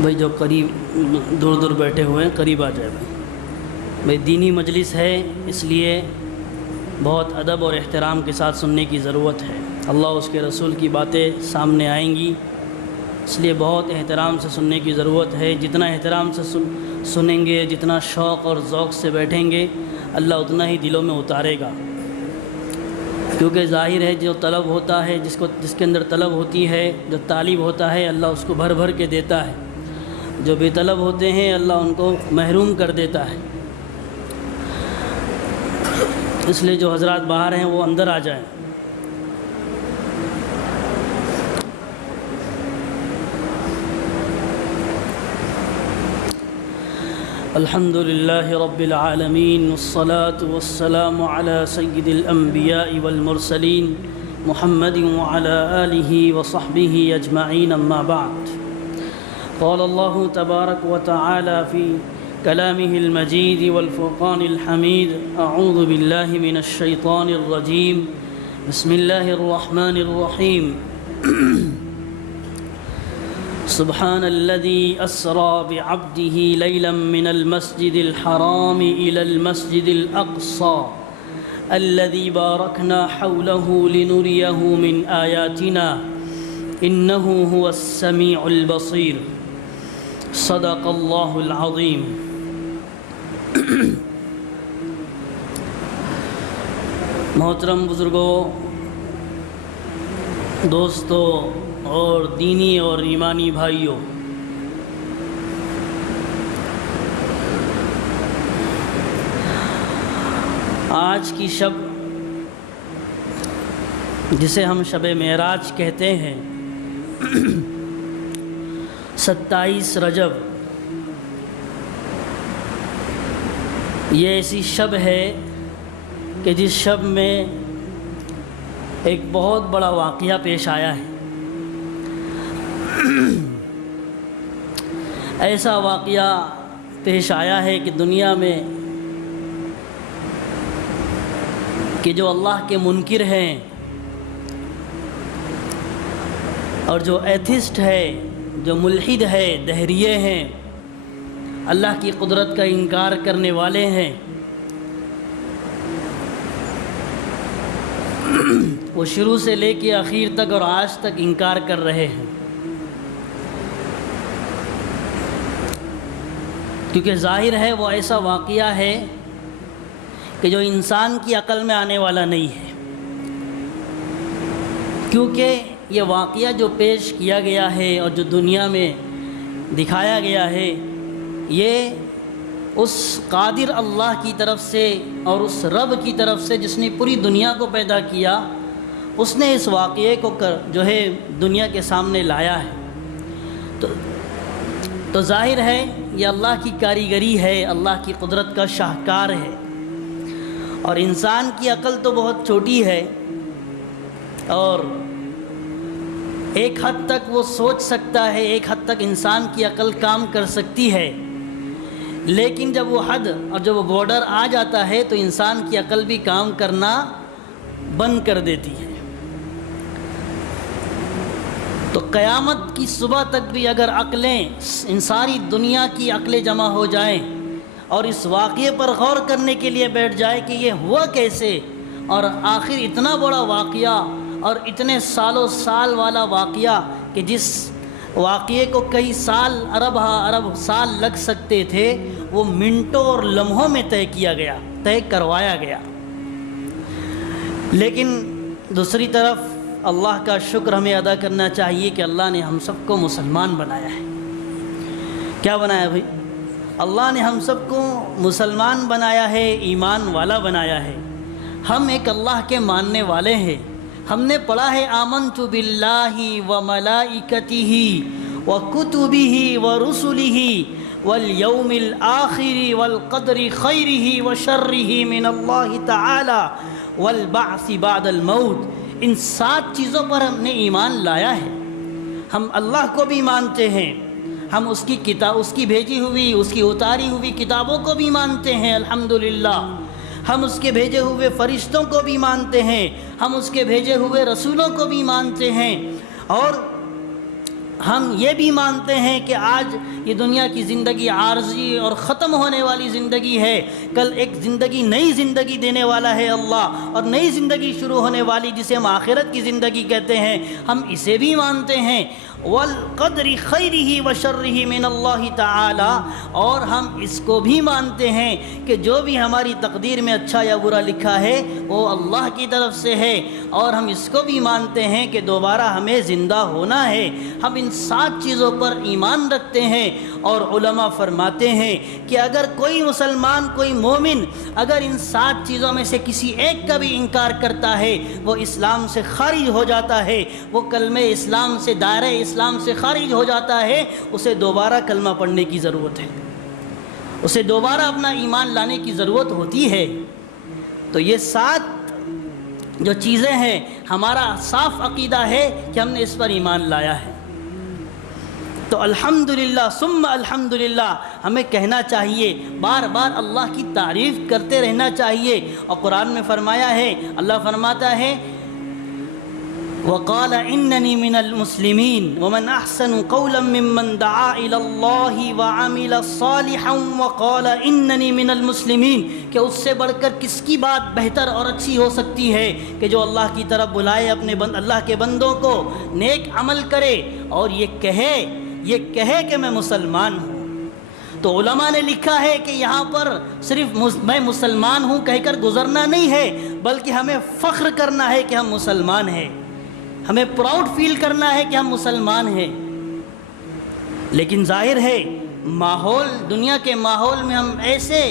بھائی جو قریب دور دور بیٹھے ہوئے ہیں قریب آ جائے بھائی دینی مجلس ہے، اس لیے بہت ادب اور احترام کے ساتھ سننے کی ضرورت ہے۔ اللہ اس کے رسول کی باتیں سامنے آئیں گی، اس لیے بہت احترام سے سننے کی ضرورت ہے۔ جتنا احترام سے سنیں گے، جتنا شوق اور ذوق سے بیٹھیں گے، اللہ اتنا ہی دلوں میں اتارے گا، کیونکہ ظاہر ہے جو طلب ہوتا ہے، جس کے اندر طلب ہوتی ہے، جو طالب ہوتا ہے، اللہ اس کو بھر بھر کے دیتا ہے۔ جو بے طلب ہوتے ہیں اللہ ان کو محروم کر دیتا ہے۔ اس لیے جو حضرات باہر ہیں وہ اندر آ جائیں۔ الحمد للہ رب العالمین والصلاة والسلام علی سید الانبیاء والمرسلین محمد وعلی آلہ وصحبہ اجمعین، اما بعد۔ قال اللہ تبارک وتعالی فی كلامه المجيد والفرقان الحميد، أعوذ بالله من الشيطان الرجيم، بسم الله الرحمن الرحيم۔ سبحان الذي أسرى بعبده ليلا من المسجد الحرام إلى المسجد الأقصى الذي باركنا حوله لنريه من آياتنا إنه هو السميع البصير، صدق الله العظيم۔ محترم بزرگوں، دوستوں اور دینی اور ایمانی بھائیوں، آج کی شب جسے ہم شب معراج کہتے ہیں، 27 رجب، یہ ایسی شب ہے کہ جس شب میں ایک بہت بڑا واقعہ پیش آیا ہے۔ ایسا واقعہ پیش آیا ہے کہ دنیا میں کہ جو اللہ کے منکر ہیں اور جو ایتھسٹ ہے، جو ملحد ہے، دہریے ہیں، اللہ کی قدرت کا انکار کرنے والے ہیں، وہ شروع سے لے کے آخر تک اور آج تک انکار کر رہے ہیں، کیونکہ ظاہر ہے وہ ایسا واقعہ ہے کہ جو انسان کی عقل میں آنے والا نہیں ہے، کیونکہ یہ واقعہ جو پیش کیا گیا ہے اور جو دنیا میں دکھایا گیا ہے، یہ اس قادر اللہ کی طرف سے اور اس رب کی طرف سے جس نے پوری دنیا کو پیدا کیا، اس نے اس واقعے کو جو ہے دنیا کے سامنے لایا ہے۔ تو ظاہر ہے یہ اللہ کی کاریگری ہے، اللہ کی قدرت کا شاہکار ہے، اور انسان کی عقل تو بہت چھوٹی ہے، اور ایک حد تک وہ سوچ سکتا ہے، ایک حد تک انسان کی عقل کام کر سکتی ہے، لیکن جب وہ حد اور جب وہ بارڈر آ جاتا ہے تو انسان کی عقل بھی کام کرنا بند کر دیتی ہے۔ تو قیامت کی صبح تک بھی اگر عقلیں، ان ساری دنیا کی عقلیں جمع ہو جائیں اور اس واقعے پر غور کرنے کے لیے بیٹھ جائے کہ یہ ہوا کیسے، اور آخر اتنا بڑا واقعہ اور اتنے سالوں سال والا واقعہ کہ جس واقعے کو کئی سال، ارب سال لگ سکتے تھے، وہ منٹوں اور لمحوں میں طے کروایا گیا۔ لیکن دوسری طرف اللہ کا شکر ہمیں ادا کرنا چاہیے کہ اللہ نے ہم سب کو مسلمان بنایا ہے۔ کیا بنایا بھائی؟ اللہ نے ہم سب کو مسلمان بنایا ہے، ایمان والا بنایا ہے۔ ہم ایک اللہ کے ماننے والے ہیں۔ ہم نے پڑھا ہے آمنت باللہ وملائکتہ وکتبہ ورسلہ والیوم الآخر والقدر خیرہ وشرہ من اللہ تعالی والبعث بعد الموت۔ ان 7 چیزوں پر ہم نے ایمان لایا ہے۔ ہم اللہ کو بھی مانتے ہیں، ہم اس کی کتاب، اس کی بھیجی ہوئی، اس کی اتاری ہوئی کتابوں کو بھی مانتے ہیں الحمدللہ، ہم اس کے بھیجے ہوئے فرشتوں کو بھی مانتے ہیں، ہم اس کے بھیجے ہوئے رسولوں کو بھی مانتے ہیں، اور ہم یہ بھی مانتے ہیں کہ آج یہ دنیا کی زندگی عارضی اور ختم ہونے والی زندگی ہے، کل ایک نئی زندگی دینے والا ہے اللہ، اور نئی زندگی شروع ہونے والی جسے ہم آخرت کی زندگی کہتے ہیں، ہم اسے بھی مانتے ہیں۔ والقدر خیرہ وشرہ من اللہ تعالی، اور ہم اس کو بھی مانتے ہیں کہ جو بھی ہماری تقدیر میں اچھا یا برا لکھا ہے وہ اللہ کی طرف سے ہے، اور ہم اس کو بھی مانتے ہیں کہ دوبارہ ہمیں زندہ ہونا ہے۔ ہم ان 7 چیزوں پر ایمان رکھتے ہیں، اور علماء فرماتے ہیں کہ اگر کوئی مسلمان، کوئی مومن اگر ان 7 چیزوں میں سے کسی ایک کا بھی انکار کرتا ہے وہ اسلام سے خارج ہو جاتا ہے، وہ کلمہ اسلام سے، دائرہ اسلام سے خارج ہو جاتا ہے، اسے دوبارہ کلمہ پڑھنے کی ضرورت ہے، اسے دوبارہ اپنا ایمان لانے کی ضرورت ہوتی ہے۔ تو یہ 7 جو چیزیں ہیں، ہمارا صاف عقیدہ ہے کہ ہم نے اس پر ایمان لایا ہے۔ تو الحمدللہ ثم الحمدللہ ہمیں کہنا چاہیے، بار بار اللہ کی تعریف کرتے رہنا چاہیے۔ اور قرآن میں فرمایا ہے، اللہ فرماتا ہے وَقَالَ إِنَّنِي مِنَ الْمُسْلِمِينَ وَمَنْ أَحْسَنُ قَوْلًا مِّمَّنْ دَعَا إِلَى اللَّهِ وَعَمِلَ صَالِحًا وَقَالَ إِنَّنِي مِنَ الْمُسْلِمِينَ، کہ اس سے بڑھ کر کس کی بات بہتر اور اچھی ہو سکتی ہے کہ جو اللہ کی طرف بلائے اپنے اللہ کے بندوں کو، نیک عمل کرے اور یہ کہے کہ میں مسلمان ہوں۔ تو علماء نے لکھا ہے کہ یہاں پر صرف میں مسلمان ہوں کہہ کر گزرنا نہیں ہے، بلکہ ہمیں فخر کرنا ہے کہ ہم مسلمان ہیں، ہمیں پراؤڈ فیل کرنا ہے کہ ہم مسلمان ہیں۔ لیکن ظاہر ہے دنیا کے ماحول میں ہم ایسے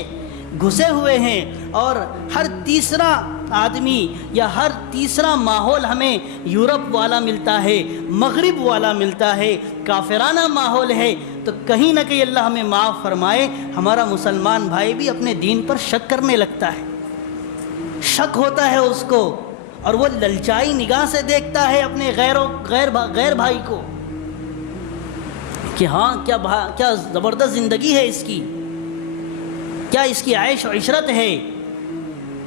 گھسے ہوئے ہیں، اور ہر تیسرا آدمی یا ہر تیسرا ماحول ہمیں یورپ والا ملتا ہے، مغرب والا ملتا ہے، کافرانہ ماحول ہے۔ تو کہیں نہ کہیں اللہ ہمیں معاف فرمائے، ہمارا مسلمان بھائی بھی اپنے دین پر شک کرنے لگتا ہے، شک ہوتا ہے اس کو، اور وہ للچائی نگاہ سے دیکھتا ہے اپنے غیر بھائی کو کہ ہاں کیا زبردست زندگی ہے اس کی، کیا اس کی عیش و عشرت ہے،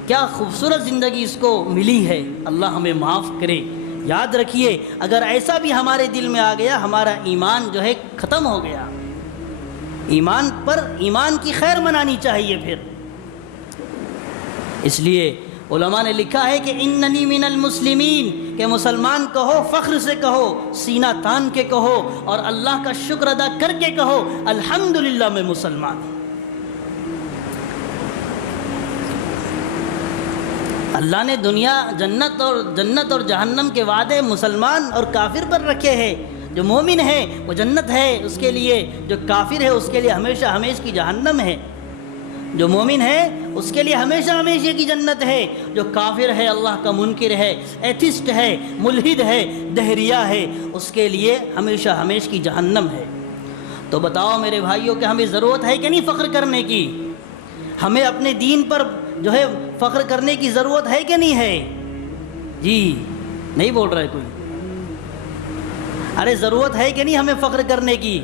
کیا خوبصورت زندگی اس کو ملی ہے۔ اللہ ہمیں معاف کرے۔ یاد رکھیے، اگر ایسا بھی ہمارے دل میں آ گیا، ہمارا ایمان جو ہے ختم ہو گیا۔ ایمان کی خیر منانی چاہیے پھر۔ اس لیے علماء نے لکھا ہے کہ اننی من المسلمین، کہ مسلمان کہو، فخر سے کہو، سینہ تان کے کہو، اور اللہ کا شکر ادا کر کے کہو الحمدللہ میں مسلمان ہوں۔ اللہ نے جنت اور جہنم کے وعدے مسلمان اور کافر پر رکھے ہیں۔ جو مومن ہے وہ جنت ہے اس کے لیے، جو کافر ہے اس کے لیے ہمیشہ ہمیشہ کی جہنم ہے۔ جو مومن ہے اس کے لیے ہمیشہ ہمیشہ کی جنت ہے، جو کافر ہے، اللہ کا منکر ہے، ایتھسٹ ہے، ملحد ہے، دہریہ ہے، اس کے لیے ہمیشہ ہمیشہ کی جہنم ہے۔ تو بتاؤ میرے بھائیوں کہ ہمیں ضرورت ہے کہ نہیں فخر کرنے کی؟ ہمیں اپنے دین پر جو ہے فخر کرنے کی ضرورت ہے کہ نہیں ہے؟ جی نہیں بول رہا ہے کوئی؟ ارے ضرورت ہے کہ نہیں ہمیں فخر کرنے کی؟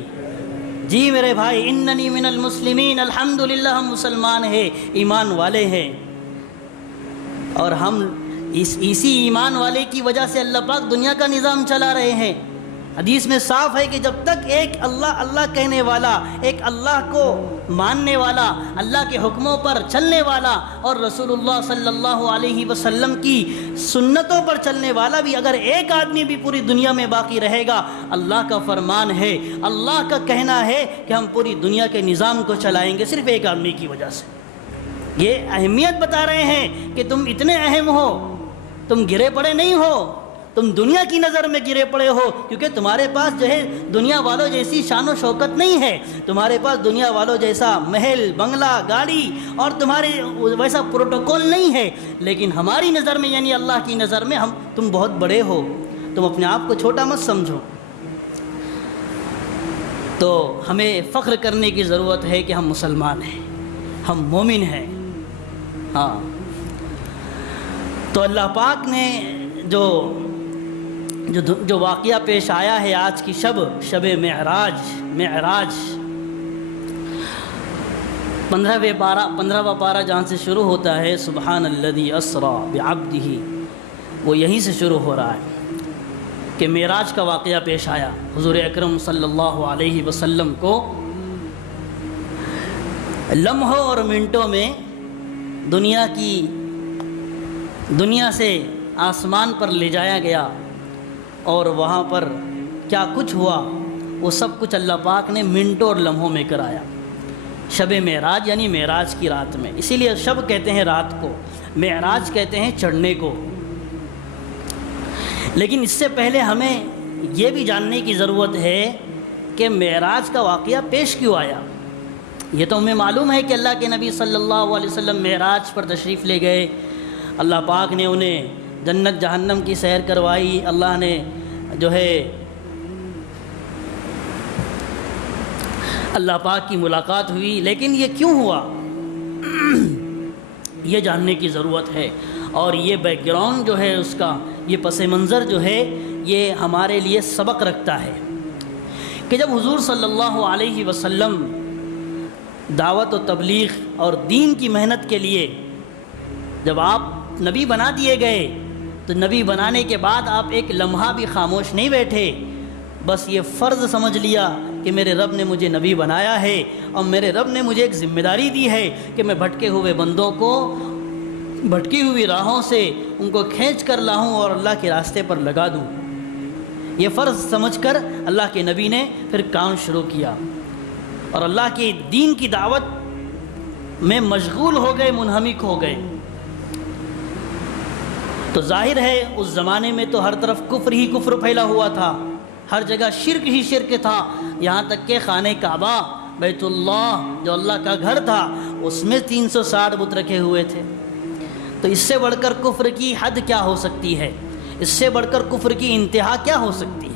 جی میرے بھائی، اننی من المسلمین، الحمدللہ ہم مسلمان ہیں، ایمان والے ہیں، اور ہم اسی ایمان والے کی وجہ سے اللہ پاک دنیا کا نظام چلا رہے ہیں۔ حدیث میں صاف ہے کہ جب تک ایک اللہ کہنے والا، ایک اللہ کو ماننے والا، اللہ کے حکموں پر چلنے والا، اور رسول اللہ صلی اللہ علیہ وسلم کی سنتوں پر چلنے والا بھی اگر ایک آدمی بھی پوری دنیا میں باقی رہے گا، اللہ کا فرمان ہے، اللہ کا کہنا ہے کہ ہم پوری دنیا کے نظام کو چلائیں گے صرف ایک آدمی کی وجہ سے۔ یہ اہمیت بتا رہے ہیں کہ تم اتنے اہم ہو، تم گرے پڑے نہیں ہو، تم دنیا کی نظر میں گرے پڑے ہو، کیونکہ تمہارے پاس جو ہے دنیا والوں جیسی شان و شوکت نہیں ہے، تمہارے پاس دنیا والوں جیسا محل، بنگلہ، گاڑی اور تمہارے ویسا پروٹوکول نہیں ہے، لیکن ہماری نظر میں یعنی اللہ کی نظر میں تم بہت بڑے ہو، تم اپنے آپ کو چھوٹا مت سمجھو۔ تو ہمیں فخر کرنے کی ضرورت ہے کہ ہم مسلمان ہیں، ہم مومن ہیں۔ ہاں، تو اللہ پاک نے جو واقعہ پیش آیا ہے آج کی شب معراج 15واں پارہ جہاں سے شروع ہوتا ہے، سبحان الذی اسریٰ بعبدہ، وہ یہیں سے شروع ہو رہا ہے۔ کہ معراج کا واقعہ پیش آیا. حضور اکرم صلی اللہ علیہ وسلم کو لمحوں اور منٹوں میں دنیا سے آسمان پر لے جایا گیا، اور وہاں پر کیا کچھ ہوا وہ سب کچھ اللہ پاک نے منٹوں اور لمحوں میں کرایا. شب معراج یعنی معراج کی رات میں، اسی لیے شب کہتے ہیں رات کو، معراج کہتے ہیں چڑھنے کو. لیکن اس سے پہلے ہمیں یہ بھی جاننے کی ضرورت ہے کہ معراج کا واقعہ پیش کیوں آیا. یہ تو ہمیں معلوم ہے کہ اللہ کے نبی صلی اللہ علیہ وسلم معراج پر تشریف لے گئے، اللہ پاک نے انہیں جنت جہنم کی سیر کروائی، اللہ نے جو ہے اللہ پاک کی ملاقات ہوئی. لیکن یہ کیوں ہوا یہ جاننے کی ضرورت ہے، اور یہ بیک گراؤنڈ جو ہے اس کا، یہ پس منظر جو ہے یہ ہمارے لیے سبق رکھتا ہے کہ جب حضور صلی اللہ علیہ وسلم دعوت و تبلیغ اور دین کی محنت کے لیے جب آپ نبی بنا دیے گئے، تو نبی بنانے کے بعد آپ ایک لمحہ بھی خاموش نہیں بیٹھے، بس یہ فرض سمجھ لیا کہ میرے رب نے مجھے نبی بنایا ہے، اور میرے رب نے مجھے ایک ذمہ داری دی ہے کہ میں بھٹکے ہوئے بندوں کو بھٹکی ہوئی راہوں سے ان کو کھینچ کر لاؤں اور اللہ کے راستے پر لگا دوں. یہ فرض سمجھ کر اللہ کے نبی نے پھر کام شروع کیا، اور اللہ کے دین کی دعوت میں مشغول ہو گئے، منہمک ہو گئے. تو ظاہر ہے اس زمانے میں تو ہر طرف کفر ہی کفر پھیلا ہوا تھا، ہر جگہ شرک ہی شرک تھا، یہاں تک کہ خانہ کعبہ بیت اللہ جو اللہ کا گھر تھا اس میں 360 بت رکھے ہوئے تھے. تو اس سے بڑھ کر کفر کی حد کیا ہو سکتی ہے، اس سے بڑھ کر کفر کی انتہا کیا ہو سکتی ہے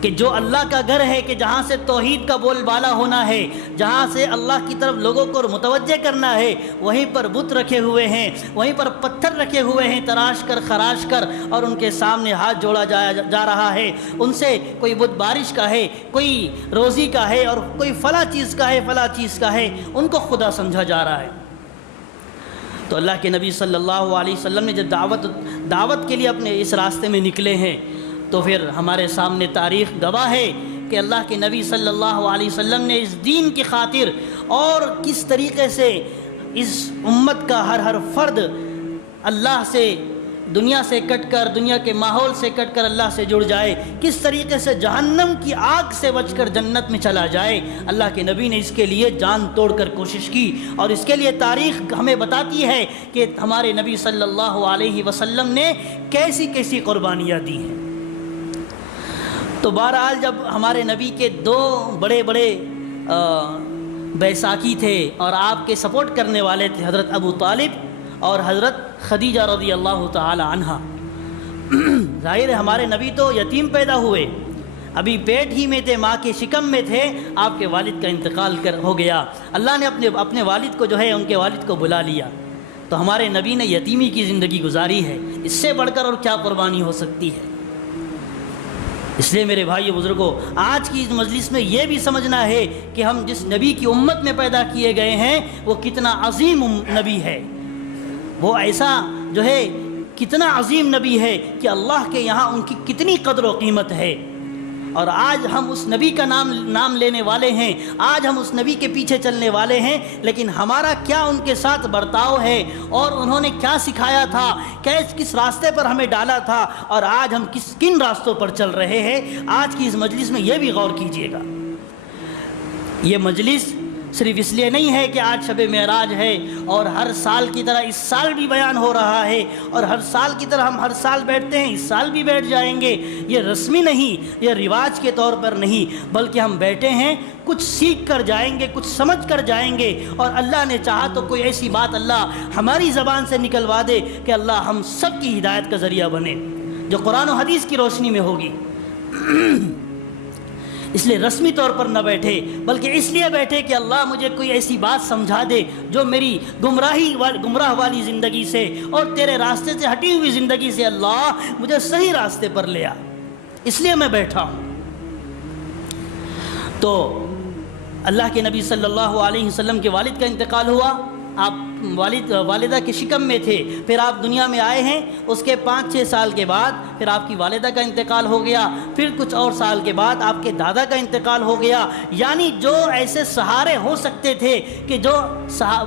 کہ جو اللہ کا گھر ہے، کہ جہاں سے توحید کا بول بالا ہونا ہے، جہاں سے اللہ کی طرف لوگوں کو متوجہ کرنا ہے، وہیں پر بت رکھے ہوئے ہیں، وہیں پر پتھر رکھے ہوئے ہیں تراش کر خراش کر، اور ان کے سامنے ہاتھ جوڑا جا رہا ہے. ان سے کوئی بت بارش کا ہے، کوئی روزی کا ہے، اور کوئی فلاں چیز کا ہے، فلاں چیز کا ہے، ان کو خدا سمجھا جا رہا ہے. تو اللہ کے نبی صلی اللہ علیہ وسلم نے جب دعوت کے لیے اپنے اس راستے میں نکلے ہیں، تو پھر ہمارے سامنے تاریخ گواہ ہے کہ اللہ کے نبی صلی اللہ علیہ وسلم نے اس دین کی خاطر اور کس طریقے سے اس امت کا ہر فرد اللہ سے، دنیا سے کٹ کر، دنیا کے ماحول سے کٹ کر اللہ سے جڑ جائے، کس طریقے سے جہنم کی آگ سے بچ کر جنت میں چلا جائے. اللہ کے نبی نے اس کے لیے جان توڑ کر کوشش کی، اور اس کے لیے تاریخ ہمیں بتاتی ہے کہ ہمارے نبی صلی اللہ علیہ وسلم نے کیسی کیسی قربانیاں دی ہیں. تو بہرحال جب ہمارے نبی کے دو بڑے بیساکھی تھے اور آپ کے سپورٹ کرنے والے تھے، حضرت ابو طالب اور حضرت خدیجہ رضی اللہ تعالی عنہا. ظاہر ہے ہمارے نبی تو یتیم پیدا ہوئے، ابھی پیٹ ہی میں تھے، ماں کے شکم میں تھے، آپ کے والد کا انتقال ہو گیا. اللہ نے اپنے والد کو جو ہے ان کے والد کو بلا لیا. تو ہمارے نبی نے یتیمی کی زندگی گزاری ہے، اس سے بڑھ کر اور کیا قربانی ہو سکتی ہے. اس لیے میرے بھائی بزرگوں، آج کی اس مجلس میں یہ بھی سمجھنا ہے کہ ہم جس نبی کی امت میں پیدا کیے گئے ہیں وہ کتنا عظیم نبی ہے، وہ ایسا جو ہے کتنا عظیم نبی ہے کہ اللہ کے یہاں ان کی کتنی قدر و قیمت ہے. اور آج ہم اس نبی کا نام لینے والے ہیں، آج ہم اس نبی کے پیچھے چلنے والے ہیں، لیکن ہمارا کیا ان کے ساتھ برتاؤ ہے، اور انہوں نے کیا سکھایا تھا، کس راستے پر ہمیں ڈالا تھا، اور آج ہم کن راستوں پر چل رہے ہیں. آج کی اس مجلس میں یہ بھی غور کیجئے گا. یہ مجلس صرف اس لیے نہیں ہے کہ آج شب معراج ہے اور ہر سال کی طرح اس سال بھی بیان ہو رہا ہے، اور ہر سال کی طرح ہم ہر سال بیٹھتے ہیں، اس سال بھی بیٹھ جائیں گے. یہ رسمی نہیں، یہ رواج کے طور پر نہیں، بلکہ ہم بیٹھے ہیں کچھ سیکھ کر جائیں گے، کچھ سمجھ کر جائیں گے، اور اللہ نے چاہا تو کوئی ایسی بات اللہ ہماری زبان سے نکلوا دے کہ اللہ ہم سب کی ہدایت کا ذریعہ بنے، جو قرآن و حدیث کی روشنی میں ہوگی. اس لیے رسمی طور پر نہ بیٹھے، بلکہ اس لیے بیٹھے کہ اللہ مجھے کوئی ایسی بات سمجھا دے جو میری گمراہ والی زندگی سے اور تیرے راستے سے ہٹی ہوئی زندگی سے اللہ مجھے صحیح راستے پر لے آ. اس لیے میں بیٹھا ہوں. تو اللہ کے نبی صلی اللہ علیہ وسلم کے والد کا انتقال ہوا. آپ والدہ کے شکم میں تھے، پھر آپ دنیا میں آئے ہیں، اس کے 5-6 سال کے بعد پھر آپ کی والدہ کا انتقال ہو گیا، پھر کچھ اور سال کے بعد آپ کے دادا کا انتقال ہو گیا۔ یعنی جو ایسے سہارے ہو سکتے تھے کہ جو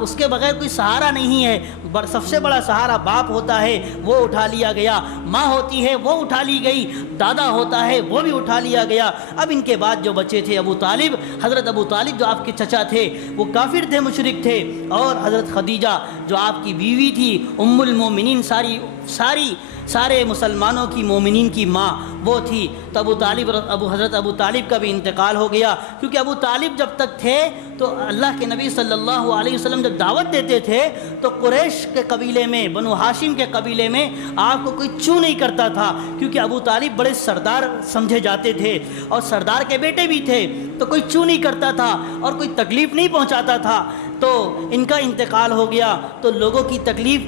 اس کے بغیر کوئی سہارا نہیں ہے، سب سے بڑا سہارا باپ ہوتا ہے وہ اٹھا لیا گیا، ماں ہوتی ہے وہ اٹھا لی گئی، دادا ہوتا ہے وہ بھی اٹھا لیا گیا۔ اب ان کے بعد جو بچے تھے ابو طالب، حضرت ابو طالب جو آپ کے چچا تھے وہ کافر تھے، مشرک تھے، اور حضرت خدیجہ جو آپ کی بیوی تھی، ام المومنین، سارے مسلمانوں کی، مومنین کی ماں وہ تھی۔ تو حضرت ابو طالب کا بھی انتقال ہو گیا، کیونکہ ابو طالب جب تک تھے تو اللہ کے نبی صلی اللہ علیہ وسلم جب دعوت دیتے تھے تو قریش کے قبیلے میں، بنو ہاشم کے قبیلے میں آپ کو کوئی چھو نہیں کرتا تھا، کیونکہ ابو طالب بڑے سردار سمجھے جاتے تھے اور سردار کے بیٹے بھی تھے، تو کوئی چھو نہیں کرتا تھا اور کوئی تکلیف نہیں پہنچاتا تھا۔ تو ان کا انتقال ہو گیا تو لوگوں کی تکلیف،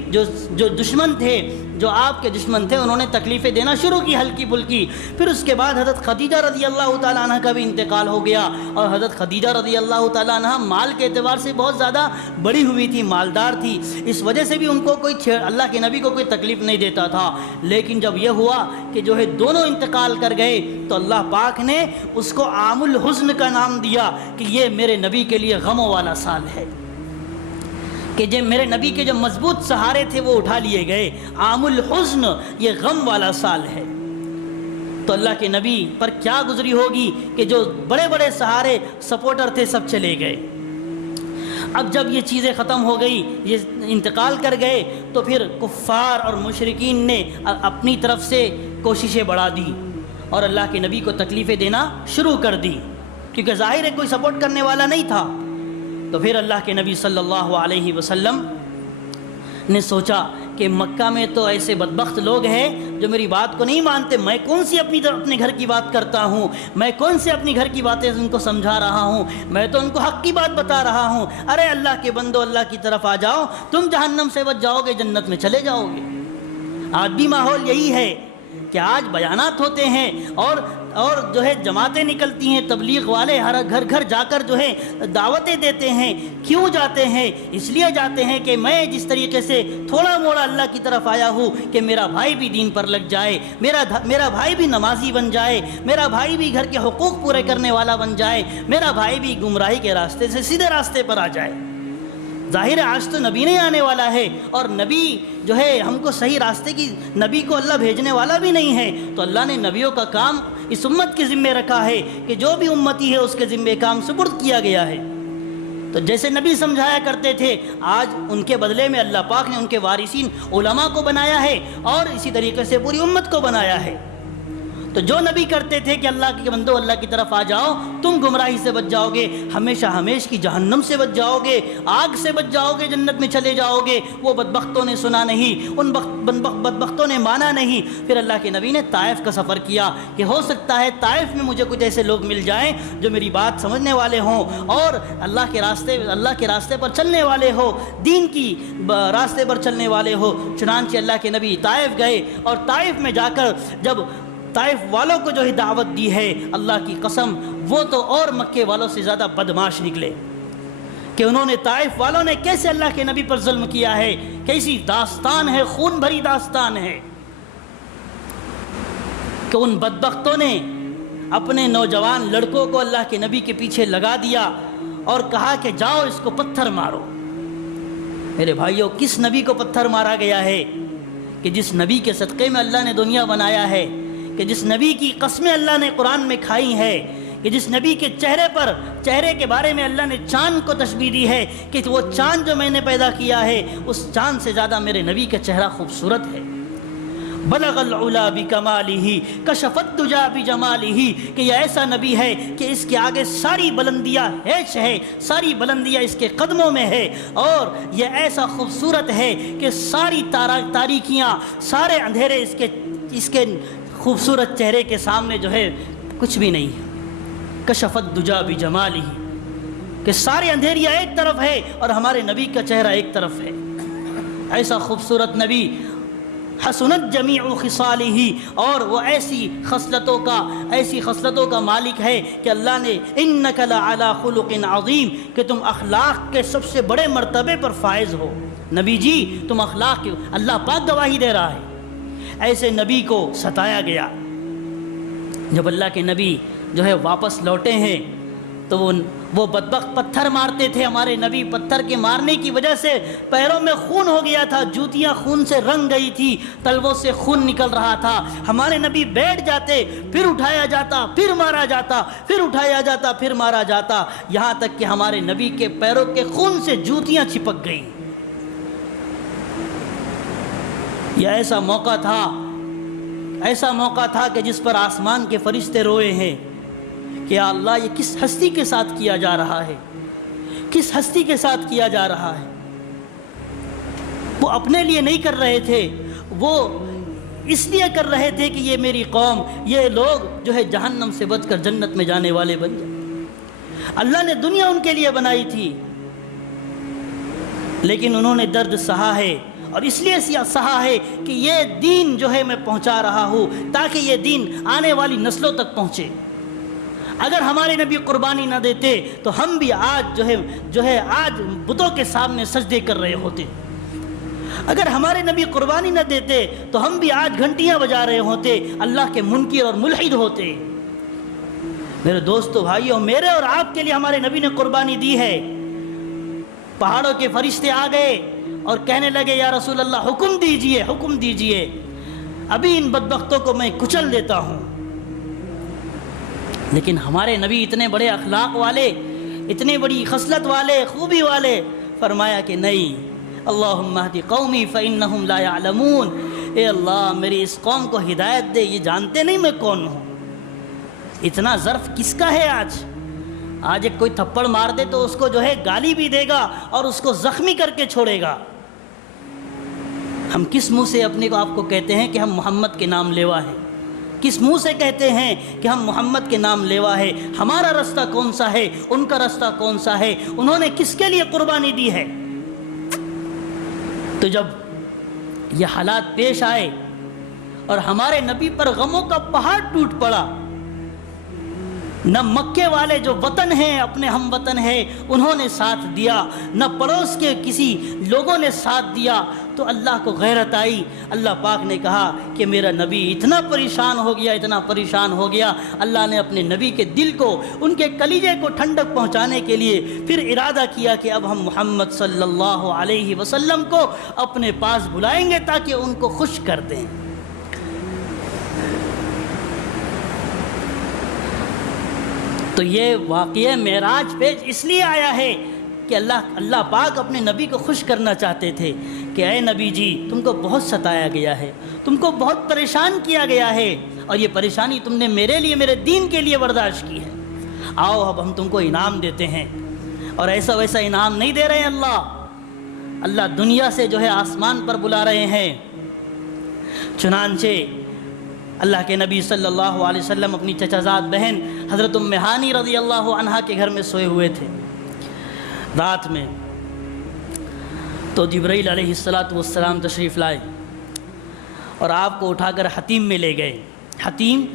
جو دشمن تھے، جو آپ کے دشمن تھے، انہوں نے تکلیفیں دینا شروع کی ہلکی پھلکی۔ پھر اس کے بعد حضرت خدیجہ رضی اللہ تعالیٰ عنہ کا بھی انتقال ہو گیا، اور حضرت خدیجہ رضی اللہ تعالیٰ عنہ مال کے اعتبار سے بہت زیادہ بڑی ہوئی تھی، مالدار تھی، اس وجہ سے بھی ان کو اللہ کے نبی کو کوئی تکلیف نہیں دیتا تھا۔ لیکن جب یہ ہوا کہ جو ہے دونوں انتقال کر گئے تو اللہ پاک نے اس کو عام الحزن کا نام دیا کہ یہ میرے نبی کے لیے غموں والا سال ہے، کہ جو میرے نبی کے جو مضبوط سہارے تھے وہ اٹھا لیے گئے، عام الحزن، یہ غم والا سال ہے۔ تو اللہ کے نبی پر کیا گزری ہوگی کہ جو بڑے بڑے سہارے سپورٹر تھے سب چلے گئے۔ اب جب یہ چیزیں ختم ہو گئی، یہ انتقال کر گئے، تو پھر کفار اور مشرکین نے اپنی طرف سے کوششیں بڑھا دی اور اللہ کے نبی کو تکلیفیں دینا شروع کر دی، کیونکہ ظاہر ہے کوئی سپورٹ کرنے والا نہیں تھا۔ تو پھر اللہ کے نبی صلی اللہ علیہ وسلم نے سوچا کہ مکہ میں تو ایسے بدبخت لوگ ہیں جو میری بات کو نہیں مانتے، میں کون سی اپنے گھر کی بات کرتا ہوں، میں کون سے اپنی گھر کی باتیں ان کو سمجھا رہا ہوں، میں تو ان کو حق کی بات بتا رہا ہوں۔ ارے اللہ کے بندو، اللہ کی طرف آ جاؤ، تم جہنم سے بچ جاؤ گے، جنت میں چلے جاؤ گے۔ آج بھی ماحول یہی ہے کہ آج بیانات ہوتے ہیں اور جو ہے جماعتیں نکلتی ہیں، تبلیغ والے ہر گھر گھر جا کر جو ہے دعوتیں دیتے ہیں۔ کیوں جاتے ہیں؟ اس لیے جاتے ہیں کہ میں جس طریقے سے تھوڑا موڑا اللہ کی طرف آیا ہوں کہ میرا بھائی بھی دین پر لگ جائے، میرا بھائی بھی نمازی بن جائے، میرا بھائی بھی گھر کے حقوق پورے کرنے والا بن جائے، میرا بھائی بھی گمراہی کے راستے سے سیدھے راستے پر آ جائے۔ ظاہر ہے آج تو نبی نہیں آنے والا ہے، اور نبی جو ہے ہم کو صحیح راستے کی، نبی کو اللہ بھیجنے والا بھی نہیں ہے، تو اللہ نے نبیوں کا کام اس امت کے ذمے رکھا ہے کہ جو بھی امتی ہے اس کے ذمے کام سپرد کیا گیا ہے۔ تو جیسے نبی سمجھایا کرتے تھے، آج ان کے بدلے میں اللہ پاک نے ان کے وارثین علماء کو بنایا ہے، اور اسی طریقے سے پوری امت کو بنایا ہے۔ تو جو نبی کرتے تھے کہ اللہ کے بندو اللہ کی طرف آ جاؤ، تم گمراہی سے بچ جاؤ گے، ہمیشہ ہمیش کی جہنم سے بچ جاؤ گے، آگ سے بچ جاؤ گے، جنت میں چلے جاؤ گے، وہ بدبختوں نے سنا نہیں، ان بدبختوں نے مانا نہیں۔ پھر اللہ کے نبی نے طائف کا سفر کیا کہ ہو سکتا ہے طائف میں مجھے کچھ ایسے لوگ مل جائیں جو میری بات سمجھنے والے ہوں اور اللہ کے راستے پر چلنے والے ہو، دین کی راستے پر چلنے والے ہو۔ چنانچہ اللہ کے نبی طائف گئے، اور طائف میں جا کر جب طائف والوں کو جو ہے دعوت دی ہے، اللہ کی قسم وہ تو اور مکے والوں سے زیادہ بدمعاش نکلے کہ انہوں نے، طائف والوں نے کیسے اللہ کے نبی پر ظلم کیا ہے، کیسی داستان ہے، خون بھری داستان ہے کہ ان بدبختوں نے اپنے نوجوان لڑکوں کو اللہ کے نبی کے پیچھے لگا دیا اور کہا کہ جاؤ اس کو پتھر مارو۔ میرے بھائیوں، کس نبی کو پتھر مارا گیا ہے؟ کہ جس نبی کے صدقے میں اللہ نے دنیا بنایا ہے، کہ جس نبی کی قسمیں اللہ نے قرآن میں کھائی ہے، کہ جس نبی کے چہرے کے بارے میں اللہ نے چاند کو تشبیہ دی ہے کہ وہ چاند جو میں نے پیدا کیا ہے اس چاند سے زیادہ میرے نبی کا چہرہ خوبصورت ہے۔ بلغ العلا بکمالہ کشف الدجا بجمالہ، کہ یہ ایسا نبی ہے کہ اس کے آگے ساری بلندیاں ہیچ ہے، ساری بلندیاں اس کے قدموں میں ہے، اور یہ ایسا خوبصورت ہے کہ ساری تاریکیاں، سارے اندھیرے اس کے خوبصورت چہرے کے سامنے جو ہے کچھ بھی نہیں ہے۔ کشف الدجا بجمالہ، کہ سارے اندھیریاں ایک طرف ہے اور ہمارے نبی کا چہرہ ایک طرف ہے۔ ایسا خوبصورت نبی، حسنت جمیع خصالہ، اور وہ ایسی خصلتوں کا مالک ہے کہ اللہ نے انک لعلی خلق عظیم، کہ تم اخلاق کے سب سے بڑے مرتبے پر فائز ہو۔ نبی جی تم اخلاق کے، اللہ پاک گواہی دے رہا ہے۔ ایسے نبی کو ستایا گیا۔ جب اللہ کے نبی جو ہے واپس لوٹے ہیں تو وہ بدبخت پتھر مارتے تھے، ہمارے نبی پتھر کے مارنے کی وجہ سے پیروں میں خون ہو گیا تھا، جوتیاں خون سے رنگ گئی تھی، تلووں سے خون نکل رہا تھا۔ ہمارے نبی بیٹھ جاتے، پھر اٹھایا جاتا، پھر مارا جاتا، پھر اٹھایا جاتا، پھر مارا جاتا، یہاں تک کہ ہمارے نبی کے پیروں کے خون سے جوتیاں چپک گئیں۔ یہ ایسا موقع تھا کہ جس پر آسمان کے فرشتے روئے ہیں کہ یا اللہ یہ کس ہستی کے ساتھ کیا جا رہا ہے، کس ہستی کے ساتھ کیا جا رہا ہے۔ وہ اپنے لیے نہیں کر رہے تھے، وہ اس لیے کر رہے تھے کہ یہ میری قوم، یہ لوگ جو ہے جہنم سے بچ کر جنت میں جانے والے بن جائیں۔ اللہ نے دنیا ان کے لیے بنائی تھی، لیکن انہوں نے درد سہا ہے، اور اس لیے سہا ہے کہ یہ دین جو ہے میں پہنچا رہا ہوں تاکہ یہ دین آنے والی نسلوں تک پہنچے۔ اگر ہمارے نبی قربانی نہ دیتے تو ہم بھی آج جو ہے آج بتوں کے سامنے سجدے کر رہے ہوتے۔ اگر ہمارے نبی قربانی نہ دیتے تو ہم بھی آج گھنٹیاں بجا رہے ہوتے، اللہ کے منکر اور ملحد ہوتے۔ میرے دوستو بھائیو، میرے اور آپ کے لیے ہمارے نبی نے قربانی دی ہے۔ پہاڑوں کے فرشتے آ گئے اور کہنے لگے یا رسول اللہ حکم دیجئے، حکم دیجئے، ابھی ان بدبختوں کو میں کچل دیتا ہوں۔ لیکن ہمارے نبی اتنے بڑے اخلاق والے، اتنے بڑی خصلت والے، خوبی والے، فرمایا کہ نہیں، اللہم اہد قومی فإنہم لا یعلمون، اے اللہ میری اس قوم کو ہدایت دے، یہ جانتے نہیں میں کون ہوں۔ اتنا ظرف کس کا ہے آج ایک کوئی تھپڑ مار دے تو اس کو جو ہے گالی بھی دے گا اور اس کو زخمی کر کے چھوڑے گا۔ ہم کس منہ سے اپنے کو آپ کو کہتے ہیں کہ ہم محمد کے نام لیوا ہیں؟ کس منہ سے کہتے ہیں کہ ہم محمد کے نام لیوا ہے؟ ہمارا رستہ کون سا ہے، ان کا رستہ کون سا ہے؟ انہوں نے کس کے لیے قربانی دی ہے؟ تو جب یہ حالات پیش آئے اور ہمارے نبی پر غموں کا پہاڑ ٹوٹ پڑا، نہ مکے والے جو وطن ہیں، اپنے ہم وطن ہیں، انہوں نے ساتھ دیا، نہ پڑوس کے کسی لوگوں نے ساتھ دیا، تو اللہ کو غیرت آئی۔ اللہ پاک نے کہا کہ میرا نبی اتنا پریشان ہو گیا، اتنا پریشان ہو گیا، اللہ نے اپنے نبی کے دل کو، ان کے کلیجے کو ٹھنڈک پہنچانے کے لیے پھر ارادہ کیا کہ اب ہم محمد صلی اللہ علیہ وسلم کو اپنے پاس بلائیں گے تاکہ ان کو خوش کر دیں۔ تو یہ واقعہ معراج پیش اس لیے آیا ہے کہ اللہ پاک اپنے نبی کو خوش کرنا چاہتے تھے کہ اے نبی جی تم کو بہت ستایا گیا ہے، تم کو بہت پریشان کیا گیا ہے، اور یہ پریشانی تم نے میرے لیے، میرے دین کے لیے برداشت کی ہے۔ آؤ اب ہم تم کو انعام دیتے ہیں، اور ایسا ویسا انعام نہیں دے رہے ہیں۔ اللہ دنیا سے جو ہے آسمان پر بلا رہے ہیں۔ چنانچہ اللہ کے نبی صلی اللہ علیہ وسلم اپنی چچا زاد بہن حضرت ام ہانی رضی اللہ عنہا کے گھر میں سوئے ہوئے تھے رات میں، تو جبرائیل علیہ السلام تشریف لائے اور آپ کو اٹھا کر حتیم میں لے گئے۔ حتیم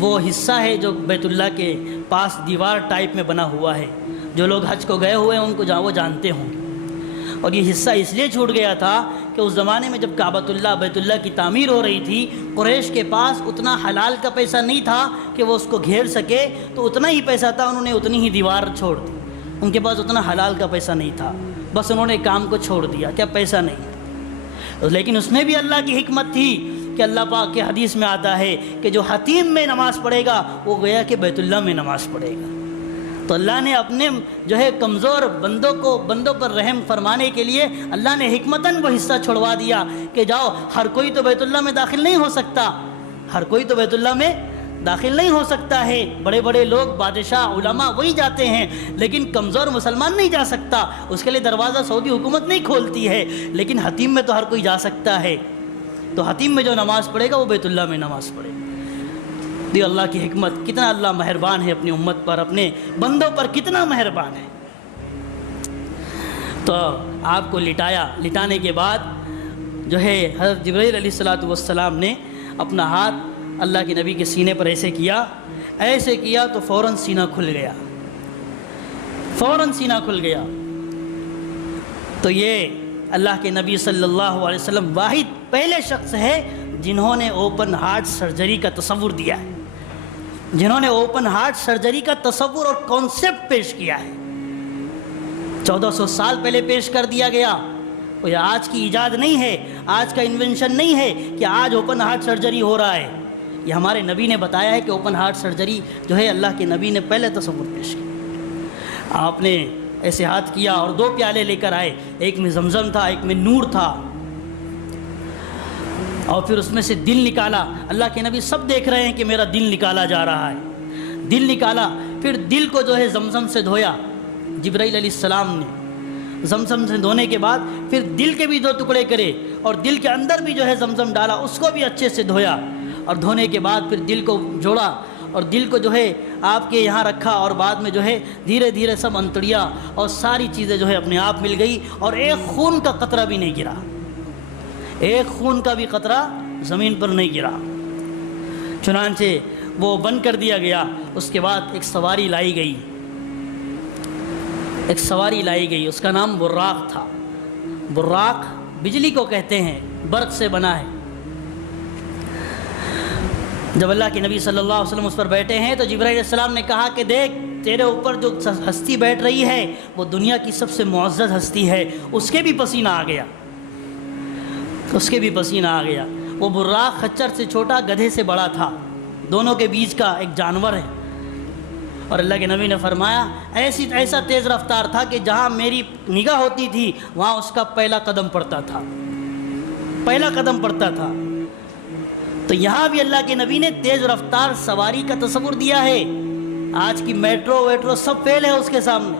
وہ حصہ ہے جو بیت اللہ کے پاس دیوار ٹائپ میں بنا ہوا ہے، جو لوگ حج کو گئے ہوئے ہیں ان کو وہ جانتے ہوں گے۔ اور یہ حصہ اس لیے چھوٹ گیا تھا کہ اس زمانے میں جب کعبۃ اللہ بیت اللہ کی تعمیر ہو رہی تھی، قریش کے پاس اتنا حلال کا پیسہ نہیں تھا کہ وہ اس کو گھیر سکے، تو اتنا ہی پیسہ تھا، انہوں نے اتنی ہی دیوار چھوڑ دی۔ ان کے پاس اتنا حلال کا پیسہ نہیں تھا، بس انہوں نے کام کو چھوڑ دیا، کیا پیسہ نہیں۔ لیکن اس میں بھی اللہ کی حکمت تھی کہ اللہ پاک کے حدیث میں آتا ہے کہ جو حتیم میں نماز پڑھے گا وہ گویا کہ بیت اللہ میں نماز پڑھے گا۔ تو اللہ نے اپنے جو ہے کمزور بندوں پر رحم فرمانے کے لیے اللہ نے حکمتاً وہ حصہ چھوڑوا دیا کہ جاؤ، ہر کوئی تو بیت اللہ میں داخل نہیں ہو سکتا، ہر کوئی تو بیت اللہ میں داخل نہیں ہو سکتا ہے، بڑے بڑے لوگ، بادشاہ، علماء وہی جاتے ہیں، لیکن کمزور مسلمان نہیں جا سکتا، اس کے لیے دروازہ سعودی حکومت نہیں کھولتی ہے، لیکن حتیم میں تو ہر کوئی جا سکتا ہے۔ تو حتیم میں جو نماز پڑھے گا وہ بیت اللہ میں نماز پڑھے گا۔ دی اللہ کی حکمت، کتنا اللہ مہربان ہے اپنی امت پر، اپنے بندوں پر کتنا مہربان ہے۔ تو آپ کو لٹانے کے بعد جو ہے حضرت جبرائیل علیہ السلام نے اپنا ہاتھ اللہ کے نبی کے سینے پر ایسے کیا تو فوراً سینہ کھل گیا۔ تو یہ اللہ کے نبی صلی اللہ علیہ وسلم واحد پہلے شخص ہے جنہوں نے اوپن ہارٹ سرجری کا تصور دیا ہے، جنہوں نے اوپن ہارٹ سرجری کا تصور اور کانسیپٹ پیش کیا ہے۔ 1400 سال پہلے پیش کر دیا گیا، وہ آج کی ایجاد نہیں ہے، آج کا انوینشن نہیں ہے کہ آج اوپن ہارٹ سرجری ہو رہا ہے۔ یہ ہمارے نبی نے بتایا ہے کہ اوپن ہارٹ سرجری جو ہے اللہ کے نبی نے پہلے تصور پیش کیا۔ آپ نے ایسے ہاتھ کیا اور 2 پیالے لے کر آئے، ایک میں زمزم تھا، ایک میں نور تھا، اور پھر اس میں سے دل نکالا۔ اللہ کے نبی سب دیکھ رہے ہیں کہ میرا دل نکالا جا رہا ہے، دل نکالا، پھر دل کو جو ہے زمزم سے دھویا جبرائیل علیہ السلام نے۔ زمزم سے دھونے کے بعد پھر دل کے بھی 2 ٹکڑے کرے اور دل کے اندر بھی جو ہے زمزم ڈالا، اس کو بھی اچھے سے دھویا، اور دھونے کے بعد پھر دل کو جوڑا اور دل کو جو ہے آپ کے یہاں رکھا، اور بعد میں جو ہے دھیرے دھیرے سب انتڑیا اور ساری چیزیں جو ہے اپنے آپ مل گئی، اور ایک خون کا قطرہ بھی نہیں گرا، ایک خون کا بھی قطرہ زمین پر نہیں گرا۔ چنانچہ وہ بند کر دیا گیا۔ اس کے بعد ایک سواری لائی گئی، ایک سواری لائی گئی، اس کا نام براق تھا۔ براق بجلی کو کہتے ہیں، برق سے بنا ہے۔ جب اللہ کے نبی صلی اللہ علیہ وسلم اس پر بیٹھے ہیں تو جبرائیل علیہ السلام نے کہا کہ دیکھ، تیرے اوپر جو ہستی بیٹھ رہی ہے وہ دنیا کی سب سے معزز ہستی ہے، اس کے بھی پسینہ آ گیا، اس کے بھی پسینہ آ گیا۔ وہ براق خچر سے چھوٹا، گدھے سے بڑا تھا، دونوں کے بیچ کا ایک جانور ہے۔ اور اللہ کے نبی نے فرمایا ایسا تیز رفتار تھا کہ جہاں میری نگاہ ہوتی تھی وہاں اس کا پہلا قدم پڑتا تھا، پہلا قدم پڑتا تھا۔ تو یہاں بھی اللہ کے نبی نے تیز رفتار سواری کا تصور دیا ہے۔ آج کی میٹرو ویٹرو سب فیل ہے اس کے سامنے۔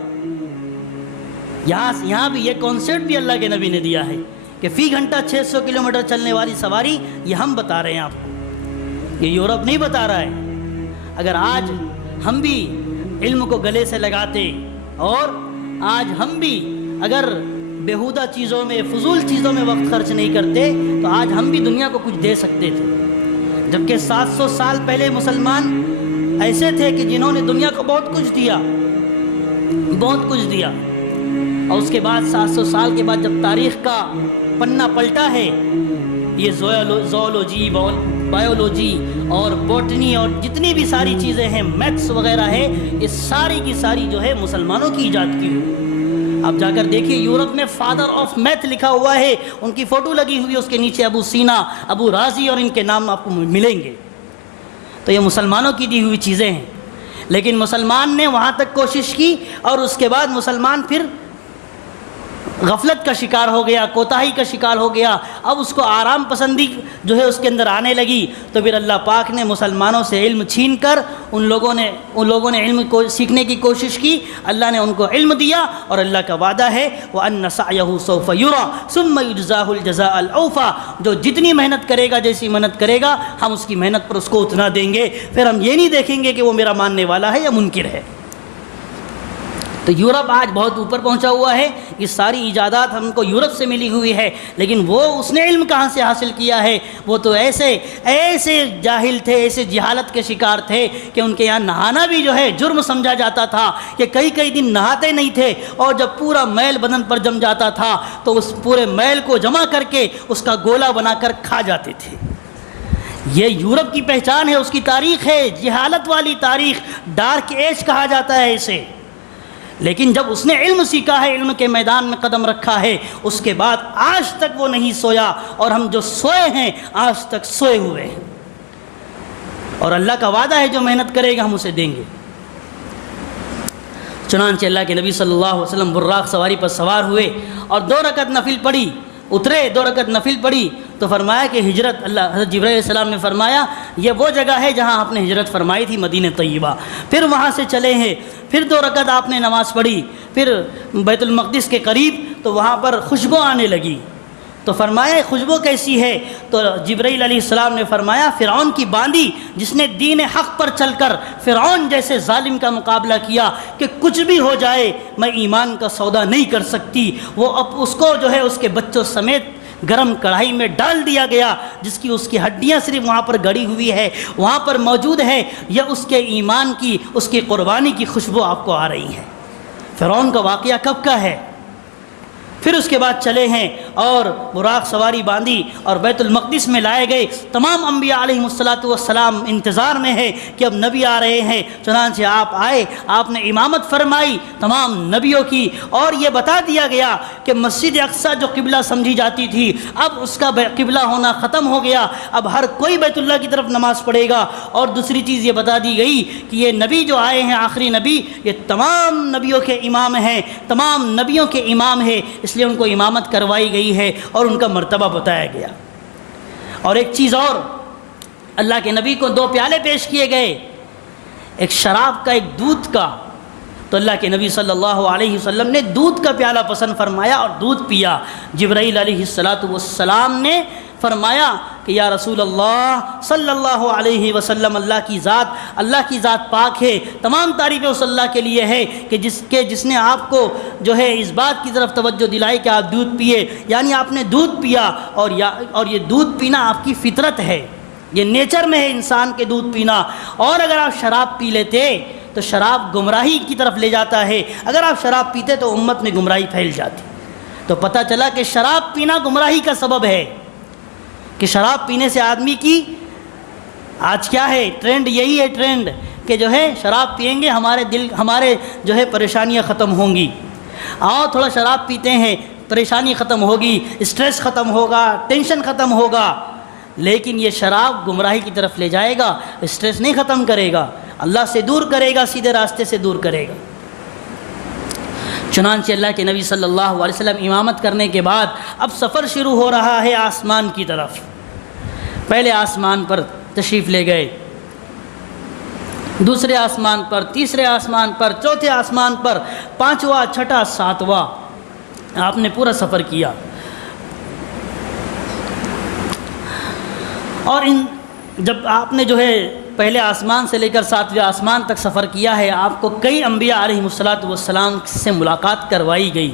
یہاں بھی یہ کانسیپٹ بھی اللہ کے نبی نے دیا ہے کہ فی گھنٹہ 600 کلومیٹر چلنے والی سواری، یہ ہم بتا رہے ہیں آپ کو، یہ یورپ نہیں بتا رہا ہے۔ اگر آج ہم بھی علم کو گلے سے لگاتے اور آج ہم بھی اگر بیہودہ چیزوں میں، فضول چیزوں میں وقت خرچ نہیں کرتے تو آج ہم بھی دنیا کو کچھ دے سکتے تھے۔ جبکہ 700 سال پہلے مسلمان ایسے تھے کہ جنہوں نے دنیا کو بہت کچھ دیا، بہت کچھ دیا، اور اس کے بعد 700 سال کے بعد جب تاریخ کا پنہ پلٹا ہے، یہ زوالوجی، بایولوجی اور بوٹنی اور جتنی بھی ساری چیزیں ہیں، میتھس وغیرہ ہے، یہ ساری کی ساری جو ہے مسلمانوں کی ایجاد کی ہوئی۔ آپ جا کر دیکھیے یورپ میں فادر آف میتھ لکھا ہوا ہے، ان کی فوٹو لگی ہوئی ہے، اس کے نیچے ابو سینا، ابو رازی اور ان کے نام آپ کو ملیں گے۔ تو یہ مسلمانوں کی دی ہوئی چیزیں ہیں، لیکن مسلمان نے وہاں تک کوشش کی اور اس کے بعد مسلمان پھر غفلت کا شکار ہو گیا، کوتاہی کا شکار ہو گیا۔ اب اس کو آرام پسندی جو ہے اس کے اندر آنے لگی، تو پھر اللہ پاک نے مسلمانوں سے علم چھین کر ان لوگوں نے علم کو سیکھنے کی کوشش کی، اللہ نے ان کو علم دیا، اور اللہ کا وعدہ ہے وَأَنَّ سَعْيَهُ سَوْفَ يُرَى ثُمَّ يُجْزَاهُ الْجَزَاءَ الْأَوْفَى، جو جتنی محنت کرے گا، جیسی محنت کرے گا، ہم اس کی محنت پر اس کو اتنا دیں گے۔ پھر ہم یہ نہیں دیکھیں گے کہ وہ میرا ماننے والا ہے یا منکر ہے۔ تو یورپ آج بہت اوپر پہنچا ہوا ہے، یہ ساری ایجادات ہم کو یورپ سے ملی ہوئی ہے، لیکن اس نے علم کہاں سے حاصل کیا ہے؟ وہ تو ایسے جاہل تھے، ایسے جہالت کے شکار تھے کہ ان کے یہاں نہانا بھی جو ہے جرم سمجھا جاتا تھا، کہ کئی دن نہاتے نہیں تھے، اور جب پورا میل بدن پر جم جاتا تھا تو اس پورے میل کو جمع کر کے اس کا گولا بنا کر کھا جاتے تھے۔ یہ یورپ کی پہچان ہے، اس کی تاریخ ہے، جہالت والی تاریخ، ڈارک ایج کہا جاتا ہے اسے۔ لیکن جب اس نے علم سیکھا ہے، علم کے میدان میں قدم رکھا ہے، اس کے بعد آج تک وہ نہیں سویا، اور ہم جو سوئے ہیں آج تک سوئے ہوئے ہیں، اور اللہ کا وعدہ ہے جو محنت کرے گا ہم اسے دیں گے۔ چنانچہ اللہ کے نبی صلی اللہ علیہ وسلم براق سواری پر سوار ہوئے اور 2 رکعت نفل پڑھی، اترے، 2 رکعت نفل پڑھی تو فرمایا کہ ہجرت، حضرت جبرائیل علیہ السلام نے فرمایا یہ وہ جگہ ہے جہاں آپ نے ہجرت فرمائی تھی، مدینہ طیبہ۔ پھر وہاں سے چلے ہیں، پھر 2 رکعت آپ نے نماز پڑھی، پھر بیت المقدس کے قریب تو وہاں پر خوشبو آنے لگی، تو فرمایا خوشبو کیسی ہے؟ تو جبرائیل علیہ السلام نے فرمایا فرعون کی باندی، جس نے دین حق پر چل کر فرعون جیسے ظالم کا مقابلہ کیا کہ کچھ بھی ہو جائے میں ایمان کا سودا نہیں کر سکتی، وہ اب اس کو جو ہے اس کے بچوں سمیت گرم کڑھائی میں ڈال دیا گیا، جس کی اس کی ہڈیاں صرف وہاں پر گڑی ہوئی ہے، وہاں پر موجود ہے، یا اس کے ایمان کی، اس کی قربانی کی خوشبو آپ کو آ رہی ہے۔ فرعون کا واقعہ کب کا ہے؟ پھر اس کے بعد چلے ہیں اور براق سواری باندھی اور بیت المقدس میں لائے گئے۔ تمام انبیاء علیہم السلام انتظار میں ہے کہ اب نبی آ رہے ہیں، چنانچہ آپ آئے، آپ نے امامت فرمائی تمام نبیوں کی، اور یہ بتا دیا گیا کہ مسجد اقصیٰ جو قبلہ سمجھی جاتی تھی اب اس کا قبلہ ہونا ختم ہو گیا، اب ہر کوئی بیت اللہ کی طرف نماز پڑھے گا۔ اور دوسری چیز یہ بتا دی گئی کہ یہ نبی جو آئے ہیں آخری نبی، یہ تمام نبیوں کے امام ہیں، تمام نبیوں کے امام ہیں، اس لیے ان کو امامت کروائی گئی ہے اور ان کا مرتبہ بتایا گیا۔ اور ایک چیز اور، اللہ کے نبی کو 2 پیالے پیش کیے گئے، ایک شراب کا، ایک دودھ کا، تو اللہ کے نبی صلی اللہ علیہ وسلم نے دودھ کا پیالہ پسند فرمایا اور دودھ پیا۔ جبرائیل علیہ السلام نے فرمایا کہ یا رسول اللہ صلی اللہ علیہ وسلم، اللہ کی ذات پاک ہے، تمام تعریفیں اس اللہ کے لیے ہے کہ جس نے آپ کو جو ہے اس بات کی طرف توجہ دلائی کہ آپ دودھ پیے، یعنی آپ نے دودھ پیا، اور یہ دودھ پینا آپ کی فطرت ہے، یہ نیچر میں ہے انسان کے دودھ پینا۔ اور اگر آپ شراب پی لیتے تو شراب گمراہی کی طرف لے جاتا ہے، اگر آپ شراب پیتے تو امت میں گمراہی پھیل جاتی۔ تو پتہ چلا کہ شراب پینا گمراہی کا سبب ہے، کہ شراب پینے سے آدمی کی آج کیا ہے ٹرینڈ، یہی ہے ٹرینڈ کہ جو ہے شراب پئیں گے ہمارے جو ہے پریشانیاں ختم ہوں گی، آؤ تھوڑا شراب پیتے ہیں، پریشانی ختم ہوگی، اسٹریس ختم ہوگا، ٹینشن ختم ہوگا۔ لیکن یہ شراب گمراہی کی طرف لے جائے گا، اسٹریس نہیں ختم کرے گا، اللہ سے دور کرے گا، سیدھے راستے سے دور کرے گا۔ چنانچہ اللہ کے نبی صلی اللہ علیہ وسلم امامت کرنے کے بعد اب سفر شروع ہو رہا ہے آسمان کی طرف۔ پہلے آسمان پر تشریف لے گئے، دوسرے آسمان پر، تیسرے آسمان پر، چوتھے آسمان پر، 5واں، 6واں، 7واں، آپ نے پورا سفر کیا۔ اور جب آپ نے جو ہے پہلے آسمان سے لے کر 7ویں آسمان تک سفر کیا ہے، آپ کو کئی انبیاء علیہ السلام سے ملاقات کروائی گئی۔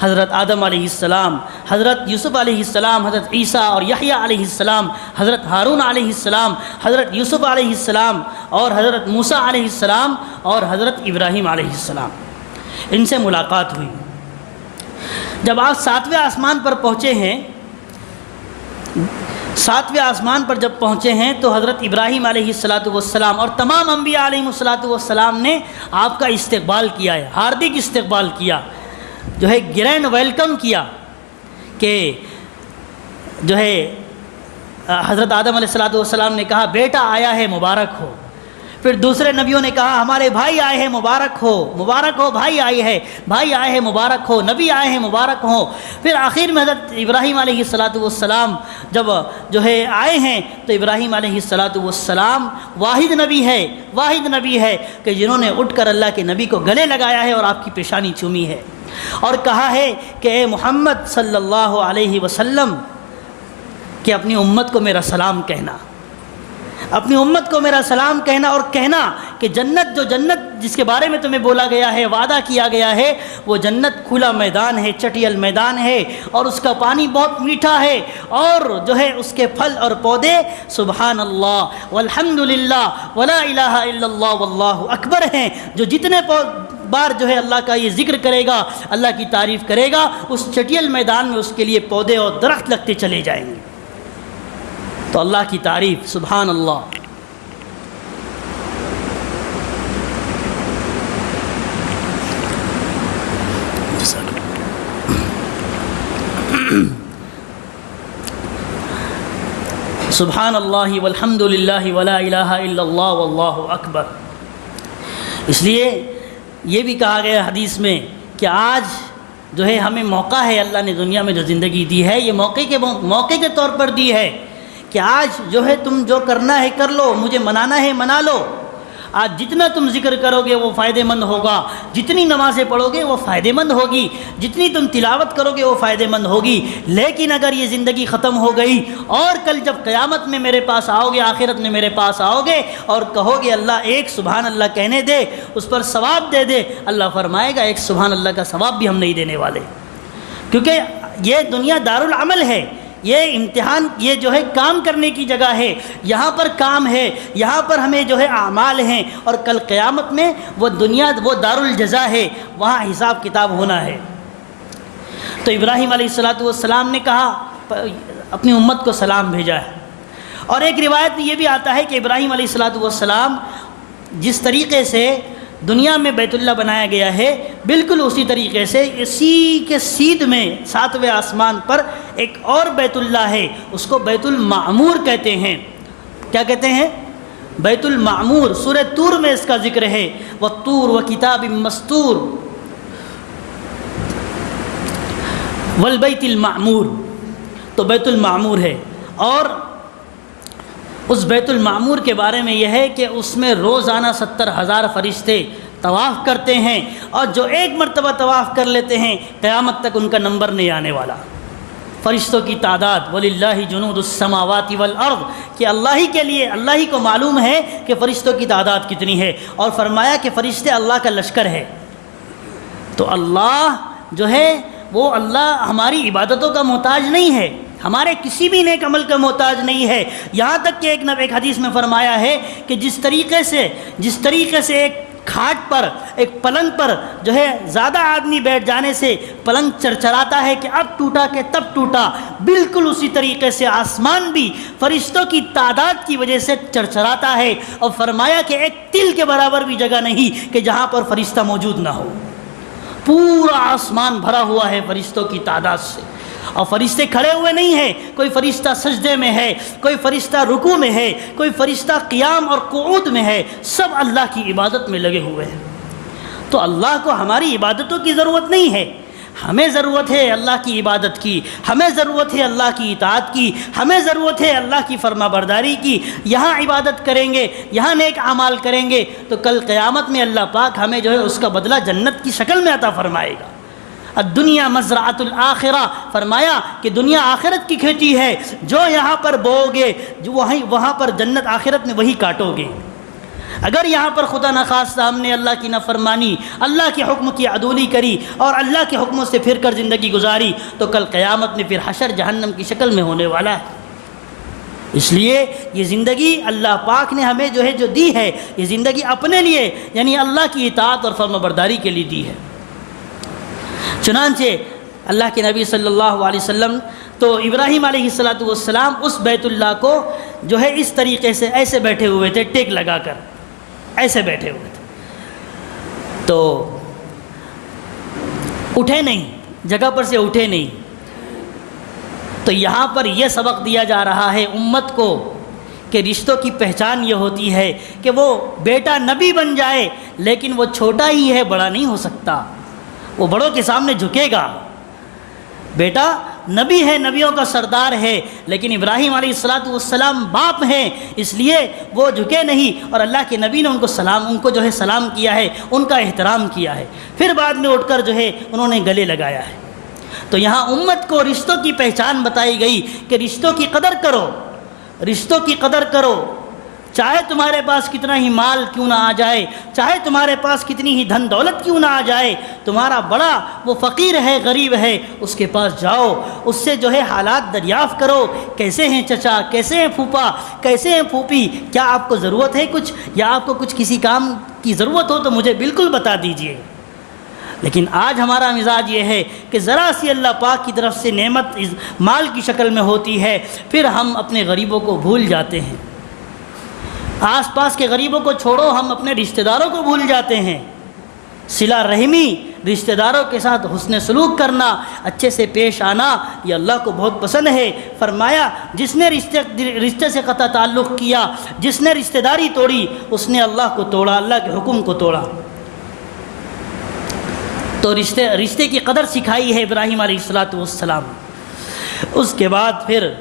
حضرت آدم علیہ السلام، حضرت یوسف علیہ السلام، حضرت عیسیٰ اور یحییٰ علیہ السلام، حضرت ہارون علیہ السلام، حضرت یوسف علیہ السلام، اور حضرت موسیٰ علیہ السلام، اور حضرت ابراہیم علیہ السلام، ان سے ملاقات ہوئی۔ جب آپ 7ویں آسمان پر پہنچے ہیں، 7ویں آسمان پر جب پہنچے ہیں تو حضرت ابراہیم علیہ السلام اور تمام انبیاء علیہ السلام نے آپ کا استقبال کیا ہے، ہاردک استقبال کیا، جو ہے گرینڈ ویلکم کیا، کہ جو ہے حضرت آدم علیہ السلام نے کہا بیٹا آیا ہے مبارک ہو، پھر دوسرے نبیوں نے کہا ہمارے بھائی آئے ہیں مبارک ہو، مبارک ہو، بھائی آئے ہیں مبارک ہو، نبی آئے ہیں مبارک ہو۔ پھر آخر میں حضرت ابراہیم علیہ السلام جب جو ہے آئے ہیں تو ابراہیم علیہ السلام واحد نبی ہے کہ جنہوں نے اٹھ کر اللہ کے نبی کو گلے لگایا ہے اور آپ کی پیشانی چومی ہے، اور کہا ہے کہ اے محمد صلی اللہ علیہ وسلم کہ اپنی امت کو میرا سلام کہنا، اپنی امت کو میرا سلام کہنا، اور کہنا کہ جو جنت جس کے بارے میں تمہیں بولا گیا ہے، وعدہ کیا گیا ہے، وہ جنت کھلا میدان ہے، چٹیل میدان ہے، اور اس کا پانی بہت میٹھا ہے، اور جو ہے اس کے پھل اور پودے سبحان اللہ والحمد للہ ولا الہ الا اللہ واللہ اکبر ہیں۔ جو جتنے بار جو ہے اللہ کا یہ ذکر کرے گا، اللہ کی تعریف کرے گا، اس چٹیل میدان میں اس کے لیے پودے اور درخت لگتے چلے جائیں گے۔ تو اللہ کی تعریف، سبحان اللہ۔ سبحان اللہ والحمد للہ ولا الہ الا اللہ واللہ اکبر۔ اس لیے یہ بھی کہا گیا حدیث میں کہ آج جو ہے ہمیں موقع ہے، اللہ نے دنیا میں جو زندگی دی ہے یہ موقع کے طور پر دی ہے کہ آج جو ہے تم جو کرنا ہے کر لو، مجھے منانا ہے منا لو۔ آج جتنا تم ذکر کرو گے وہ فائدہ مند ہوگا، جتنی نمازیں پڑھو گے وہ فائدہ مند ہوگی، جتنی تم تلاوت کرو گے وہ فائدہ مند ہوگی۔ لیکن اگر یہ زندگی ختم ہو گئی اور کل جب قیامت میں میرے پاس آؤ گے، آخرت میں میرے پاس آؤ گے اور کہو گے اللہ ایک سبحان اللہ کہنے دے، اس پر ثواب دے دے، اللہ فرمائے گا ایک سبحان اللہ کا ثواب بھی ہم نہیں دینے والے، کیونکہ یہ دنیا دارالعمل ہے، یہ امتحان، یہ جو ہے کام کرنے کی جگہ ہے، یہاں پر کام ہے، یہاں پر ہمیں جو ہے اعمال ہیں، اور کل قیامت میں وہ دنیا وہ دارالجزا ہے، وہاں حساب کتاب ہونا ہے۔ تو ابراہیم علیہ السلام نے کہا اپنی امت کو سلام بھیجا ہے۔ اور ایک روایت میں یہ بھی آتا ہے کہ ابراہیم علیہ السلام جس طریقے سے دنیا میں بیت اللہ بنایا گیا ہے بالکل اسی طریقے سے اسی کے سیدھ میں 7ویں آسمان پر ایک اور بیت اللہ ہے، اس کو بیت المعمور کہتے ہیں۔ کیا کہتے ہیں؟ بیت المعمور۔ سورہ طور میں اس کا ذکر ہے، والطور وکتاب مستور والبیت المعمور۔ تو بیت المعمور ہے، اور اس بیت المعمور کے بارے میں یہ ہے کہ اس میں روزانہ 70,000 فرشتے طواف کرتے ہیں، اور جو ایک مرتبہ طواف کر لیتے ہیں قیامت تک ان کا نمبر نہیں آنے والا۔ فرشتوں کی تعداد وَلِلَّهِ جُنُودُ السَّمَاوَاتِ وَالْأَرْضِ، کہ اللہ ہی کے لیے، اللہ ہی کو معلوم ہے کہ فرشتوں کی تعداد کتنی ہے، اور فرمایا کہ فرشتے اللہ کا لشکر ہے۔ تو اللہ جو ہے وہ اللہ ہماری عبادتوں کا محتاج نہیں ہے، ہمارے کسی بھی نیک عمل کا محتاج نہیں ہے۔ یہاں تک کہ ایک حدیث میں فرمایا ہے کہ جس طریقے سے ایک کھاٹ پر، ایک پلنگ پر جو ہے زیادہ آدمی بیٹھ جانے سے پلنگ چرچراتا ہے کہ اب ٹوٹا کہ تب ٹوٹا، بالکل اسی طریقے سے آسمان بھی فرشتوں کی تعداد کی وجہ سے چرچراتا ہے، اور فرمایا کہ ایک تل کے برابر بھی جگہ نہیں کہ جہاں پر فرشتہ موجود نہ ہو۔ پورا آسمان بھرا ہوا ہے فرشتوں کی تعداد سے، اور فرشتے کھڑے ہوئے نہیں ہیں، کوئی فرشتہ سجدے میں ہے، کوئی فرشتہ رکوع میں ہے، کوئی فرشتہ قیام اور قعود میں ہے، سب اللہ کی عبادت میں لگے ہوئے ہیں۔ تو اللہ کو ہماری عبادتوں کی ضرورت نہیں ہے، ہمیں ضرورت ہے اللہ کی عبادت کی، ہمیں ضرورت ہے اللہ کی اطاعت کی، ہمیں ضرورت ہے اللہ کی فرما برداری کی۔ یہاں عبادت کریں گے، یہاں نیک اعمال کریں گے تو کل قیامت میں اللہ پاک ہمیں جو ہے اس کا بدلہ جنت کی شکل میں عطا فرمائے گا۔ الدنیا مزرعۃ الآخرہ، فرمایا کہ دنیا آخرت کی کھیتی ہے، جو یہاں پر بو گے وہاں پر جنت آخرت میں وہی کاٹو گے۔ اگر یہاں پر خدا نخواستہ ہم نے اللہ کی نافرمانی، اللہ کے حکم کی عدولی کری اور اللہ کے حکموں سے پھر کر زندگی گزاری تو کل قیامت میں پھر حشر جہنم کی شکل میں ہونے والا ہے۔ اس لیے یہ زندگی اللہ پاک نے ہمیں جو دی ہے، یہ زندگی اپنے لیے یعنی اللہ کی اطاعت اور فرما برداری کے لیے دی ہے۔ چنانچہ اللہ کے نبی صلی اللہ علیہ وسلم تو ابراہیم علیہ السلام اس بیت اللہ کو جو ہے اس طریقے سے ایسے بیٹھے ہوئے تھے، ٹیک لگا کر ایسے بیٹھے ہوئے تھے، تو اٹھے نہیں، جگہ پر سے اٹھے نہیں۔ تو یہاں پر یہ سبق دیا جا رہا ہے امت کو کہ رشتوں کی پہچان یہ ہوتی ہے کہ وہ بیٹا نبی بن جائے لیکن وہ چھوٹا ہی ہے، بڑا نہیں ہو سکتا، وہ بڑوں کے سامنے جھکے گا۔ بیٹا نبی ہے، نبیوں کا سردار ہے، لیکن ابراہیم علیہ السلام باپ ہیں، اس لیے وہ جھکے نہیں، اور اللہ کے نبی نے ان کو جو ہے سلام کیا ہے، ان کا احترام کیا ہے، پھر بعد میں اٹھ کر جو ہے انہوں نے گلے لگایا ہے۔ تو یہاں امت کو رشتوں کی پہچان بتائی گئی کہ رشتوں کی قدر کرو، رشتوں کی قدر کرو، چاہے تمہارے پاس کتنا ہی مال کیوں نہ آ جائے، چاہے تمہارے پاس کتنی ہی دھن دولت کیوں نہ آ جائے، تمہارا بڑا وہ فقیر ہے، غریب ہے، اس کے پاس جاؤ، اس سے جو ہے حالات دریافت کرو، کیسے ہیں چچا، کیسے ہیں پھوپھا، کیسے ہیں پھوپھی، کیا آپ کو ضرورت ہے کچھ، یا آپ کو کچھ کسی کام کی ضرورت ہو تو مجھے بالکل بتا دیجئے۔ لیکن آج ہمارا مزاج یہ ہے کہ ذرا سی اللہ پاک کی طرف سے نعمت مال کی شکل میں ہوتی ہے، پھر ہم اپنے غریبوں کو بھول جاتے ہیں، آس پاس کے غریبوں کو چھوڑو، ہم اپنے رشتہ داروں کو بھول جاتے ہیں۔ صلہ رحمی، رشتہ داروں کے ساتھ حسن سلوک کرنا، اچھے سے پیش آنا، یہ اللہ کو بہت پسند ہے۔ فرمایا جس نے رشتے سے قطع تعلق کیا، جس نے رشتہ داری توڑی، اس نے اللہ کو توڑا، اللہ کے حکم کو توڑا۔ تو رشتے کی قدر سکھائی ہے ابراہیم علیہ السلام۔ اس کے بعد پھر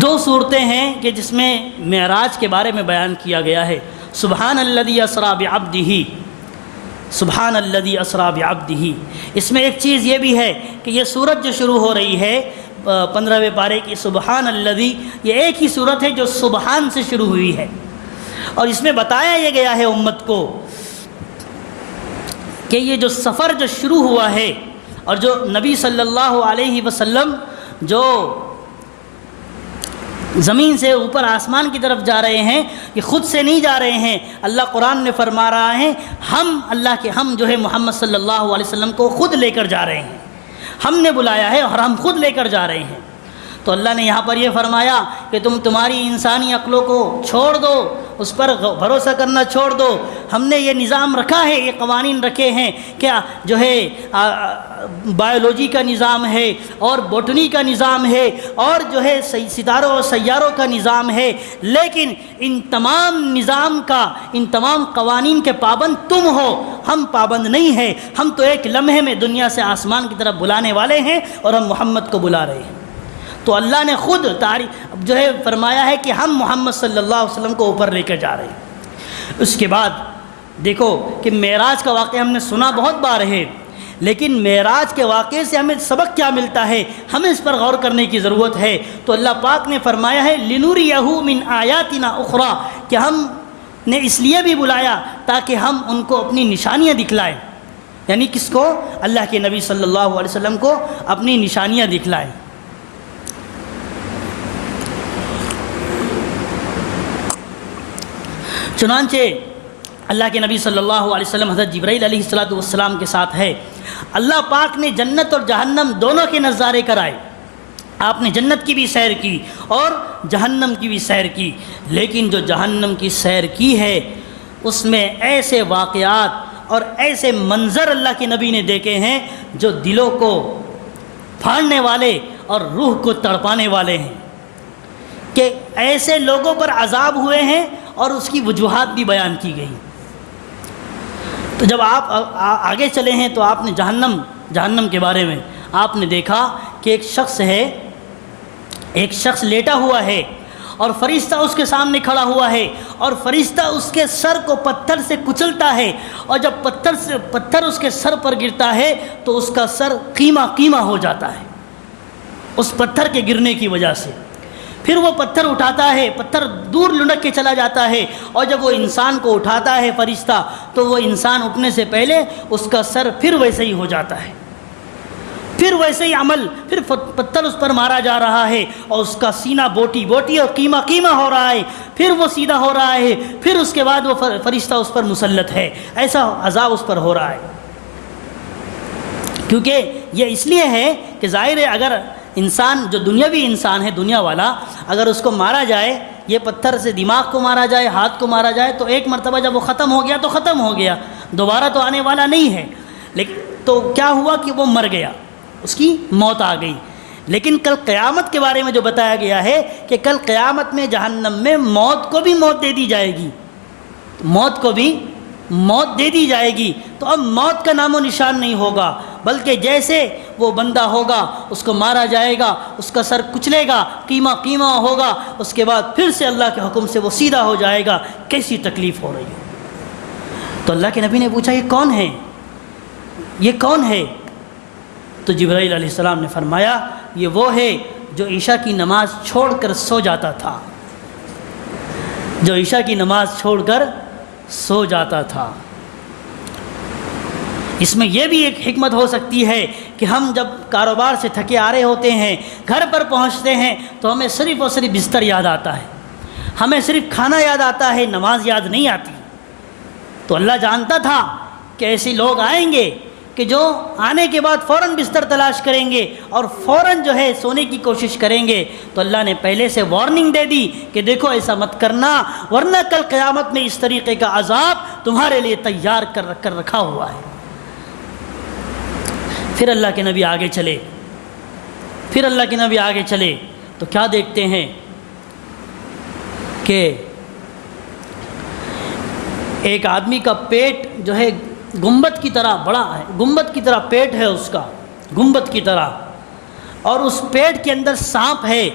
دو صورتیں ہیں کہ جس میں معراج کے بارے میں بیان کیا گیا ہے۔ سبحان الذی اسریٰ بعبدہ، سبحان الذی اسریٰ بعبدہ۔ اس میں ایک چیز یہ بھی ہے کہ یہ سورت جو شروع ہو رہی ہے 15ویں پارے کی، سبحان الذی، یہ ایک ہی سورت ہے جو سبحان سے شروع ہوئی ہے، اور اس میں بتایا یہ گیا ہے امت کو کہ یہ جو سفر جو شروع ہوا ہے اور جو نبی صلی اللہ علیہ وسلم جو زمین سے اوپر آسمان کی طرف جا رہے ہیں، یہ خود سے نہیں جا رہے ہیں۔ اللہ قرآن میں فرما رہا ہے ہم جو ہے محمد صلی اللہ علیہ وسلم کو خود لے کر جا رہے ہیں، ہم نے بلایا ہے اور ہم خود لے کر جا رہے ہیں۔ تو اللہ نے یہاں پر یہ فرمایا کہ تمہاری انسانی عقلوں کو چھوڑ دو، اس پر بھروسہ کرنا چھوڑ دو۔ ہم نے یہ نظام رکھا ہے، یہ قوانین رکھے ہیں، کیا جو ہے بایولوجی کا نظام ہے اور بوٹنی کا نظام ہے اور جو ہے ستاروں اور سیاروں کا نظام ہے، لیکن ان تمام نظام کا، ان تمام قوانین کے پابند تم ہو، ہم پابند نہیں ہیں۔ ہم تو ایک لمحے میں دنیا سے آسمان کی طرف بلانے والے ہیں اور ہم محمد کو بلا رہے ہیں۔ تو اللہ نے خود جو ہے فرمایا ہے کہ ہم محمد صلی اللہ علیہ وسلم کو اوپر لے کر جا رہے ہیں۔ اس کے بعد دیکھو کہ معراج کا واقعہ ہم نے سنا بہت بار ہے، لیکن معراج کے واقعے سے ہمیں سبق کیا ملتا ہے، ہمیں اس پر غور کرنے کی ضرورت ہے۔ تو اللہ پاک نے فرمایا ہے لِنُرِيَهُ مِنْ آيَاتِنَا أُخْرَى، کہ ہم نے اس لیے بھی بلایا تاکہ ہم ان کو اپنی نشانیاں دکھلائیں۔ یعنی کس کو؟ اللہ کے نبی صلی اللہ علیہ وسلم کو اپنی نشانیاں دکھلائیں۔ چنانچہ اللہ کے نبی صلی اللہ علیہ وسلم حضرت جبرائیل علیہ السلام کے ساتھ ہے، اللہ پاک نے جنت اور جہنم دونوں کے نظارے کرائے۔ آپ نے جنت کی بھی سیر کی اور جہنم کی بھی سیر کی، لیکن جو جہنم کی سیر کی ہے اس میں ایسے واقعات اور ایسے منظر اللہ کے نبی نے دیکھے ہیں جو دلوں کو پھاڑنے والے اور روح کو تڑپانے والے ہیں، کہ ایسے لوگوں پر عذاب ہوئے ہیں اور اس کی وجوہات بھی بیان کی گئی۔ تو جب آپ آگے چلے ہیں تو آپ نے جہنم کے بارے میں آپ نے دیکھا کہ ایک شخص لیٹا ہوا ہے اور فرشتہ اس کے سامنے کھڑا ہوا ہے، اور فرشتہ اس کے سر کو پتھر سے کچلتا ہے، اور جب پتھر اس کے سر پر گرتا ہے تو اس کا سر قیمہ ہو جاتا ہے اس پتھر کے گرنے کی وجہ سے۔ پھر وہ پتھر اٹھاتا ہے، پتھر دور لڑک کے چلا جاتا ہے، اور جب وہ انسان کو اٹھاتا ہے فرشتہ تو وہ انسان اٹھنے سے پہلے اس کا سر پھر ویسے ہی ہو جاتا ہے، پھر ویسے ہی عمل، پھر پتھر اس پر مارا جا رہا ہے اور اس کا سینہ بوٹی اور قیمہ ہو رہا ہے، پھر وہ سیدھا ہو رہا ہے، پھر اس کے بعد وہ فرشتہ اس پر مسلط ہے۔ ایسا عذاب اس پر ہو رہا ہے، کیونکہ یہ اس لیے ہے کہ ظاہر ہے اگر انسان جو دنیاوی انسان ہے، دنیا والا، اگر اس کو مارا جائے، یہ پتھر سے دماغ کو مارا جائے، ہاتھ کو مارا جائے، تو ایک مرتبہ جب وہ ختم ہو گیا تو ختم ہو گیا، دوبارہ تو آنے والا نہیں ہے۔ لیکن تو کیا ہوا کہ وہ مر گیا، اس کی موت آ گئی۔ لیکن کل قیامت کے بارے میں جو بتایا گیا ہے کہ کل قیامت میں جہنم میں موت کو بھی موت دے دی جائے گی، موت کو بھی موت دے دی جائے گی، تو اب موت کا نام و نشان نہیں ہوگا، بلکہ جیسے وہ بندہ ہوگا اس کو مارا جائے گا، اس کا سر کچلے گا، قیمہ ہوگا، اس کے بعد پھر سے اللہ کے حکم سے وہ سیدھا ہو جائے گا۔ کیسی تکلیف ہو رہی ہے۔ تو اللہ کے نبی نے پوچھا یہ کون ہے، یہ کون ہے؟ تو جبرائیل علیہ السلام نے فرمایا یہ وہ ہے جو عشاء کی نماز چھوڑ کر سو جاتا تھا، جو عشاء کی نماز چھوڑ کر سو جاتا تھا۔ اس میں یہ بھی ایک حکمت ہو سکتی ہے کہ ہم جب کاروبار سے تھکے آ رہے ہوتے ہیں، گھر پر پہنچتے ہیں تو ہمیں صرف اور صرف بستر یاد آتا ہے، ہمیں صرف کھانا یاد آتا ہے، نماز یاد نہیں آتی۔ تو اللہ جانتا تھا کہ ایسے لوگ آئیں گے کہ جو آنے کے بعد فوراً بستر تلاش کریں گے اور فوراً جو ہے سونے کی کوشش کریں گے، تو اللہ نے پہلے سے وارننگ دے دی کہ دیکھو ایسا مت کرنا، ورنہ کل قیامت میں اس طریقے کا عذاب تمہارے لیے تیار کر رکھا ہوا ہے۔ پھر اللہ کے نبی آگے چلے تو کیا دیکھتے ہیں کہ ایک آدمی کا پیٹ جو ہے گنبد کی طرح بڑا ہے، گنبد کی طرح پیٹ ہے اس کا، گنبد کی طرح، اور اس پیٹ کے اندر سانپ ہے،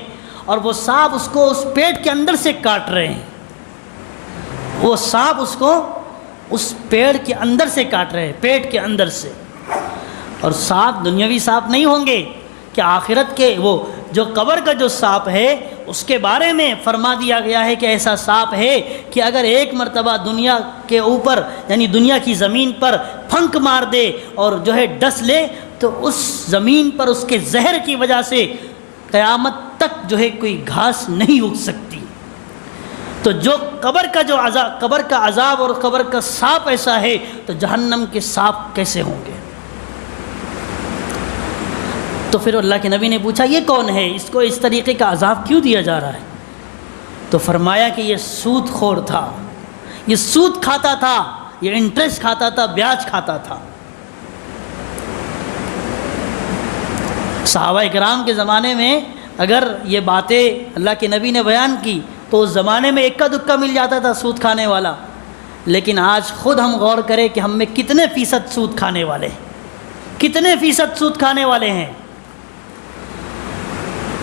اور وہ سانپ اس کو اس پیٹ کے اندر سے کاٹ رہے ہیں، وہ سانپ اس کو اس پیڑ کے اندر سے کاٹ رہے ہیں، پیٹ کے اندر سے۔ اور سانپ دنیاوی سانپ نہیں ہوں گے کہ آخرت کے وہ جو قبر کا جو سانپ ہے اس کے بارے میں فرما دیا گیا ہے کہ ایسا سانپ ہے کہ اگر ایک مرتبہ دنیا کے اوپر یعنی دنیا کی زمین پر پھنک مار دے اور جو ہے ڈس لے تو اس زمین پر اس کے زہر کی وجہ سے قیامت تک جو ہے کوئی گھاس نہیں اگ سکتی۔ تو جو قبر کا عذاب اور قبر کا سانپ ایسا ہے تو جہنم کے سانپ کیسے ہوں گے؟ تو پھر اللہ کے نبی نے پوچھا یہ کون ہے، اس کو اس طریقے کا عذاب کیوں دیا جا رہا ہے؟ تو فرمایا کہ یہ سود خور تھا، یہ سود کھاتا تھا، یہ انٹرسٹ کھاتا تھا، بیاج کھاتا تھا۔ صحابہ کرام کے زمانے میں اگر یہ باتیں اللہ کے نبی نے بیان کی تو اس زمانے میں اکا دکا مل جاتا تھا سود کھانے والا، لیکن آج خود ہم غور کریں کہ ہم میں کتنے فیصد سود کھانے والے ہیں، کتنے فیصد سود کھانے والے ہیں۔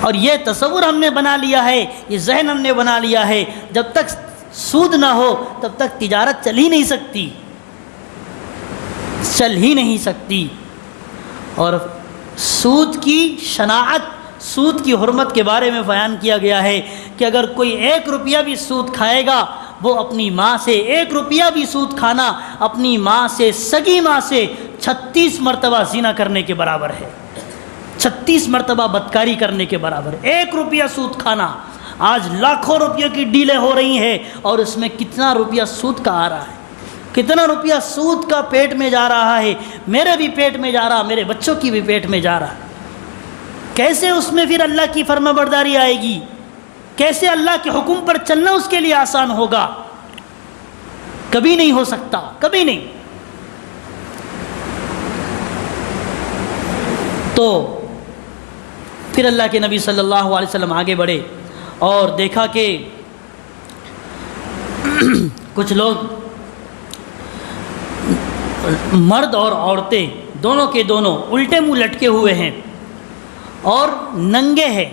اور یہ تصور ہم نے بنا لیا ہے، یہ ذہن ہم نے بنا لیا ہے، جب تک سود نہ ہو تب تک تجارت چل ہی نہیں سکتی، چل ہی نہیں سکتی۔ اور سود کی شناعت، سود کی حرمت کے بارے میں بیان کیا گیا ہے کہ اگر کوئی 1 روپیہ بھی سود کھائے گا وہ اپنی ماں سے 1 روپیہ بھی سود کھانا اپنی ماں سے، سگی ماں سے 36 مرتبہ زنا کرنے کے برابر ہے، 36 مرتبہ بدکاری کرنے کے برابر ہے۔ 1 روپیہ سود کھانا، آج لاکھوں روپیوں کی ڈیلیں ہو رہی ہیں اور اس میں کتنا روپیہ سود کا آ رہا ہے، کتنا روپیہ سود کا پیٹ میں جا رہا ہے، میرے بھی پیٹ میں جا رہا، میرے بچوں کی بھی پیٹ میں جا رہا۔ کیسے اس میں پھر اللہ کی فرما برداری آئے گی؟ کیسے اللہ کے حکم پر چلنا اس کے لیے آسان ہوگا؟ کبھی نہیں ہو سکتا، کبھی نہیں۔ تو پھر اللہ کے نبی صلی اللہ علیہ وسلم آگے بڑھے اور دیکھا کہ کچھ لوگ مرد اور عورتیں دونوں کے دونوں الٹے منہ لٹکے ہوئے ہیں اور ننگے ہیں،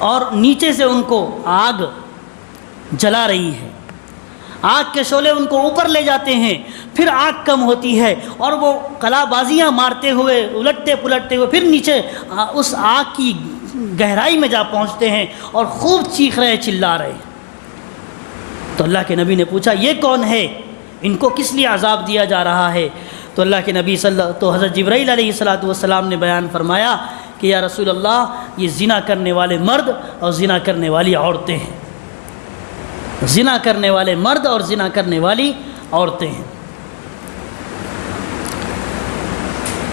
اور نیچے سے ان کو آگ جلا رہی ہے، آگ کے شعلے ان کو اوپر لے جاتے ہیں، پھر آگ کم ہوتی ہے اور وہ قلا بازیاں مارتے ہوئے، الٹتے پلٹتے ہوئے پھر نیچے اس آگ کی گہرائی میں جا پہنچتے ہیں اور خوب چیخ رہے، چلا رہے۔ تو اللہ کے نبی نے پوچھا یہ کون ہے، ان کو کس لیے عذاب دیا جا رہا ہے؟ تو اللہ کے نبی تو حضرت جبرائیل علیہ السلام نے بیان فرمایا کہ یا رسول اللہ، یہ زنا کرنے والے مرد اور زنا کرنے والی عورتیں ہیں، زنا کرنے والے مرد اور زنا کرنے والی عورتیں ہیں۔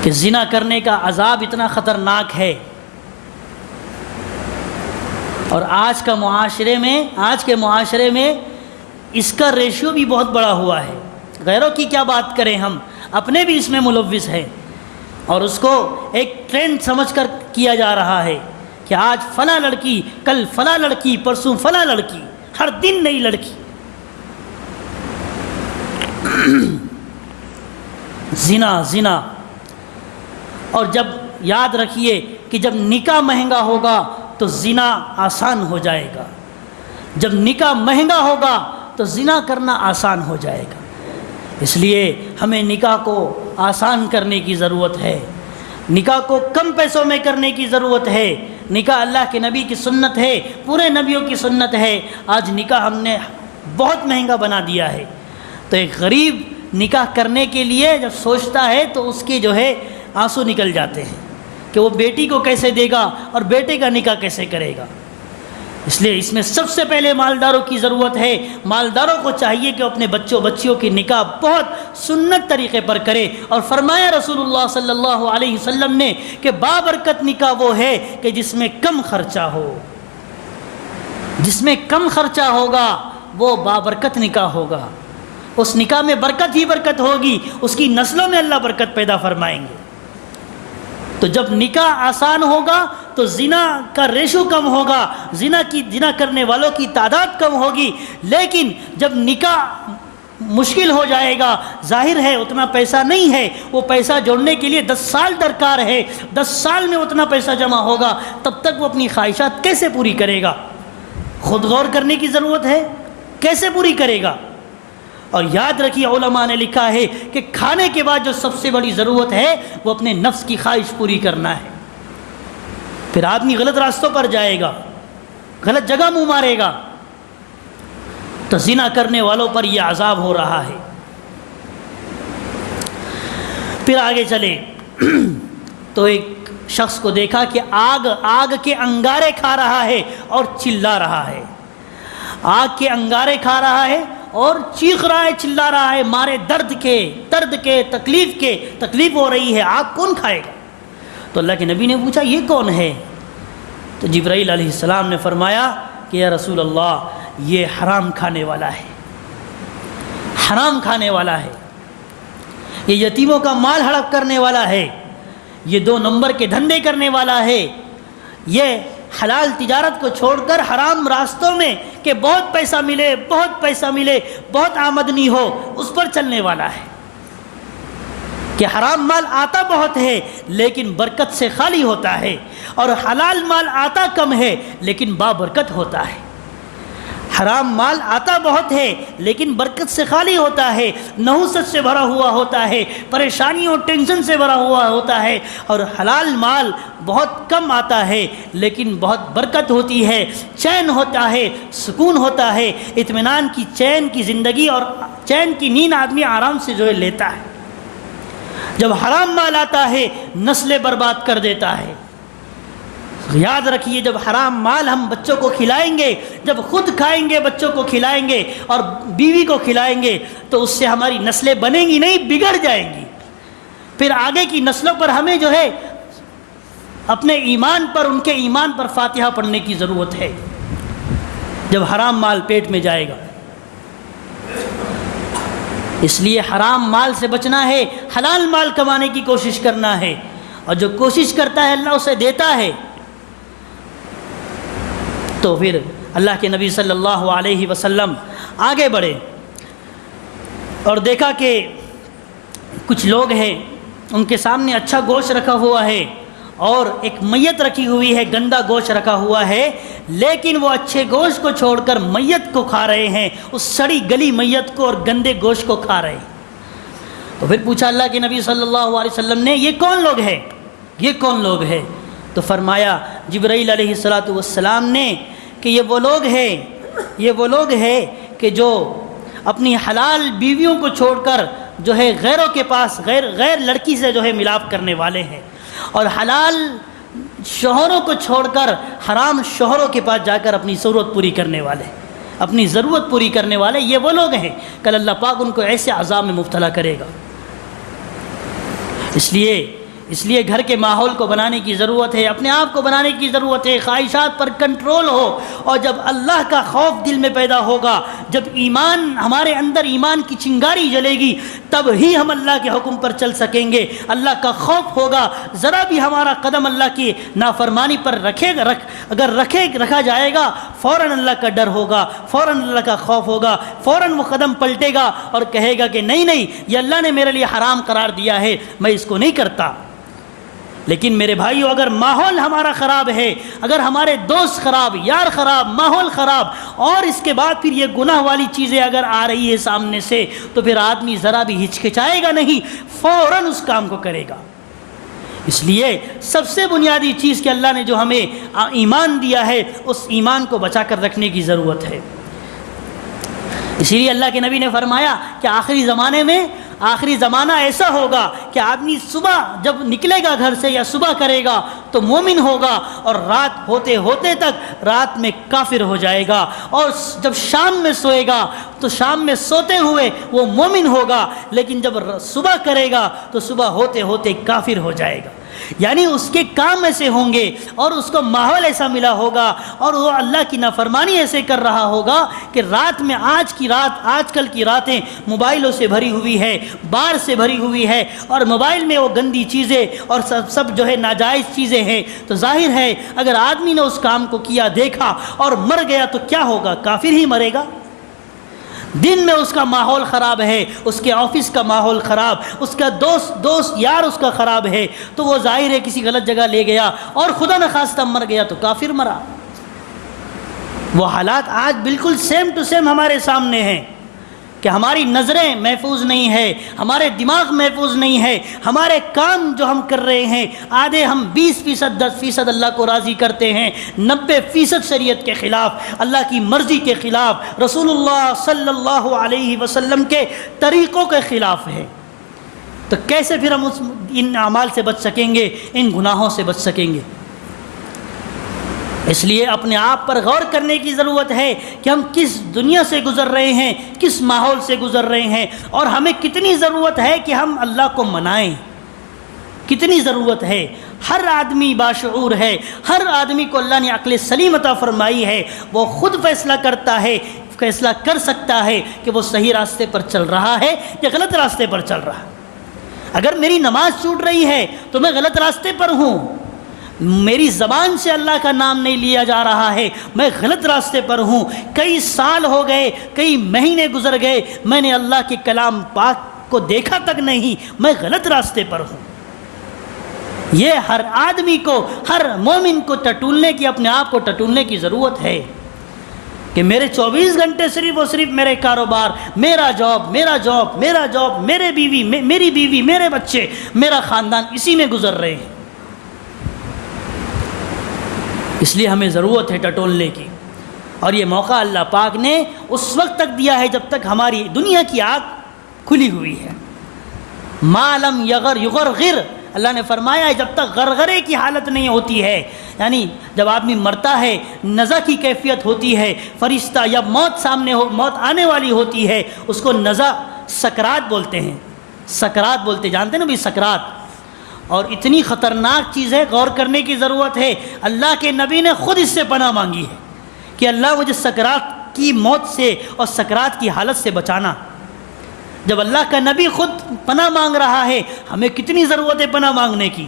کہ زنا کرنے کا عذاب اتنا خطرناک ہے، اور آج کے معاشرے میں اس کا ریشیو بھی بہت بڑا ہوا ہے۔ غیروں کی کیا بات کریں، ہم اپنے بھی اس میں ملوث ہیں، اور اس کو ایک ٹرینڈ سمجھ کر کیا جا رہا ہے کہ آج فلاں لڑکی، کل فلاں لڑکی، پرسوں فلاں لڑکی، ہر دن نئی لڑکی۔ زنا۔ اور جب یاد رکھیے کہ جب نکاح مہنگا ہوگا تو زنا آسان ہو جائے گا، جب نکاح مہنگا ہوگا تو زنا کرنا آسان ہو جائے گا۔ اس لیے ہمیں نکاح کو آسان کرنے کی ضرورت ہے، نکاح کو کم پیسوں میں کرنے کی ضرورت ہے۔ نکاح اللہ کے نبی کی سنت ہے، پورے نبیوں کی سنت ہے۔ آج نکاح ہم نے بہت مہنگا بنا دیا ہے، تو ایک غریب نکاح کرنے کے لیے جب سوچتا ہے تو اس کے جو ہے آنسو نکل جاتے ہیں کہ وہ بیٹی کو کیسے دے گا اور بیٹے کا نکاح کیسے کرے گا۔ اس لیے اس میں سب سے پہلے مالداروں کی ضرورت ہے۔ مالداروں کو چاہیے کہ اپنے بچیوں کی نکاح بہت سنت طریقے پر کرے، اور فرمایا رسول اللہ صلی اللہ علیہ وسلم نے کہ بابرکت نکاح وہ ہے کہ جس میں کم خرچہ ہو، جس میں کم خرچہ ہوگا وہ بابرکت نکاح ہوگا، اس نکاح میں برکت ہی برکت ہوگی، اس کی نسلوں میں اللہ برکت پیدا فرمائیں گے۔ تو جب نکاح آسان ہوگا تو زنا کا ریشو کم ہوگا، زنا کرنے والوں کی تعداد کم ہوگی۔ لیکن جب نکاح مشکل ہو جائے گا، ظاہر ہے اتنا پیسہ نہیں ہے، وہ پیسہ جوڑنے کے لیے 10 سال درکار ہے، 10 سال میں اتنا پیسہ جمع ہوگا، تب تک وہ اپنی خواہشات کیسے پوری کرے گا؟ خود غور کرنے کی ضرورت ہے، کیسے پوری کرے گا؟ اور یاد رکھیے علماء نے لکھا ہے کہ کھانے کے بعد جو سب سے بڑی ضرورت ہے وہ اپنے نفس کی خواہش پوری کرنا ہے۔ پھر آدمی غلط راستوں پر جائے گا، غلط جگہ منہ مارے گا، تو زنا کرنے والوں پر یہ عذاب ہو رہا ہے۔ پھر آگے چلے تو ایک شخص کو دیکھا کہ آگ کے انگارے کھا رہا ہے اور چلا رہا ہے، آگ کے انگارے کھا رہا ہے اور چیخ رہا ہے، چلا رہا ہے، مارے درد کے تکلیف ہو رہی ہے، آگ کون کھائے گا؟ تو اللہ کے نبی نے پوچھا یہ کون ہے؟ تو جبرائیل علیہ السلام نے فرمایا کہ یا رسول اللہ یہ حرام کھانے والا ہے، حرام کھانے والا ہے، یہ یتیموں کا مال ہڑپ کرنے والا ہے، یہ 2 نمبر کے دھندے کرنے والا ہے، یہ حلال تجارت کو چھوڑ کر حرام راستوں میں کہ بہت پیسہ ملے، بہت آمدنی ہو، اس پر چلنے والا ہے، کہ حرام مال آتا بہت ہے لیکن برکت سے خالی ہوتا ہے، اور حلال مال آتا کم ہے لیکن بابرکت ہوتا ہے۔ حرام مال آتا بہت ہے لیکن برکت سے خالی ہوتا ہے، نحوست سے بھرا ہوا ہوتا ہے، پریشانیوں ٹینشن سے بھرا ہوا ہوتا ہے، اور حلال مال بہت کم آتا ہے لیکن بہت برکت ہوتی ہے، چین ہوتا ہے، سکون ہوتا ہے، اطمینان کی چین کی زندگی اور چین کی نیند آدمی آرام سے جو ہے لیتا ہے۔ جب حرام مال آتا ہے نسلیں برباد کر دیتا ہے۔ یاد رکھیے جب حرام مال ہم بچوں کو کھلائیں گے، جب خود کھائیں گے بچوں کو کھلائیں گے اور بیوی کو کھلائیں گے تو اس سے ہماری نسلیں بنیں گی نہیں، بگڑ جائیں گی، پھر آگے کی نسلوں پر ہمیں جو ہے اپنے ایمان پر، ان کے ایمان پر فاتحہ پڑھنے کی ضرورت ہے جب حرام مال پیٹ میں جائے گا۔ اس لیے حرام مال سے بچنا ہے، حلال مال کمانے کی کوشش کرنا ہے، اور جو کوشش کرتا ہے اللہ اسے دیتا ہے۔ تو پھر اللہ کے نبی صلی اللہ علیہ وسلم آگے بڑھے اور دیکھا کہ کچھ لوگ ہیں، ان کے سامنے اچھا گوشت رکھا ہوا ہے اور ایک میت رکھی ہوئی ہے، گندا گوشت رکھا ہوا ہے، لیکن وہ اچھے گوشت کو چھوڑ کر میت کو کھا رہے ہیں، اس سڑی گلی میت کو اور گندے گوشت کو کھا رہے ہیں۔ تو پھر پوچھا اللہ کے نبی صلی اللہ علیہ وسلم نے یہ کون لوگ ہیں؟ تو فرمایا جبرائیل علیہ السلام نے کہ یہ وہ لوگ ہیں کہ جو اپنی حلال بیویوں کو چھوڑ کر جو ہے غیروں کے پاس غیر لڑکی سے جو ہے ملاپ کرنے والے ہیں، اور حلال شوہروں کو چھوڑ کر حرام شوہروں کے پاس جا کر اپنی ضرورت پوری کرنے والے، یہ وہ لوگ ہیں کل اللہ پاک ان کو ایسے عذاب میں مبتلا کرے گا۔ اس لیے گھر کے ماحول کو بنانے کی ضرورت ہے، اپنے آپ کو بنانے کی ضرورت ہے، خواہشات پر کنٹرول ہو، اور جب اللہ کا خوف دل میں پیدا ہوگا، جب ہمارے اندر ایمان کی چنگاری جلے گی، تب ہی ہم اللہ کے حکم پر چل سکیں گے۔ اللہ کا خوف ہوگا، ذرا بھی ہمارا قدم اللہ کی نافرمانی پر رکھا جائے گا، فوراً اللہ کا ڈر ہوگا، فوراً اللہ کا خوف ہوگا، فوراً وہ قدم پلٹے گا اور کہے گا کہ نہیں یہ اللہ نے میرے لیے حرام قرار دیا ہے، میں اس کو نہیں کرتا۔ لیکن میرے بھائیو، اگر ماحول ہمارا خراب ہے، اگر ہمارے دوست خراب، یار خراب، ماحول خراب، اور اس کے بعد پھر یہ گناہ والی چیزیں اگر آ رہی ہے سامنے سے، تو پھر آدمی ذرا بھی ہچکچائے گا نہیں، فوراً اس کام کو کرے گا۔ اس لیے سب سے بنیادی چیز کہ اللہ نے جو ہمیں ایمان دیا ہے، اس ایمان کو بچا کر رکھنے کی ضرورت ہے۔ اسی لیے اللہ کے نبی نے فرمایا کہ آخری زمانہ ایسا ہوگا کہ آدمی صبح جب نکلے گا گھر سے یا صبح کرے گا تو مومن ہوگا، اور رات ہوتے ہوتے تک رات میں کافر ہو جائے گا، اور جب شام میں سوئے گا تو شام میں سوتے ہوئے وہ مومن ہوگا، لیکن جب صبح کرے گا تو صبح ہوتے ہوتے کافر ہو جائے گا۔ یعنی اس کے کام ایسے ہوں گے اور اس کو ماحول ایسا ملا ہوگا اور وہ اللہ کی نافرمانی ایسے کر رہا ہوگا کہ رات میں آج کل کی راتیں موبائلوں سے بھری ہوئی ہے، بار سے بھری ہوئی ہے، اور موبائل میں وہ گندی چیزیں اور سب جو ہے ناجائز چیزیں ہیں، تو ظاہر ہے اگر آدمی نے اس کام کو کیا، دیکھا اور مر گیا تو کیا ہوگا؟ کافر ہی مرے گا۔ دن میں اس کا ماحول خراب ہے، اس کے آفس کا ماحول خراب، اس کا دوست یار اس کا خراب ہے، تو وہ ظاہر ہے کسی غلط جگہ لے گیا اور خدا نخواستہ مر گیا تو کافر مرا۔ وہ حالات آج بالکل سیم ٹو سیم ہمارے سامنے ہیں کہ ہماری نظریں محفوظ نہیں ہے، ہمارے دماغ محفوظ نہیں ہے، ہمارے کام جو ہم کر رہے ہیں آدھے ہم 20% 10% اللہ کو راضی کرتے ہیں، 90% شریعت کے خلاف، اللہ کی مرضی کے خلاف، رسول اللہ صلی اللہ علیہ وسلم کے طریقوں کے خلاف ہے۔ تو کیسے پھر ہم ان اعمال سے بچ سکیں گے، ان گناہوں سے بچ سکیں گے؟ اس لیے اپنے آپ پر غور کرنے کی ضرورت ہے کہ ہم کس دنیا سے گزر رہے ہیں، کس ماحول سے گزر رہے ہیں، اور ہمیں کتنی ضرورت ہے کہ ہم اللہ کو منائیں، کتنی ضرورت ہے۔ ہر آدمی باشعور ہے، ہر آدمی کو اللہ نے عقل سلیم عطا فرمائی ہے، وہ خود فیصلہ کرتا ہے، فیصلہ کر سکتا ہے کہ وہ صحیح راستے پر چل رہا ہے یا غلط راستے پر چل رہا ہے۔ اگر میری نماز چھوٹ رہی ہے تو میں غلط راستے پر ہوں، میری زبان سے اللہ کا نام نہیں لیا جا رہا ہے، میں غلط راستے پر ہوں، کئی سال ہو گئے، کئی مہینے گزر گئے، میں نے اللہ کے کلام پاک کو دیکھا تک نہیں، میں غلط راستے پر ہوں۔ یہ ہر آدمی کو، ہر مومن کو ٹٹولنے کی، اپنے آپ کو ٹٹولنے کی ضرورت ہے کہ میرے 24 گھنٹے صرف اور صرف میرے کاروبار، میرا جاب، میرا جاب، میرا جاب، میری بیوی، میرے بچے، میرا خاندان، اسی میں گزر رہے ہیں۔ اس لیے ہمیں ضرورت ہے ٹٹولنے کی، اور یہ موقع اللہ پاک نے اس وقت تک دیا ہے جب تک ہماری دنیا کی آنکھ کھلی ہوئی ہے۔ ما لم یغرغر، اللہ نے فرمایا ہے جب تک غرغرے کی حالت نہیں ہوتی ہے، یعنی جب آدمی مرتا ہے، نزع کی کیفیت ہوتی ہے، فرشتہ یا موت موت آنے والی ہوتی ہے، اس کو نزع سکرات بولتے ہیں، سکرات بولتے، جانتے ہیں نا بھی سکرات، اور اتنی خطرناک چیز ہے، غور کرنے کی ضرورت ہے۔ اللہ کے نبی نے خود اس سے پناہ مانگی ہے کہ اللہ مجھے سکرات کی موت سے اور سکرات کی حالت سے بچانا۔ جب اللہ کا نبی خود پناہ مانگ رہا ہے، ہمیں کتنی ضرورت ہے پناہ مانگنے کی۔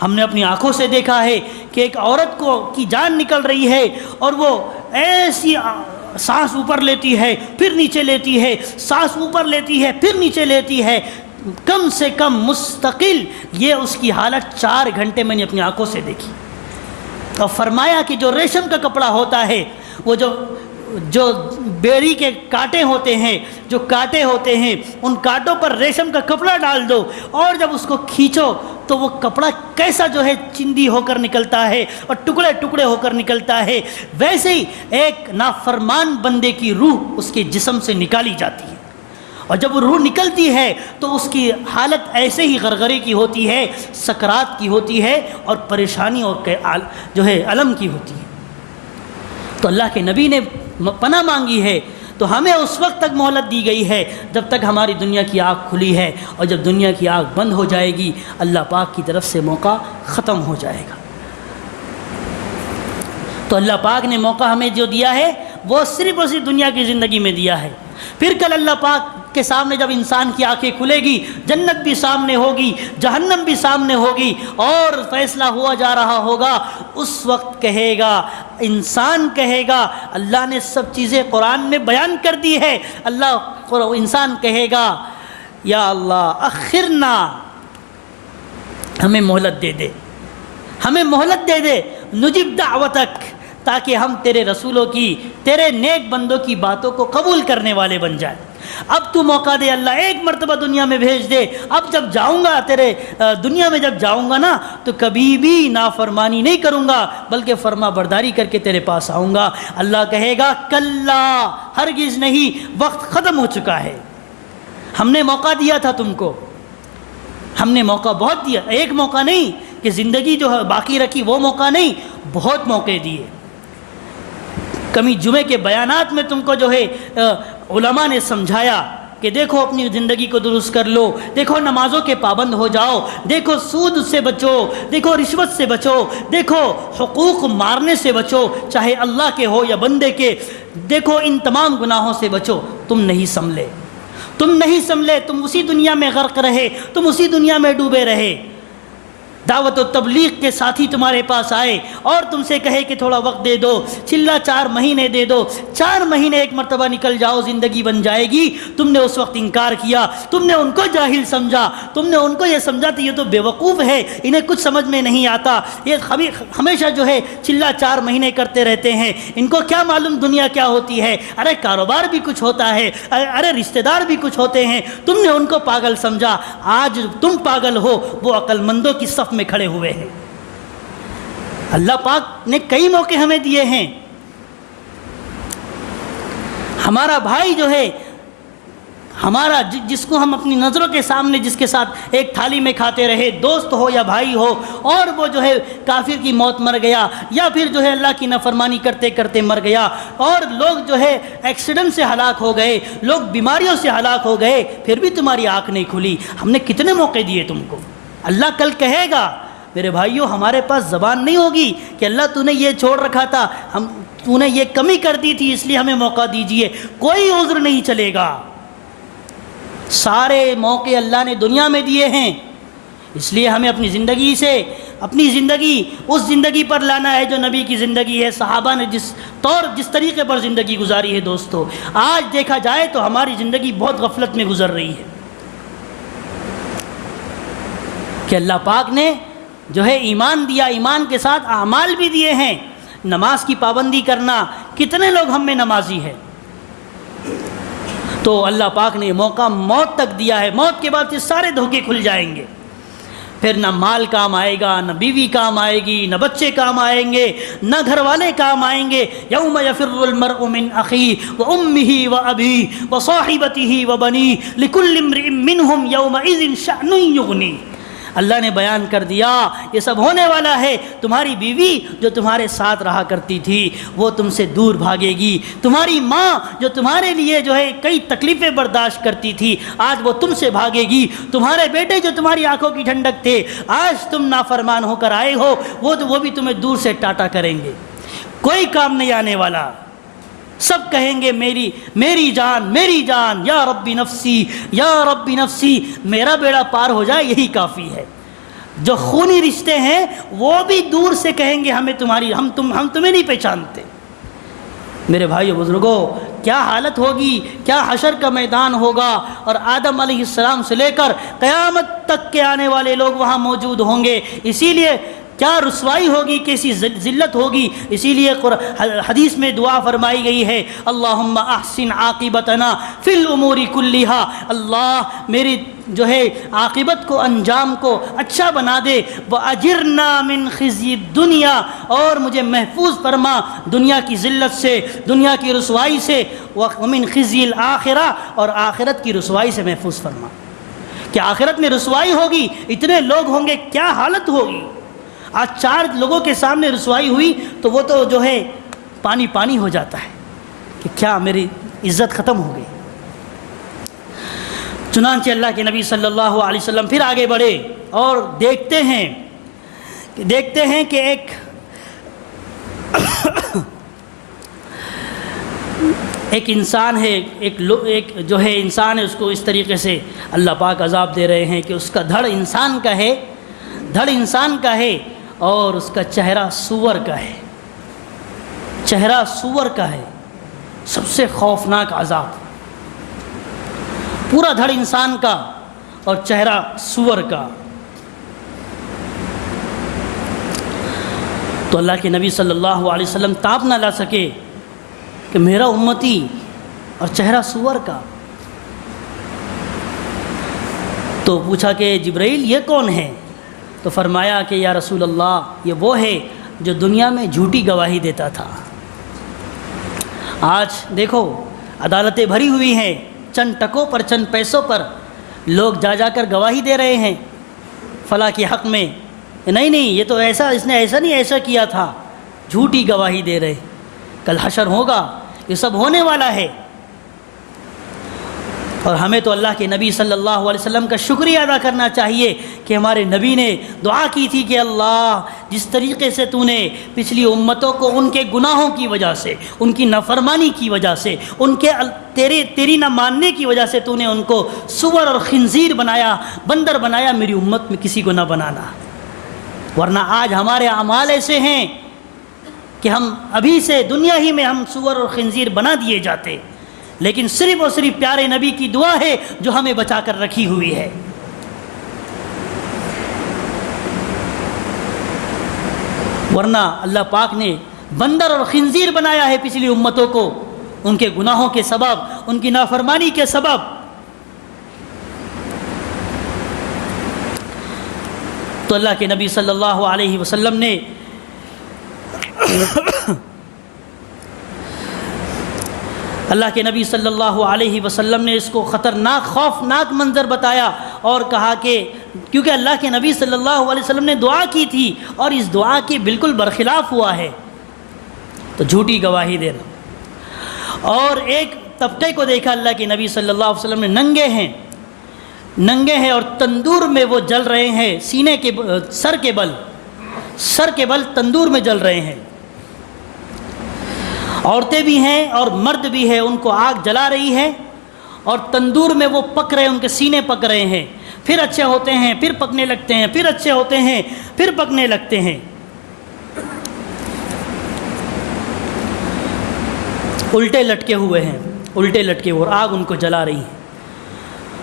ہم نے اپنی آنکھوں سے دیکھا ہے کہ ایک عورت کی جان نکل رہی ہے، اور وہ ایسی سانس اوپر لیتی ہے پھر نیچے لیتی ہے، سانس اوپر لیتی ہے پھر نیچے لیتی ہے، کم سے کم مستقل یہ اس کی حالت 4 گھنٹے میں نے اپنی آنکھوں سے دیکھی۔ اور فرمایا کہ جو ریشم کا کپڑا ہوتا ہے، وہ جو بیری کے کانٹے ہوتے ہیں، جو کانٹے ہوتے ہیں، ان کانٹوں پر ریشم کا کپڑا ڈال دو، اور جب اس کو کھینچو تو وہ کپڑا کیسا جو ہے چندی ہو کر نکلتا ہے اور ٹکڑے ٹکڑے ہو کر نکلتا ہے، ویسے ہی ایک نافرمان بندے کی روح اس کے جسم سے نکالی جاتی ہے، اور جب وہ روح نکلتی ہے تو اس کی حالت ایسے ہی غرغرے کی ہوتی ہے، سکرات کی ہوتی ہے، اور پریشانی اور جو ہے علم کی ہوتی ہے۔ تو اللہ کے نبی نے پناہ مانگی ہے، تو ہمیں اس وقت تک مہلت دی گئی ہے جب تک ہماری دنیا کی آنکھ کھلی ہے، اور جب دنیا کی آنکھ بند ہو جائے گی اللہ پاک کی طرف سے موقع ختم ہو جائے گا۔ تو اللہ پاک نے موقع ہمیں جو دیا ہے وہ صرف اسی دنیا کی زندگی میں دیا ہے۔ پھر کل اللہ پاک کے سامنے جب انسان کی آنکھیں کھلے گی، جنت بھی سامنے ہوگی، جہنم بھی سامنے ہوگی، اور فیصلہ ہوا جا رہا ہوگا، اس وقت کہے گا، انسان کہے گا، اللہ نے سب چیزیں قرآن میں بیان کر دی ہے، انسان کہے گا یا اللہ اخرنا، ہمیں مہلت دے دے، ہمیں مہلت دے دے، نجب دعوتک، تاکہ ہم تیرے رسولوں کی، تیرے نیک بندوں کی باتوں کو قبول کرنے والے بن جائیں۔ اب تو موقع دے اللہ، ایک مرتبہ دنیا میں بھیج دے، اب جب جاؤں گا تیرے دنیا میں جب جاؤں گا نا تو کبھی بھی نافرمانی نہیں کروں گا، بلکہ فرما برداری کر کے تیرے پاس آؤں گا۔ اللہ کہے گا کلا، ہرگز نہیں، وقت ختم ہو چکا ہے، ہم نے موقع دیا تھا تم کو، ہم نے موقع بہت دیا، ایک موقع نہیں کہ زندگی جو ہے باقی رکھی، وہ موقع نہیں، بہت موقع دیے۔ کمی جمعے کے بیانات میں تم کو جو ہے علماء نے سمجھایا کہ دیکھو اپنی زندگی کو درست کر لو، دیکھو نمازوں کے پابند ہو جاؤ، دیکھو سود سے بچو، دیکھو رشوت سے بچو، دیکھو حقوق مارنے سے بچو، چاہے اللہ کے ہو یا بندے کے، دیکھو ان تمام گناہوں سے بچو۔ تم نہیں سنبھلے، تم نہیں سنبھلے، تم اسی دنیا میں غرق رہے، تم اسی دنیا میں ڈوبے رہے۔ دعوت و تبلیغ کے ساتھی تمہارے پاس آئے اور تم سے کہے کہ تھوڑا وقت دے دو، چلا 4 مہینے دے دو، 4 مہینے ایک مرتبہ نکل جاؤ، زندگی بن جائے گی۔ تم نے اس وقت انکار کیا، تم نے ان کو جاہل سمجھا، تم نے ان کو یہ سمجھا کہ یہ تو بے وقوف ہے، انہیں کچھ سمجھ میں نہیں آتا، یہ ہمیشہ جو ہے چلا 4 مہینے کرتے رہتے ہیں، ان کو کیا معلوم دنیا کیا ہوتی ہے، ارے کاروبار بھی کچھ ہوتا ہے، ارے رشتہ دار بھی کچھ ہوتے ہیں۔ تم نے ان کو پاگل سمجھا، آج تم پاگل ہو، وہ عقل مندوں کی صف میں کھڑے ہوئے ہیں۔ اللہ پاک نے کئی موقع ہمیں دیے ہیں۔ ہمارا بھائی جو ہے ہمارا جس کو ہم اپنی نظروں کے سامنے جس کے ساتھ ایک تھالی میں کھاتے رہے، دوست ہو یا بھائی ہو، اور وہ جو ہے کافر کی موت مر گیا، یا پھر جو ہے اللہ کی نافرمانی کرتے کرتے مر گیا، اور لوگ جو ہے ایکسیڈنٹ سے ہلاک ہو گئے، لوگ بیماریوں سے ہلاک ہو گئے، پھر بھی تمہاری آنکھ نہیں کھلی۔ ہم نے کتنے موقع دیے تم کو؟ اللہ کل کہے گا میرے بھائیوں، ہمارے پاس زبان نہیں ہوگی کہ اللہ تو نے یہ چھوڑ رکھا تھا، تو نے یہ کمی کر دی تھی اس لیے ہمیں موقع دیجئے۔ کوئی عذر نہیں چلے گا، سارے موقع اللہ نے دنیا میں دیے ہیں، اس لیے ہمیں اپنی زندگی سے اپنی زندگی اس زندگی پر لانا ہے جو نبی کی زندگی ہے، صحابہ نے جس طریقے پر زندگی گزاری ہے۔ دوستو آج دیکھا جائے تو ہماری زندگی بہت غفلت میں گزر رہی ہے کہ اللہ پاک نے جو ہے ایمان دیا، ایمان کے ساتھ اعمال بھی دیے ہیں۔ نماز کی پابندی کرنا، کتنے لوگ ہم میں نمازی ہیں؟ تو اللہ پاک نے موقع موت تک دیا ہے، موت کے بعد یہ سارے دھوکے کھل جائیں گے، پھر نہ مال کام آئے گا، نہ بیوی کام آئے گی، نہ بچے کام آئیں گے، نہ گھر والے کام آئیں گے۔ یوم یفر المرء من اخیہ وامہ وابیہ وصاحبتہ وبنیہ لکل امرئ منہم یومئذ شأن یغنیہ۔ اللہ نے بیان کر دیا یہ سب ہونے والا ہے۔ تمہاری بیوی جو تمہارے ساتھ رہا کرتی تھی وہ تم سے دور بھاگے گی، تمہاری ماں جو تمہارے لیے جو ہے کئی تکلیفیں برداشت کرتی تھی آج وہ تم سے بھاگے گی، تمہارے بیٹے جو تمہاری آنکھوں کی ٹھنڈک تھے آج تم نافرمان ہو کر آئے ہو وہ بھی تمہیں دور سے ٹاٹا کریں گے، کوئی کام نہیں آنے والا۔ سب کہیں گے میری جان یا ربی نفسی، میرا بیڑا پار ہو جائے یہی کافی ہے۔ جو خونی رشتے ہیں وہ بھی دور سے کہیں گے ہم تمہیں نہیں پہچانتے۔ میرے بھائیو بزرگوں، کیا حالت ہوگی، کیا حشر کا میدان ہوگا، اور آدم علیہ السلام سے لے کر قیامت تک کے آنے والے لوگ وہاں موجود ہوں گے۔ اسی لیے کیا رسوائی ہوگی، کیسی ذلت ہوگی۔ اسی لیے حدیث میں دعا فرمائی گئی ہے، اللہم احسن عاقبتنا فی الامور کلہا، اللہ میری جو ہے عاقبت کو، انجام کو اچھا بنا دے، وَأَجِرْنَا مِنْ خِزْيِ الدُّنْيَا، اور مجھے محفوظ فرما دنیا کی ذلت سے، دنیا کی رسوائی سے، وَمِنْ خِزْيِ الْآخِرَةِ، اور آخرت کی رسوائی سے محفوظ فرما۔ کہ آخرت میں رسوائی ہوگی، اتنے لوگ ہوں گے، کیا حالت ہوگی۔ آج 4 لوگوں کے سامنے رسوائی ہوئی تو وہ تو جو ہے پانی پانی ہو جاتا ہے کہ کیا میری عزت ختم ہو گئی۔ چنانچہ اللہ کے نبی صلی اللہ علیہ وسلم پھر آگے بڑھے اور دیکھتے ہیں کہ ایک انسان ہے، ایک جو ہے انسان ہے، اس کو اس طریقے سے اللہ پاک عذاب دے رہے ہیں کہ اس کا دھڑ انسان کا ہے اور اس کا چہرہ سور کا ہے، سب سے خوفناک عذاب، پورا دھڑ انسان کا اور چہرہ سور کا۔ تو اللہ کے نبی صلی اللہ علیہ وسلم تاب نہ لا سکے کہ میرا امتی اور چہرہ سور کا۔ تو پوچھا کہ جبرائیل یہ کون ہے؟ تو فرمایا کہ یا رسول اللہ یہ وہ ہے جو دنیا میں جھوٹی گواہی دیتا تھا۔ آج دیکھو عدالتیں بھری ہوئی ہیں، چند ٹکوں پر، چند پیسوں پر لوگ جا کر گواہی دے رہے ہیں فلاں کے حق میں، نہیں یہ تو اس نے ایسا کیا تھا، جھوٹی گواہی دے رہے۔ کل حشر ہوگا، یہ سب ہونے والا ہے، اور ہمیں تو اللہ کے نبی صلی اللہ علیہ وسلم کا شکریہ ادا کرنا چاہیے کہ ہمارے نبی نے دعا کی تھی کہ اللہ جس طریقے سے تو نے پچھلی امتوں کو ان کے گناہوں کی وجہ سے، ان کی نافرمانی کی وجہ سے، ان کے تیری نہ ماننے کی وجہ سے تو نے ان کو سور اور خنزیر بنایا، بندر بنایا، میری امت میں کسی کو نہ بنانا، ورنہ آج ہمارے اعمال ایسے ہیں کہ ہم ابھی سے دنیا ہی میں ہم سور اور خنزیر بنا دیے جاتے، لیکن صرف اور صرف پیارے نبی کی دعا ہے جو ہمیں بچا کر رکھی ہوئی ہے۔ ورنہ اللہ پاک نے بندر اور خنزیر بنایا ہے پچھلی امتوں کو، ان کے گناہوں کے سبب، ان کی نافرمانی کے سبب۔ تو اللہ کے نبی صلی اللہ علیہ وسلم نے اللہ کے نبی صلی اللہ علیہ وسلم نے اس کو خطرناک خوفناک منظر بتایا اور کہا کہ کیونکہ اللہ کے نبی صلی اللہ علیہ وسلم نے دعا کی تھی اور اس دعا کے بالکل برخلاف ہوا ہے تو جھوٹی گواہی دینا۔ اور ایک طبقے کو دیکھا اللہ کے نبی صلی اللہ علیہ وسلم نے، ننگے ہیں اور تندور میں وہ جل رہے ہیں، سینے کے سر کے بل تندور میں جل رہے ہیں، عورتیں بھی ہیں اور مرد بھی ہیں، ان کو آگ جلا رہی ہے اور تندور میں وہ پک رہے ہیں، ان کے سینے پک رہے ہیں، پھر اچھے ہوتے ہیں، پھر پکنے لگتے ہیں، پھر اچھے ہوتے ہیں، پھر پکنے لگتے ہیں، الٹے لٹکے ہوئے اور آگ ان کو جلا رہی ہے۔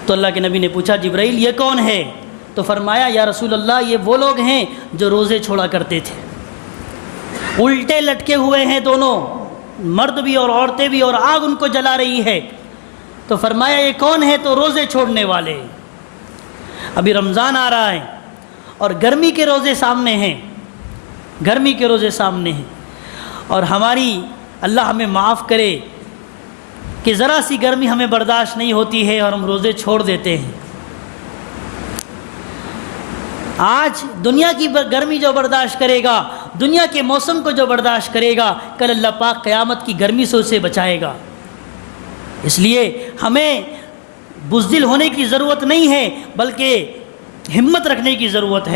تو اللہ کے نبی نے پوچھا جبرائیل یہ کون ہے؟ تو فرمایا یا رسول اللہ یہ وہ لوگ ہیں جو روزے چھوڑا کرتے تھے، الٹے لٹکے ہوئے ہیں دونوں، مرد بھی اور عورتیں بھی، اور آگ ان کو جلا رہی ہے۔ تو فرمایا یہ کون ہے؟ تو روزے چھوڑنے والے۔ ابھی رمضان آ رہا ہے اور گرمی کے روزے سامنے ہیں، اور ہماری اللہ ہمیں معاف کرے کہ ذرا سی گرمی ہمیں برداشت نہیں ہوتی ہے اور ہم روزے چھوڑ دیتے ہیں۔ آج دنیا کی گرمی جو برداشت کرے گا، دنیا کے موسم کو جو برداشت کرے گا، کل اللہ پاک قیامت کی گرمی سے اسے بچائے گا۔ اس لیے ہمیں بزدل ہونے کی ضرورت نہیں ہے، بلکہ ہمت رکھنے کی ضرورت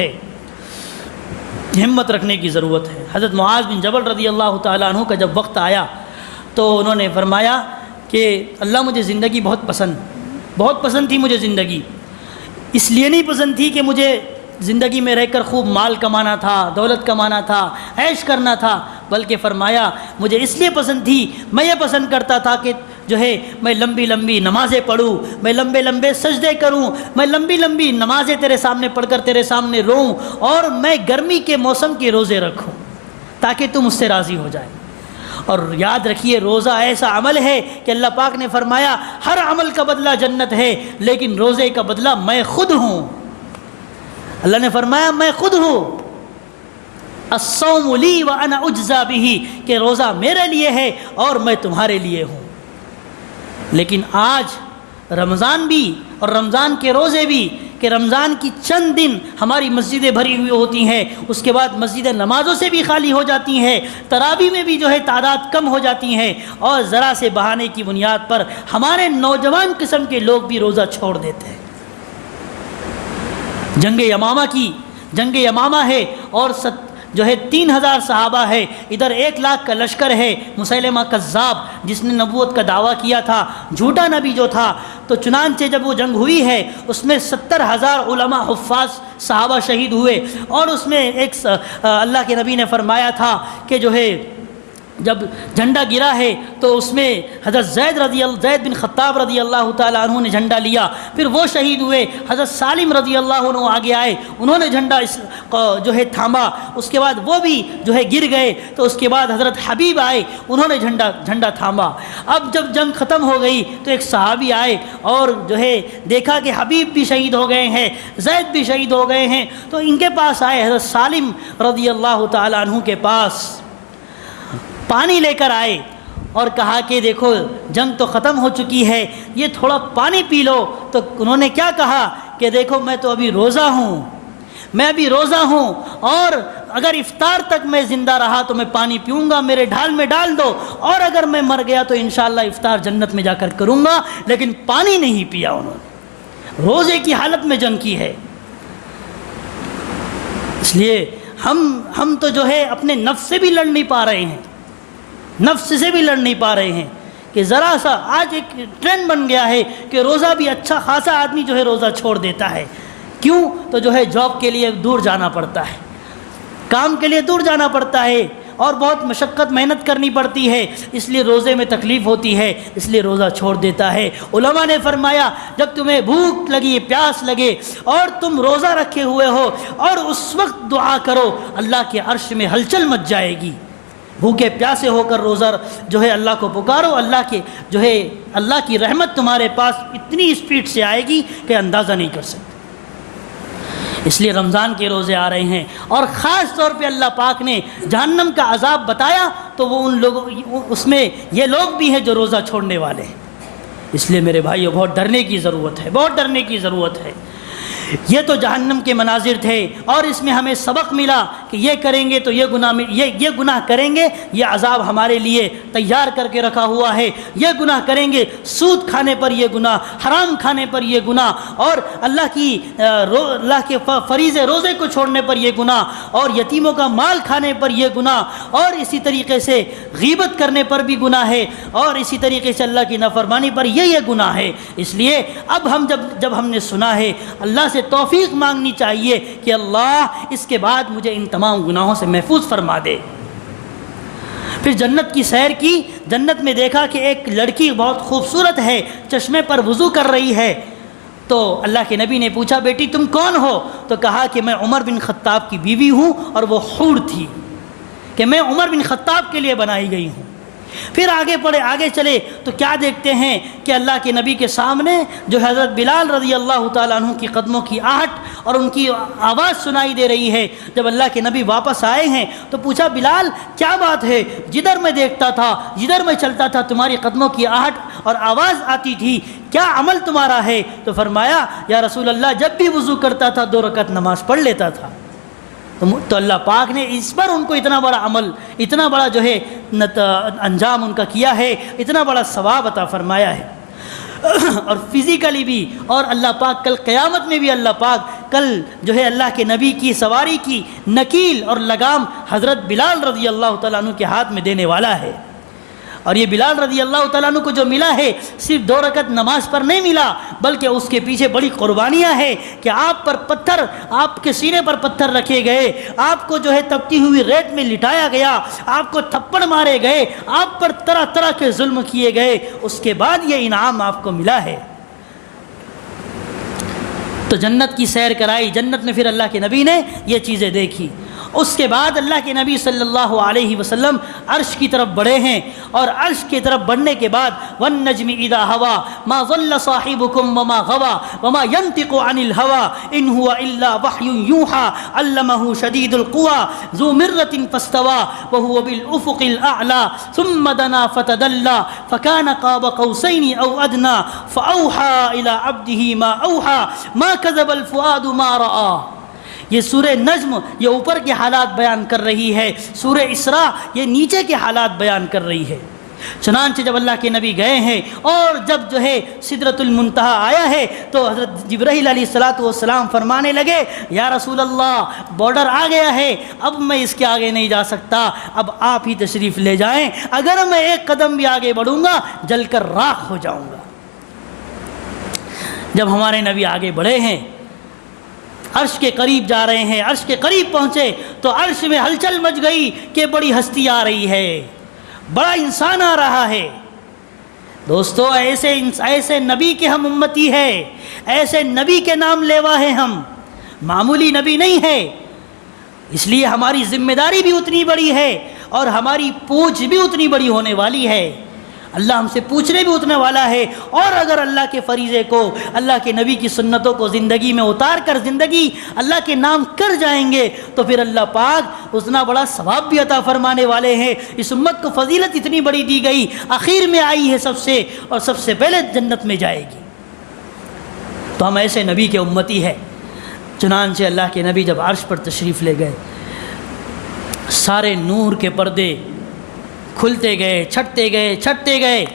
ہے، حضرت معاذ بن جبل رضی اللہ تعالیٰ عنہ کا جب وقت آیا تو انہوں نے فرمایا کہ اللہ مجھے زندگی بہت پسند تھی، مجھے زندگی اس لیے نہیں پسند تھی کہ مجھے زندگی میں رہ کر خوب مال کمانا تھا، دولت کمانا تھا، عیش کرنا تھا، بلکہ فرمایا مجھے اس لیے پسند تھی، میں یہ پسند کرتا تھا کہ جو ہے میں لمبی لمبی نمازیں پڑھوں، میں لمبے لمبے سجدے کروں، میں لمبی لمبی نمازیں تیرے سامنے پڑھ کر تیرے سامنے روؤں، اور میں گرمی کے موسم کے روزے رکھوں تاکہ تم اس سے راضی ہو جائے۔ اور یاد رکھیے روزہ ایسا عمل ہے کہ اللہ پاک نے فرمایا ہر عمل کا بدلہ جنت ہے، لیکن روزے کا بدلہ میں خود ہوں۔ اللہ نے فرمایا میں خود ہوں، الصوم لی وانا اجزا بہ، کہ روزہ میرے لیے ہے اور میں تمہارے لیے ہوں۔ لیکن آج رمضان بھی اور رمضان کے روزے بھی، کہ رمضان کی چند دن ہماری مسجدیں بھری ہوئی ہوتی ہیں، اس کے بعد مسجدیں نمازوں سے بھی خالی ہو جاتی ہیں، تراویح میں بھی جو ہے تعداد کم ہو جاتی ہیں، اور ذرا سے بہانے کی بنیاد پر ہمارے نوجوان قسم کے لوگ بھی روزہ چھوڑ دیتے ہیں۔ جنگ یمامہ ہے اور جو ہے 3000 صحابہ ہے، ادھر 1 لاکھ کا لشکر ہے، مسیلمہ کذاب جس نے نبوت کا دعویٰ کیا تھا، جھوٹا نبی جو تھا۔ تو چنانچہ جب وہ جنگ ہوئی ہے اس میں 70,000 علماء حفاظ صحابہ شہید ہوئے، اور اس میں ایک اللہ کے نبی نے فرمایا تھا کہ جو ہے جب جھنڈا گرا ہے تو اس میں حضرت زید بن خطاب رضی اللہ تعالیٰ عنہ نے جھنڈا لیا، پھر وہ شہید ہوئے، حضرت سالم رضی اللہ عنہ آگے آئے، انہوں نے جھنڈا جو ہے تھاما، اس کے بعد وہ بھی جو ہے گر گئے، تو اس کے بعد حضرت حبیب آئے، انہوں نے جھنڈا تھاما۔ اب جب جنگ ختم ہو گئی تو ایک صحابی آئے اور جو ہے دیکھا کہ حبیب بھی شہید ہو گئے ہیں، زید بھی شہید ہو گئے ہیں، تو ان کے پاس آئے، حضرت سالم رضی اللہ تعالیٰ عنہ کے پاس پانی لے کر آئے اور کہا کہ دیکھو جنگ تو ختم ہو چکی ہے، یہ تھوڑا پانی پی لو۔ تو انہوں نے کیا کہا کہ دیکھو میں تو ابھی روزہ ہوں، اور اگر افطار تک میں زندہ رہا تو میں پانی پیوں گا، میرے ڈھال میں ڈال دو، اور اگر میں مر گیا تو انشاءاللہ افطار جنت میں جا کر کروں گا۔ لیکن پانی نہیں پیا انہوں نے، روزے کی حالت میں جنگ کی ہے۔ اس لیے ہم تو جو ہے اپنے نفس سے بھی لڑ نہیں پا رہے ہیں، کہ ذرا سا آج ایک ٹرینڈ بن گیا ہے کہ روزہ بھی اچھا خاصا آدمی جو ہے روزہ چھوڑ دیتا ہے۔ کیوں؟ تو جو ہے جاب کے لیے دور جانا پڑتا ہے، کام کے لیے دور جانا پڑتا ہے، اور بہت مشقت محنت کرنی پڑتی ہے، اس لیے روزے میں تکلیف ہوتی ہے، اس لیے روزہ چھوڑ دیتا ہے۔ علماء نے فرمایا جب تمہیں بھوک لگی، پیاس لگے اور تم روزہ رکھے ہوئے ہو، اور اس وقت دعا کرو، اللہ کے عرش میں ہلچل مچ جائے گی۔ بھوکے پیاسے ہو کر روزہ جو ہے اللہ کو پکارو، اللہ کی رحمت تمہارے پاس اتنی اسپیڈ سے آئے گی کہ اندازہ نہیں کر سکتے۔ اس لیے رمضان کے روزے آ رہے ہیں، اور خاص طور پہ اللہ پاک نے جہنم کا عذاب بتایا تو وہ ان لوگوں اس میں یہ لوگ بھی ہیں جو روزہ چھوڑنے والے ہیں۔ اس لیے میرے بھائیو بہت ڈرنے کی ضرورت ہے، بہت ڈرنے کی ضرورت ہے۔ یہ تو جہنم کے مناظر تھے، اور اس میں ہمیں سبق ملا کہ یہ کریں گے تو یہ گناہ کریں گے، یہ عذاب ہمارے لیے تیار کر کے رکھا ہوا ہے۔ یہ گناہ کریں گے، سود کھانے پر یہ گناہ، حرام کھانے پر یہ گناہ، اور اللہ کے فریضے روزے کو چھوڑنے پر یہ گناہ، اور یتیموں کا مال کھانے پر یہ گناہ، اور اسی طریقے سے غیبت کرنے پر بھی گناہ ہے، اور اسی طریقے سے اللہ کی نافرمانی پر یہ گناہ ہے۔ اس لیے اب ہم جب ہم نے سنا ہے، اللہ سے توفیق مانگنی چاہیے کہ اللہ اس کے بعد مجھے ان تمام گناہوں سے محفوظ فرما دے۔ پھر جنت کی سیر کی، جنت میں دیکھا کہ ایک لڑکی بہت خوبصورت ہے، چشمے پر وضو کر رہی ہے۔ تو اللہ کے نبی نے پوچھا بیٹی تم کون ہو؟ تو کہا کہ میں عمر بن خطاب کی بیوی ہوں، اور وہ حور تھی کہ میں عمر بن خطاب کے لیے بنائی گئی ہوں۔ پھر آگے چلے تو کیا دیکھتے ہیں کہ اللہ کے نبی کے سامنے جو حضرت بلال رضی اللہ تعالیٰ عنہ کی قدموں کی آہٹ اور ان کی آواز سنائی دے رہی ہے۔ جب اللہ کے نبی واپس آئے ہیں تو پوچھا بلال کیا بات ہے؟ جدھر میں دیکھتا تھا، جدھر میں چلتا تھا تمہاری قدموں کی آہٹ اور آواز آتی تھی، کیا عمل تمہارا ہے؟ تو فرمایا یا رسول اللہ جب بھی وضو کرتا تھا 2 رکعت نماز پڑھ لیتا تھا۔ تو اللہ پاک نے اس پر ان کو اتنا بڑا عمل، اتنا بڑا جو ہے انجام ان کا کیا ہے، اتنا بڑا ثواب عطا فرمایا ہے۔ اور فزیکلی بھی، اور اللہ پاک کل قیامت میں بھی اللہ پاک کل جو ہے اللہ کے نبی کی سواری کی نکیل اور لگام حضرت بلال رضی اللہ تعالیٰ عنہ کے ہاتھ میں دینے والا ہے۔ اور یہ بلال رضی اللہ تعالیٰ عنہ کو جو ملا ہے صرف 2 رکعت نماز پر نہیں ملا، بلکہ اس کے پیچھے بڑی قربانیاں ہیں کہ آپ کے سینے پر پتھر رکھے گئے، آپ کو جو ہے تپتی ہوئی ریت میں لٹایا گیا، آپ کو تھپڑ مارے گئے، آپ پر طرح طرح کے ظلم کیے گئے، اس کے بعد یہ انعام آپ کو ملا ہے۔ تو جنت کی سیر کرائی، جنت میں پھر اللہ کے نبی نے یہ چیزیں دیکھی۔ اس کے بعد اللہ کے نبی صلی اللہ علیہ وسلم عرش کی طرف بڑھے ہیں، اور عرش کی طرف بڑھنے کے بعد وَالنَّجْمِ إِذَا هَوَى مَا ضَلَّ صَاحِبُكُمْ وَمَا غَوَى وَمَا يَنطِقُ عَنِ الْهَوَى إِنْ هُوَ إِلَّا وَحْيٌ يُوحَى عَلَّمَهُ شَدِيدُ الْقُوَى ذُو مِرَّةٍ فَاسْتَوَى وَهُوَ بِالْأُفُقِ الْأَعْلَى ثُمَّ دَنَا فَتَدَلَّى فَكَانَ قَابَ قَوْسَيْنِ أَوْ أَدْنَى فَأَوْحَى إِلَىٰ عَبْدِهِ مَا أَوْحَى مَا كَذَبَ الْفُؤَادُ مَا رَأَىٰ۔ یہ سورہ نجم یہ اوپر کے حالات بیان کر رہی ہے، سورہ اسراء یہ نیچے کے حالات بیان کر رہی ہے۔ چنانچہ جب اللہ کے نبی گئے ہیں اور جب جو ہے سدرۃ المنتہا آیا ہے تو حضرت جبرائیل علیہ السلام فرمانے لگے یا رسول اللہ بارڈر آ گیا ہے، اب میں اس کے آگے نہیں جا سکتا، اب آپ ہی تشریف لے جائیں، اگر میں ایک قدم بھی آگے بڑھوں گا جل کر راکھ ہو جاؤں گا۔ جب ہمارے نبی آگے بڑھے ہیں، عرش کے قریب جا رہے ہیں، عرش کے قریب پہنچے تو عرش میں ہلچل مچ گئی کہ بڑی ہستی آ رہی ہے، بڑا انسان آ رہا ہے۔ دوستو ایسے نبی کے ہم امتی ہیں، ایسے نبی کے نام لیوا ہیں، ہم معمولی نبی نہیں ہے، اس لیے ہماری ذمہ داری بھی اتنی بڑی ہے اور ہماری پوچھ بھی اتنی بڑی ہونے والی ہے۔ اللہ ہم سے پوچھنے بھی اتنے والا ہے، اور اگر اللہ کے فریضے کو، اللہ کے نبی کی سنتوں کو زندگی میں اتار کر زندگی اللہ کے نام کر جائیں گے تو پھر اللہ پاک اتنا بڑا ثواب بھی عطا فرمانے والے ہیں۔ اس امت کو فضیلت اتنی بڑی دی گئی، آخر میں آئی ہے سب سے، اور سب سے پہلے جنت میں جائے گی۔ تو ہم ایسے نبی کے امتی ہیں۔ چنانچہ اللہ کے نبی جب عرش پر تشریف لے گئے، سارے نور کے پردے کھلتے گئے، چھٹتے گئے،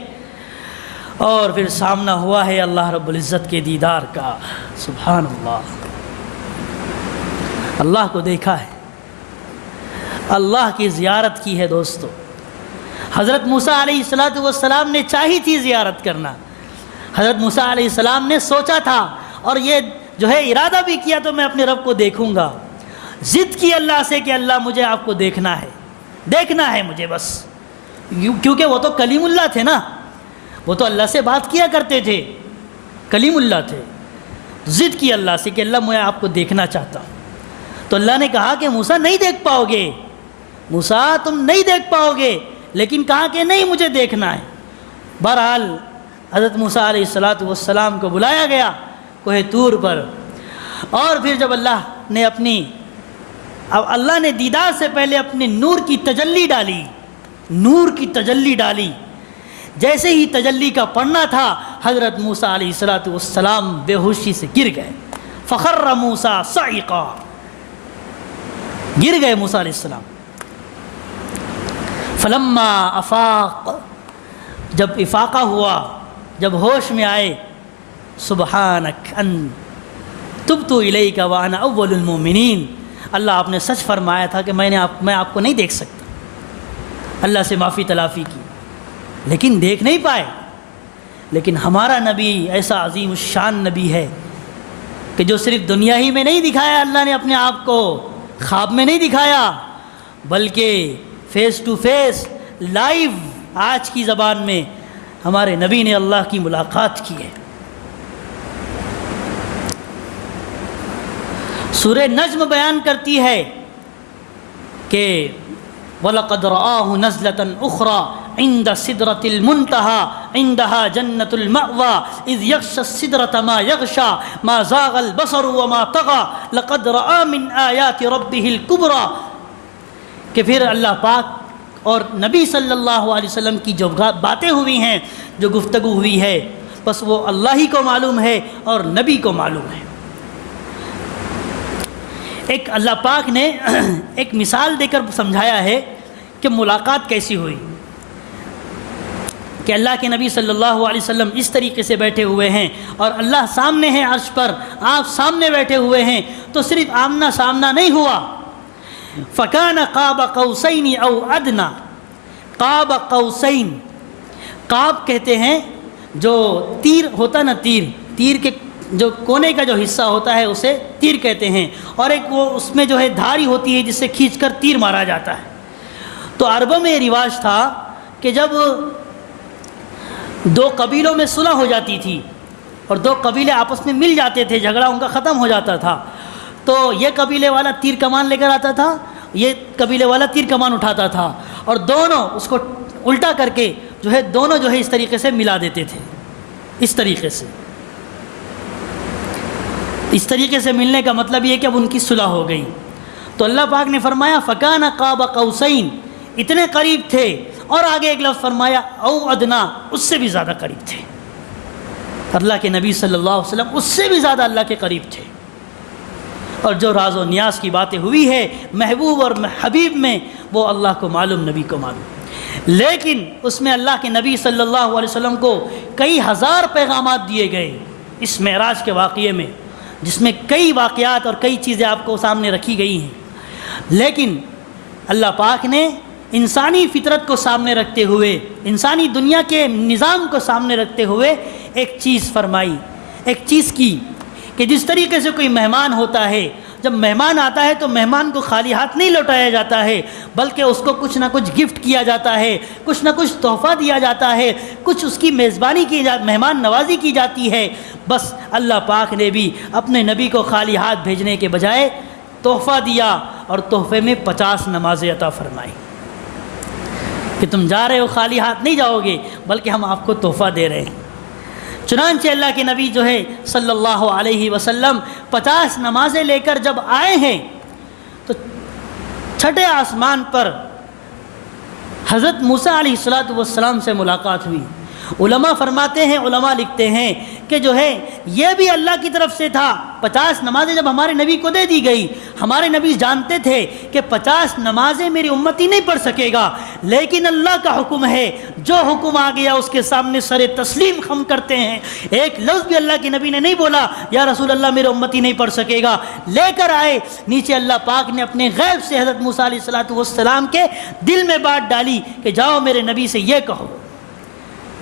اور پھر سامنا ہوا ہے اللہ رب العزت کے دیدار کا۔ سبحان اللہ، اللہ کو دیکھا ہے، اللہ کی زیارت کی ہے۔ دوستو حضرت موسیٰ علیہ السلام نے چاہی تھی زیارت کرنا، حضرت موسیٰ علیہ السلام نے سوچا تھا اور یہ جو ہے ارادہ بھی کیا تو میں اپنے رب کو دیکھوں گا، ضد کی اللہ سے کہ اللہ مجھے آپ کو دیکھنا ہے مجھے بس، کیونکہ وہ تو کلیم اللہ تھے نا، وہ تو اللہ سے بات کیا کرتے تھے، کلیم اللہ تھے، ضد کی اللہ سے کہ اللہ میں آپ کو دیکھنا چاہتا ہوں۔ تو اللہ نے کہا کہ موسیٰ نہیں دیکھ پاؤ گے، موسیٰ تم نہیں دیکھ پاؤ گے، لیکن کہا کہ نہیں مجھے دیکھنا ہے۔ بہرحال حضرت موسیٰ علیہ السلام کو بلایا گیا کوہ طور پر، اور پھر جب اللہ نے دیدار سے پہلے اپنے نور کی تجلی ڈالی، نور کی تجلی ڈالی. جیسے ہی تجلی کا پڑھنا تھا حضرت موسیٰ علیہ السلام بے ہوشی سے گر گئے. فخر موسیٰ صعقا، گر گئے موسیٰ علیہ السلام. فلما افاق، جب افاقہ ہوا، جب ہوش میں آئے، سبحانک ان تبت الیک وانا اول المؤمنین، اللہ آپ نے سچ فرمایا تھا کہ میں آپ کو نہیں دیکھ سکتا. اللہ سے معافی تلافی کی لیکن دیکھ نہیں پائے. لیکن ہمارا نبی ایسا عظیم الشان نبی ہے کہ جو صرف دنیا ہی میں نہیں دکھایا اللہ نے اپنے آپ کو، خواب میں نہیں دکھایا، بلکہ فیس ٹو فیس لائیو آج کی زبان میں ہمارے نبی نے اللہ کی ملاقات کی ہے. سورہ نجم بیان کرتی ہے کہ وَلَقَدْ رَآهُ نَزْلَةً أُخْرَى عِنْدَ سِدْرَةِ الْمُنْتَهَى عِنْدَهَا جَنَّةُ الْمَأْوَى إِذْ يَغْشَى السِّدْرَةَ مَا يَغْشَى مَا زَاغَ الْبَصَرُ وَمَا طَغَى لَقَدْ رَآ مِنْ آيَاتِ رَبِّهِ الْكُبْرَى. کہ پھر اللہ پاک اور نبی صلی اللہ علیہ وسلم کی جو باتیں ہوئی ہیں، جو گفتگو ہوئی ہے، بس وہ اللہ ہی کو معلوم ہے اور نبی کو معلوم ہے. ایک اللہ پاک نے ایک مثال دے کر سمجھایا ہے کہ ملاقات کیسی ہوئی. کہ اللہ کے نبی صلی اللہ علیہ وسلم اس طریقے سے بیٹھے ہوئے ہیں اور اللہ سامنے ہے عرش پر، آپ سامنے بیٹھے ہوئے ہیں، تو صرف آمنا سامنا نہیں ہوا. فَكَانَ قَابَ قَوْسَيْنِ أَوْ أَدْنَى. قاب قوسین، قاب کہتے ہیں جو تیر ہوتا نا، تیر کے جو کونے کا جو حصہ ہوتا ہے اسے تیر کہتے ہیں، اور ایک وہ اس میں جو ہے دھاری ہوتی ہے جس سے کھینچ کر تیر مارا جاتا ہے. تو عربوں میں یہ رواج تھا کہ جب دو قبیلوں میں صلح ہو جاتی تھی اور دو قبیلے آپس میں مل جاتے تھے، جھگڑا ان کا ختم ہو جاتا تھا، تو یہ قبیلے والا تیر کمان لے کر آتا تھا، یہ قبیلے والا تیر کمان اٹھاتا تھا، اور دونوں اس کو الٹا کر کے جو ہے دونوں جو ہے اس طریقے سے ملا دیتے تھے. اس طریقے سے ملنے کا مطلب یہ کہ اب ان کی صلح ہو گئی. تو اللہ پاک نے فرمایا فَكَانَ قَابَ قَوْسَيْن، اتنے قریب تھے، اور آگے ایک لفظ فرمایا او ادنا، اس سے بھی زیادہ قریب تھے. اللہ کے نبی صلی اللہ علیہ وسلم اس سے بھی زیادہ اللہ کے قریب تھے. اور جو راز و نیاز کی باتیں ہوئی ہے محبوب اور حبیب میں، وہ اللہ کو معلوم، نبی کو معلوم. لیکن اس میں اللہ کے نبی صلی اللہ علیہ وسلم کو کئی ہزار پیغامات دیے گئے اس معراج کے واقعے میں، جس میں کئی واقعات اور کئی چیزیں آپ کو سامنے رکھی گئی ہیں. لیکن اللہ پاک نے انسانی فطرت کو سامنے رکھتے ہوئے، انسانی دنیا کے نظام کو سامنے رکھتے ہوئے ایک چیز فرمائی، ایک چیز کی کہ جس طریقے سے کوئی مہمان ہوتا ہے، جب مہمان آتا ہے تو مہمان کو خالی ہاتھ نہیں لوٹایا جاتا ہے، بلکہ اس کو کچھ نہ کچھ گفٹ کیا جاتا ہے، کچھ نہ کچھ تحفہ دیا جاتا ہے، کچھ اس کی میزبانی کی مہمان نوازی کی جاتی ہے. بس اللہ پاک نے بھی اپنے نبی کو خالی ہاتھ بھیجنے کے بجائے تحفہ دیا، اور تحفے میں 50 نمازیں عطا فرمائی کہ تم جا رہے ہو خالی ہاتھ نہیں جاؤ گے، بلکہ ہم آپ کو تحفہ دے رہے ہیں. چنانچہ اللہ کے نبی جو ہے صلی اللہ علیہ وسلم 50 نمازیں لے کر جب آئے ہیں تو چھٹے آسمان پر حضرت موسیٰ علیہ السلام سے ملاقات ہوئی. علماء فرماتے ہیں، علماء لکھتے ہیں کہ جو ہے یہ بھی اللہ کی طرف سے تھا. 50 نمازیں جب ہمارے نبی کو دے دی گئی، ہمارے نبی جانتے تھے کہ 50 نمازیں میری امتی نہیں پڑھ سکے گا، لیکن اللہ کا حکم ہے، جو حکم آ گیا اس کے سامنے سر تسلیم خم کرتے ہیں. ایک لفظ بھی اللہ کے نبی نے نہیں بولا یا رسول اللہ میرے امتی نہیں پڑھ سکے گا. لے کر آئے، نیچے اللہ پاک نے اپنے غیب سے حضرت موسیٰ علیہ السلام کے دل میں بات ڈالی کہ جاؤ میرے نبی سے یہ کہو،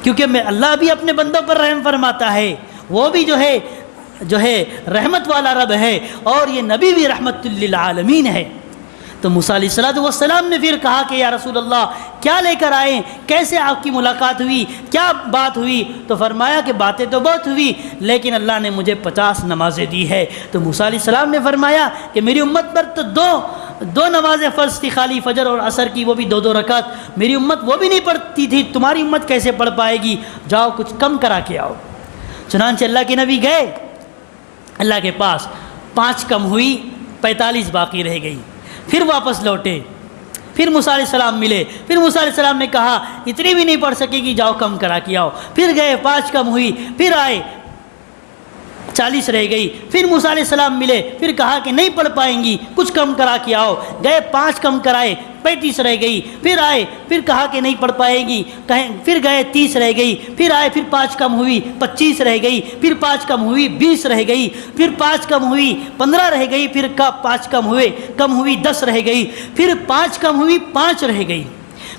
کیونکہ میں اللہ بھی اپنے بندوں پر رحم فرماتا ہے، وہ بھی جو ہے رحمت والا رب ہے، اور یہ نبی بھی رحمت للعالمین ہے. تو موسیٰ علیہ السلام نے پھر کہا کہ یا رسول اللہ کیا لے کر آئے، کیسے آپ کی ملاقات ہوئی، کیا بات ہوئی؟ تو فرمایا کہ باتیں تو بہت ہوئی، لیکن اللہ نے مجھے 50 نمازیں دی ہے. تو موسیٰ علیہ السلام نے فرمایا کہ میری امت پر تو دو نمازیں فرض تھی، خالی فجر اور عصر کی، وہ بھی 2 رکعت. میری امت وہ بھی نہیں پڑھتی تھی، تمہاری امت کیسے پڑھ پائے گی؟ جاؤ کچھ کم کرا کے آؤ. چنانچہ اللہ کے نبی گئے اللہ کے پاس، 5 کم ہوئی، 45 باقی رہ گئی. پھر واپس لوٹے، پھر موسیٰ علیہ السلام ملے، پھر موسیٰ علیہ السلام نے کہا اتنی بھی نہیں پڑھ سکے گی، جاؤ کم کرا کے آؤ، پھر گئے 5 کم ہوئی، پھر آئے 40 رہ گئی، پھر موسیٰ علیہ السلام ملے، پھر کہا کہ نہیں پڑھ پائیں گی، کچھ کم کرا کے آؤ، گئے 5 کم کرائے 35 رہ گئی، پھر آئے، پھر کہا کہ نہیں پڑھ پائے گی، پھر گئے 30 رہ گئی، پھر آئے، پھر 5 کم ہوئی 25 رہ گئی، پھر 5 کم ہوئی 20 رہ گئی، پھر 5 کم ہوئی 15 رہ گئی، پھر 5 کم ہوئی 10 رہ گئی، پھر 5 کم ہوئی 5 رہ گئی۔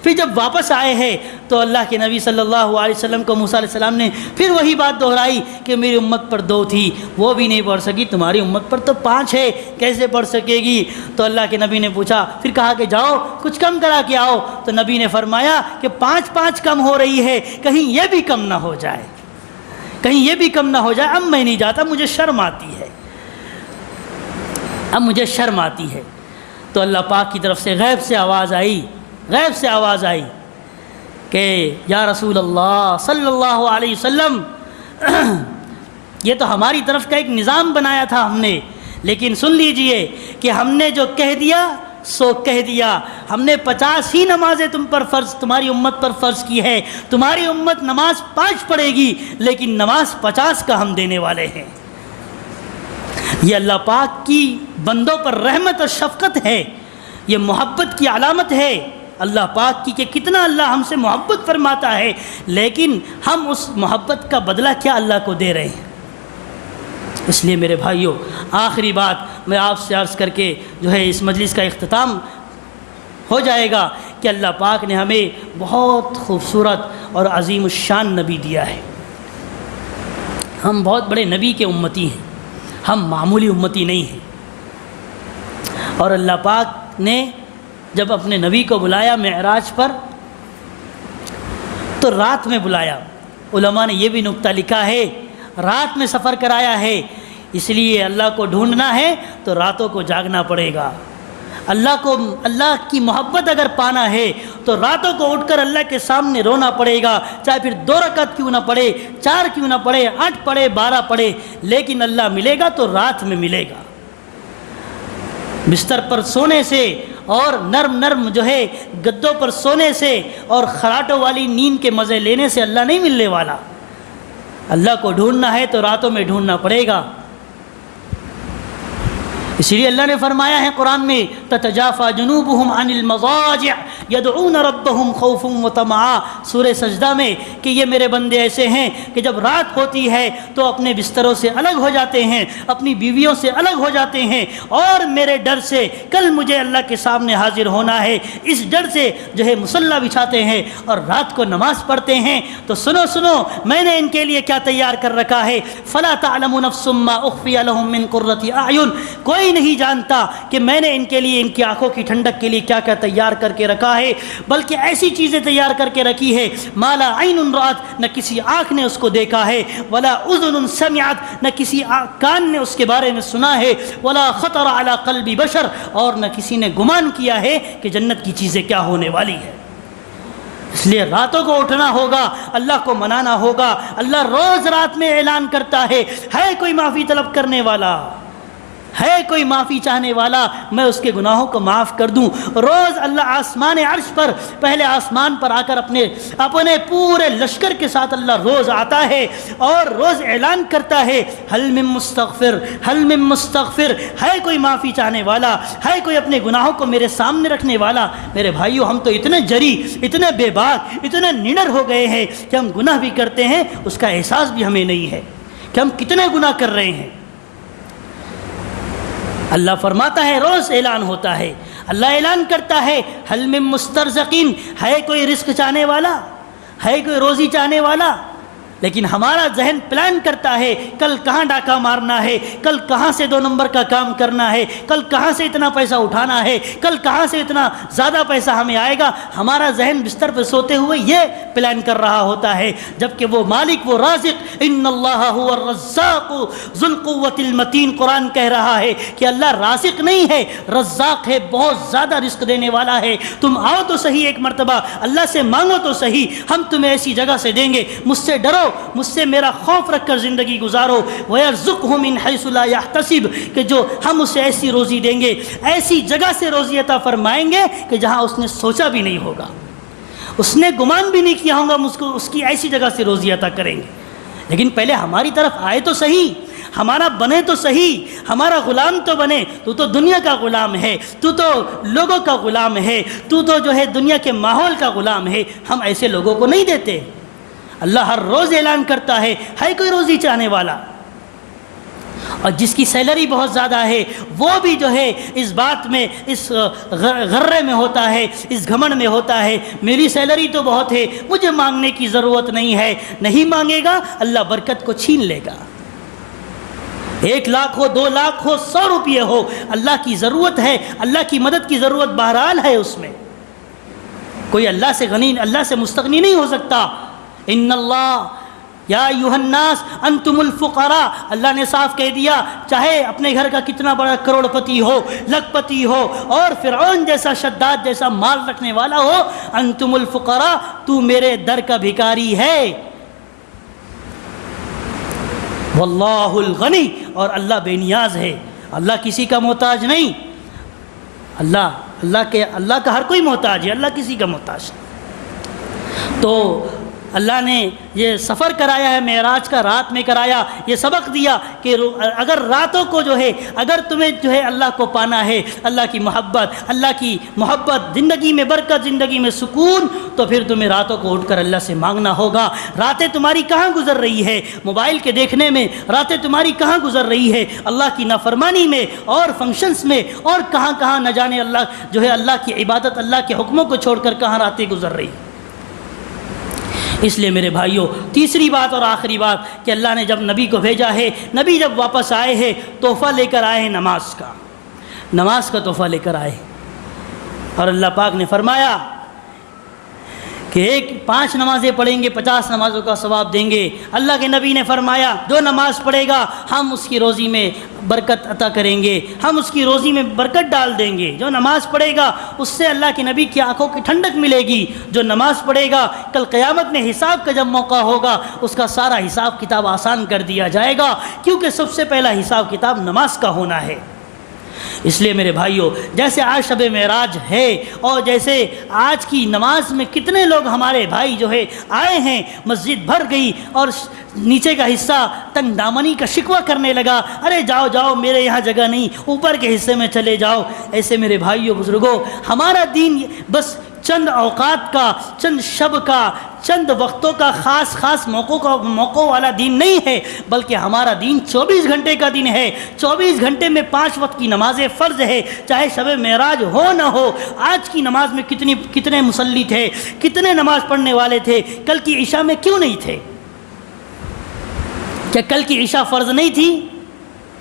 پھر جب واپس آئے ہیں تو اللہ کے نبی صلی اللہ علیہ وسلم کو موسیٰ علیہ السلام نے پھر وہی بات دہرائی کہ میری امت پر 2 تھی، وہ بھی نہیں پڑھ سکی، تمہاری امت پر تو 5 ہے، کیسے پڑھ سکے گی؟ تو اللہ کے نبی نے پوچھا، پھر کہا کہ جاؤ کچھ کم کرا کے آؤ، تو نبی نے فرمایا کہ 5 کم ہو رہی ہے، کہیں یہ بھی کم نہ ہو جائے، کہیں یہ بھی کم نہ ہو جائے، اب میں نہیں جاتا، مجھے شرم آتی ہے، اب مجھے شرم آتی ہے۔ تو اللہ پاک کی طرف سے غیب سے آواز آئی کہ یا رسول اللہ صلی اللہ علیہ وسلم، یہ تو ہماری طرف کا ایک نظام بنایا تھا ہم نے، لیکن سن لیجئے کہ ہم نے جو کہہ دیا سو کہہ دیا، ہم نے 50 ہی نمازیں تمہاری امت پر فرض کی ہے، تمہاری امت نماز 5 پڑھے گی، لیکن نماز 50 کا ہم دینے والے ہیں۔ یہ اللہ پاک کی بندوں پر رحمت اور شفقت ہے، یہ محبت کی علامت ہے اللہ پاک کی کہ کتنا اللہ ہم سے محبت فرماتا ہے، لیکن ہم اس محبت کا بدلہ کیا اللہ کو دے رہے ہیں۔ اس لیے میرے بھائیوں، آخری بات میں آپ سے عرض کر کے جو ہے اس مجلس کا اختتام ہو جائے گا کہ اللہ پاک نے ہمیں بہت خوبصورت اور عظیم الشان نبی دیا ہے۔ ہم بہت بڑے نبی کے امتی ہیں، ہم معمولی امتی نہیں ہیں۔ اور اللہ پاک نے جب اپنے نبی کو بلایا معراج پر تو رات میں بلایا۔ علماء نے یہ بھی نکتہ لکھا ہے، رات میں سفر کرایا ہے، اس لیے اللہ کو ڈھونڈنا ہے تو راتوں کو جاگنا پڑے گا۔ اللہ کی محبت اگر پانا ہے تو راتوں کو اٹھ کر اللہ کے سامنے رونا پڑے گا، چاہے پھر 2 رکعت کیوں نہ پڑھے، 4 کیوں نہ پڑھے، 8 پڑھے، 12 پڑھے، لیکن اللہ ملے گا تو رات میں ملے گا۔ بستر پر سونے سے اور نرم جو ہے گدوں پر سونے سے اور خراٹوں والی نیند کے مزے لینے سے اللہ نہیں ملنے والا۔ اللہ کو ڈھونڈنا ہے تو راتوں میں ڈھونڈنا پڑے گا۔ اسی لیے اللہ نے فرمایا ہے قرآن میں تتجافى جنوبهم عن المضاجع يدعون ربهم خوفا وطمعا، سورہ سجدہ میں، کہ یہ میرے بندے ایسے ہیں کہ جب رات ہوتی ہے تو اپنے بستروں سے الگ ہو جاتے ہیں، اپنی بیویوں سے الگ ہو جاتے ہیں، اور میرے ڈر سے کل مجھے اللہ کے سامنے حاضر ہونا ہے، اس ڈر سے جو ہے مصلی بچھاتے ہیں اور رات کو نماز پڑھتے ہیں۔ تو سنو میں نے ان کے لیے کیا تیار کر رکھا ہے، فلا تعلم نفس ما اخفی لهم من قرۃ اعین، کوئی نہیں جانتا کہ میں نے ان کے لیے، ان کی آنکھوں کی ٹھنڈک کے لیے کیا کیا تیار کر کے رکھا ہے، بلکہ ایسی چیزیں تیار کر کے رکھی ہے ما لا عین رأت، نہ کسی آنکھ نے اس کو دیکھا ہے، ولا اذن سمعت، نہ کسی کان نے اس کے بارے میں سنا ہے، ولا خطر علی قلب بشر، اور نہ کسی نے گمان کیا ہے کہ جنت کی چیزیں کیا ہونے والی ہے۔ اس لیے راتوں کو اٹھنا ہوگا، اللہ کو منانا ہوگا۔ اللہ روز رات میں اعلان کرتا ہے کوئی معافی طلب کرنے والا ہے، کوئی معافی چاہنے والا، میں اس کے گناہوں کو معاف کر دوں۔ روز اللہ آسمان عرش پر، پہلے آسمان پر آ کر اپنے پورے لشکر کے ساتھ اللہ روز آتا ہے اور روز اعلان کرتا ہے حل من مستغفر، حل من مستغفر، ہے کوئی معافی چاہنے والا، ہے کوئی اپنے گناہوں کو میرے سامنے رکھنے والا۔ میرے بھائیو، ہم تو اتنے جری، اتنے بے باک، اتنے نڈر ہو گئے ہیں کہ ہم گناہ بھی کرتے ہیں، اس کا احساس بھی ہمیں نہیں ہے کہ ہم کتنے گناہ کر رہے ہیں۔ اللہ فرماتا ہے، روز اعلان ہوتا ہے، اللہ اعلان کرتا ہے حل من مسترزقین، ہے کوئی رزق چاہنے والا، ہے کوئی روزی چاہنے والا، لیکن ہمارا ذہن پلان کرتا ہے کل کہاں ڈاکہ مارنا ہے، کل کہاں سے 2 نمبر کا کام کرنا ہے، کل کہاں سے اتنا پیسہ اٹھانا ہے، کل کہاں سے اتنا زیادہ پیسہ ہمیں آئے گا۔ ہمارا ذہن بستر پہ سوتے ہوئے یہ پلان کر رہا ہوتا ہے، جبکہ وہ مالک، وہ رازق، ان اللہ هو الرزاق ذو القوة المتین، قرآن کہہ رہا ہے کہ اللہ رازق نہیں ہے، رزاق ہے، بہت زیادہ رزق دینے والا ہے۔ تم آؤ تو صحیح ایک مرتبہ اللہ سے مانگو تو صحیح، ہم تمہیں ایسی جگہ سے دیں گے، مجھ سے ڈرو مجھ سے میرا خوف رکھ کر زندگی گزارو، وَيَرْزُقْهُ مِنْ حَيْثُ لَا يَحْتَسِبْ، کہ جو ہم اسے ایسی روزی دیں گے، ایسی جگہ سے روزی عطا فرمائیں گے کہ جہاں اس نے سوچا بھی نہیں ہوگا، اس نے گمان بھی نہیں کیا ہوگا، ہم اس کی ایسی جگہ سے روزی عطا کریں گے۔ لیکن پہلے ہماری طرف آئے تو صحیح، ہمارا بنے تو صحیح، ہمارا غلام تو بنے۔ تو دنیا کا غلام ہے، تو لوگوں کا غلام ہے، تو جو ہے دنیا کے ماحول کا غلام ہے۔ ہم ایسے لوگوں کو نہیں دیتے۔ اللہ ہر روز اعلان کرتا ہے کوئی روزی چاہنے والا، اور جس کی سیلری بہت زیادہ ہے وہ بھی جو ہے اس بات میں، اس غرے میں ہوتا ہے، اس گھمنڈ میں ہوتا ہے، میری سیلری تو بہت ہے، مجھے مانگنے کی ضرورت نہیں ہے۔ نہیں مانگے گا، اللہ برکت کو چھین لے گا۔ 1 لاکھ ہو، 2 لاکھ ہو، 100 روپیے ہو، اللہ کی ضرورت ہے، اللہ کی مدد کی ضرورت بہرحال ہے اس میں۔ کوئی اللہ سے غنی، اللہ سے مستغنی نہیں ہو سکتا۔ ان اللہ یا ایھا الناس انتم الفقراء، اللہ نے صاف کہہ دیا، چاہے اپنے گھر کا کتنا بڑا کروڑ پتی ہو، لکھ پتی ہو، اور فرعون جیسا شداد جیسا مال رکھنے والا ہو، انتم الفقراء، تو میرے در کا بھکاری ہے۔ واللہ الغنی، اور اللہ بے نیاز ہے، اللہ کسی کا محتاج نہیں۔ اللہ کا ہر کوئی محتاج ہے، اللہ کسی کا محتاج نہیں۔ تو اللہ نے یہ سفر کرایا ہے معراج کا، رات میں کرایا، یہ سبق دیا کہ اگر راتوں کو جو ہے، اگر تمہیں جو ہے اللہ کو پانا ہے، اللہ کی محبت، زندگی میں برکت، زندگی میں سکون، تو پھر تمہیں راتوں کو اٹھ کر اللہ سے مانگنا ہوگا۔ راتیں تمہاری کہاں گزر رہی ہے؟ موبائل کے دیکھنے میں راتیں تمہاری کہاں گزر رہی ہے؟ اللہ کی نافرمانی میں اور فنکشنز میں، اور کہاں نہ جانے اللہ جو ہے اللہ کی عبادت، اللہ کے حکموں کو چھوڑ کر کہاں راتیں گزر رہی۔ اس لیے میرے بھائیوں، تیسری بات اور آخری بات کہ اللہ نے جب نبی کو بھیجا ہے، نبی جب واپس آئے ہیں، تحفہ لے کر آئے ہیں نماز کا تحفہ لے کر آئے، اور اللہ پاک نے فرمایا کہ 5 نمازیں پڑھیں گے 50 نمازوں کا ثواب دیں گے۔ اللہ کے نبی نے فرمایا جو نماز پڑھے گا ہم اس کی روزی میں برکت عطا کریں گے، ہم اس کی روزی میں برکت ڈال دیں گے۔ جو نماز پڑھے گا اس سے اللہ کے نبی کی آنکھوں کی ٹھنڈک ملے گی۔ جو نماز پڑھے گا کل قیامت میں حساب کا جب موقع ہوگا اس کا سارا حساب کتاب آسان کر دیا جائے گا، کیونکہ سب سے پہلا حساب کتاب نماز کا ہونا ہے۔ اس لیے میرے بھائیوں، جیسے آج شب معراج ہے، اور جیسے آج کی نماز میں کتنے لوگ ہمارے بھائی جو ہے آئے ہیں، مسجد بھر گئی، اور نیچے کا حصہ تنگ دامنی کا شکوہ کرنے لگا، ارے جاؤ میرے یہاں جگہ نہیں، اوپر کے حصے میں چلے جاؤ۔ ایسے میرے بھائیوں بزرگوں، ہمارا دین بس چند اوقات کا، چند شب کا، چند وقتوں کا، خاص موقعوں والا دین نہیں ہے، بلکہ ہمارا دین 24 گھنٹے کا دن ہے۔ 24 گھنٹے میں 5 وقت کی نمازیں فرض ہے، چاہے شب معراج ہو نہ ہو۔ آج کی نماز میں کتنے مصلی تھے، کتنے نماز پڑھنے والے تھے، کل کی عشاء میں کیوں نہیں تھے؟ کیا کل کی عشاء فرض نہیں تھی؟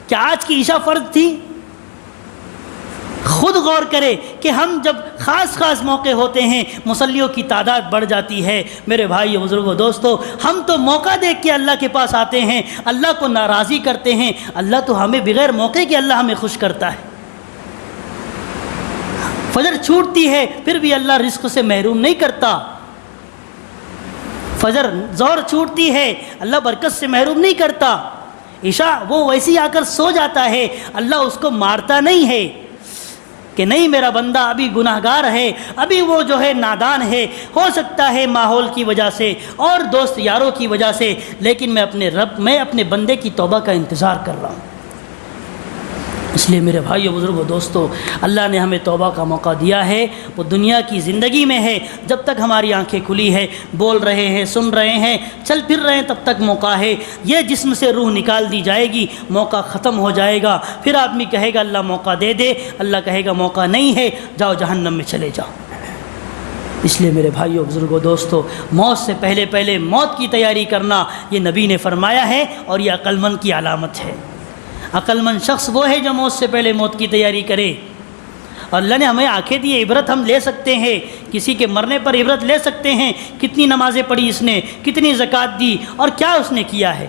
کیا آج کی عشاء فرض تھی؟ خود غور کرے کہ ہم جب خاص موقع ہوتے ہیں مصلیوں کی تعداد بڑھ جاتی ہے۔ میرے بھائیو بزرگوں دوستو، ہم تو موقع دیکھ کے اللہ کے پاس آتے ہیں، اللہ کو ناراضی کرتے ہیں۔ اللہ تو ہمیں بغیر موقع کے اللہ ہمیں خوش کرتا ہے۔ فجر چھوٹتی ہے پھر بھی اللہ رزق سے محروم نہیں کرتا۔ فجر ظہر چھوٹتی ہے اللہ برکت سے محروم نہیں کرتا۔ عشاء وہ ویسی آ کر سو جاتا ہے، اللہ اس کو مارتا نہیں ہے کہ نہیں میرا بندہ ابھی گناہگار ہے، ابھی وہ جو ہے نادان ہے، ہو سکتا ہے ماحول کی وجہ سے اور دوست یاروں کی وجہ سے، لیکن میں اپنے بندے کی توبہ کا انتظار کر رہا ہوں۔ اس لیے میرے بھائیو بزرگوں دوستو، اللہ نے ہمیں توبہ کا موقع دیا ہے، وہ دنیا کی زندگی میں ہے۔ جب تک ہماری آنکھیں کھلی ہے، بول رہے ہیں، سن رہے ہیں، چل پھر رہے ہیں، تب تک موقع ہے۔ یہ جسم سے روح نکال دی جائے گی، موقع ختم ہو جائے گا، پھر آدمی کہے گا اللہ موقع دے دے، اللہ کہے گا موقع نہیں ہے، جاؤ جہنم میں چلے جاؤ۔ اس لیے میرے بھائیو بزرگوں دوستو، موت سے پہلے موت کی تیاری کرنا یہ نبی نے فرمایا ہے، اور یہ عقل مند کی علامت ہے۔ عقل مند شخص وہ ہے جو موت سے پہلے موت کی تیاری کرے۔ اور اللہ نے ہمیں آنکھیں دی، عبرت ہم لے سکتے ہیں، کسی کے مرنے پر عبرت لے سکتے ہیں، کتنی نمازیں پڑھی اس نے، کتنی زکوٰۃ دی، اور کیا اس نے کیا ہے۔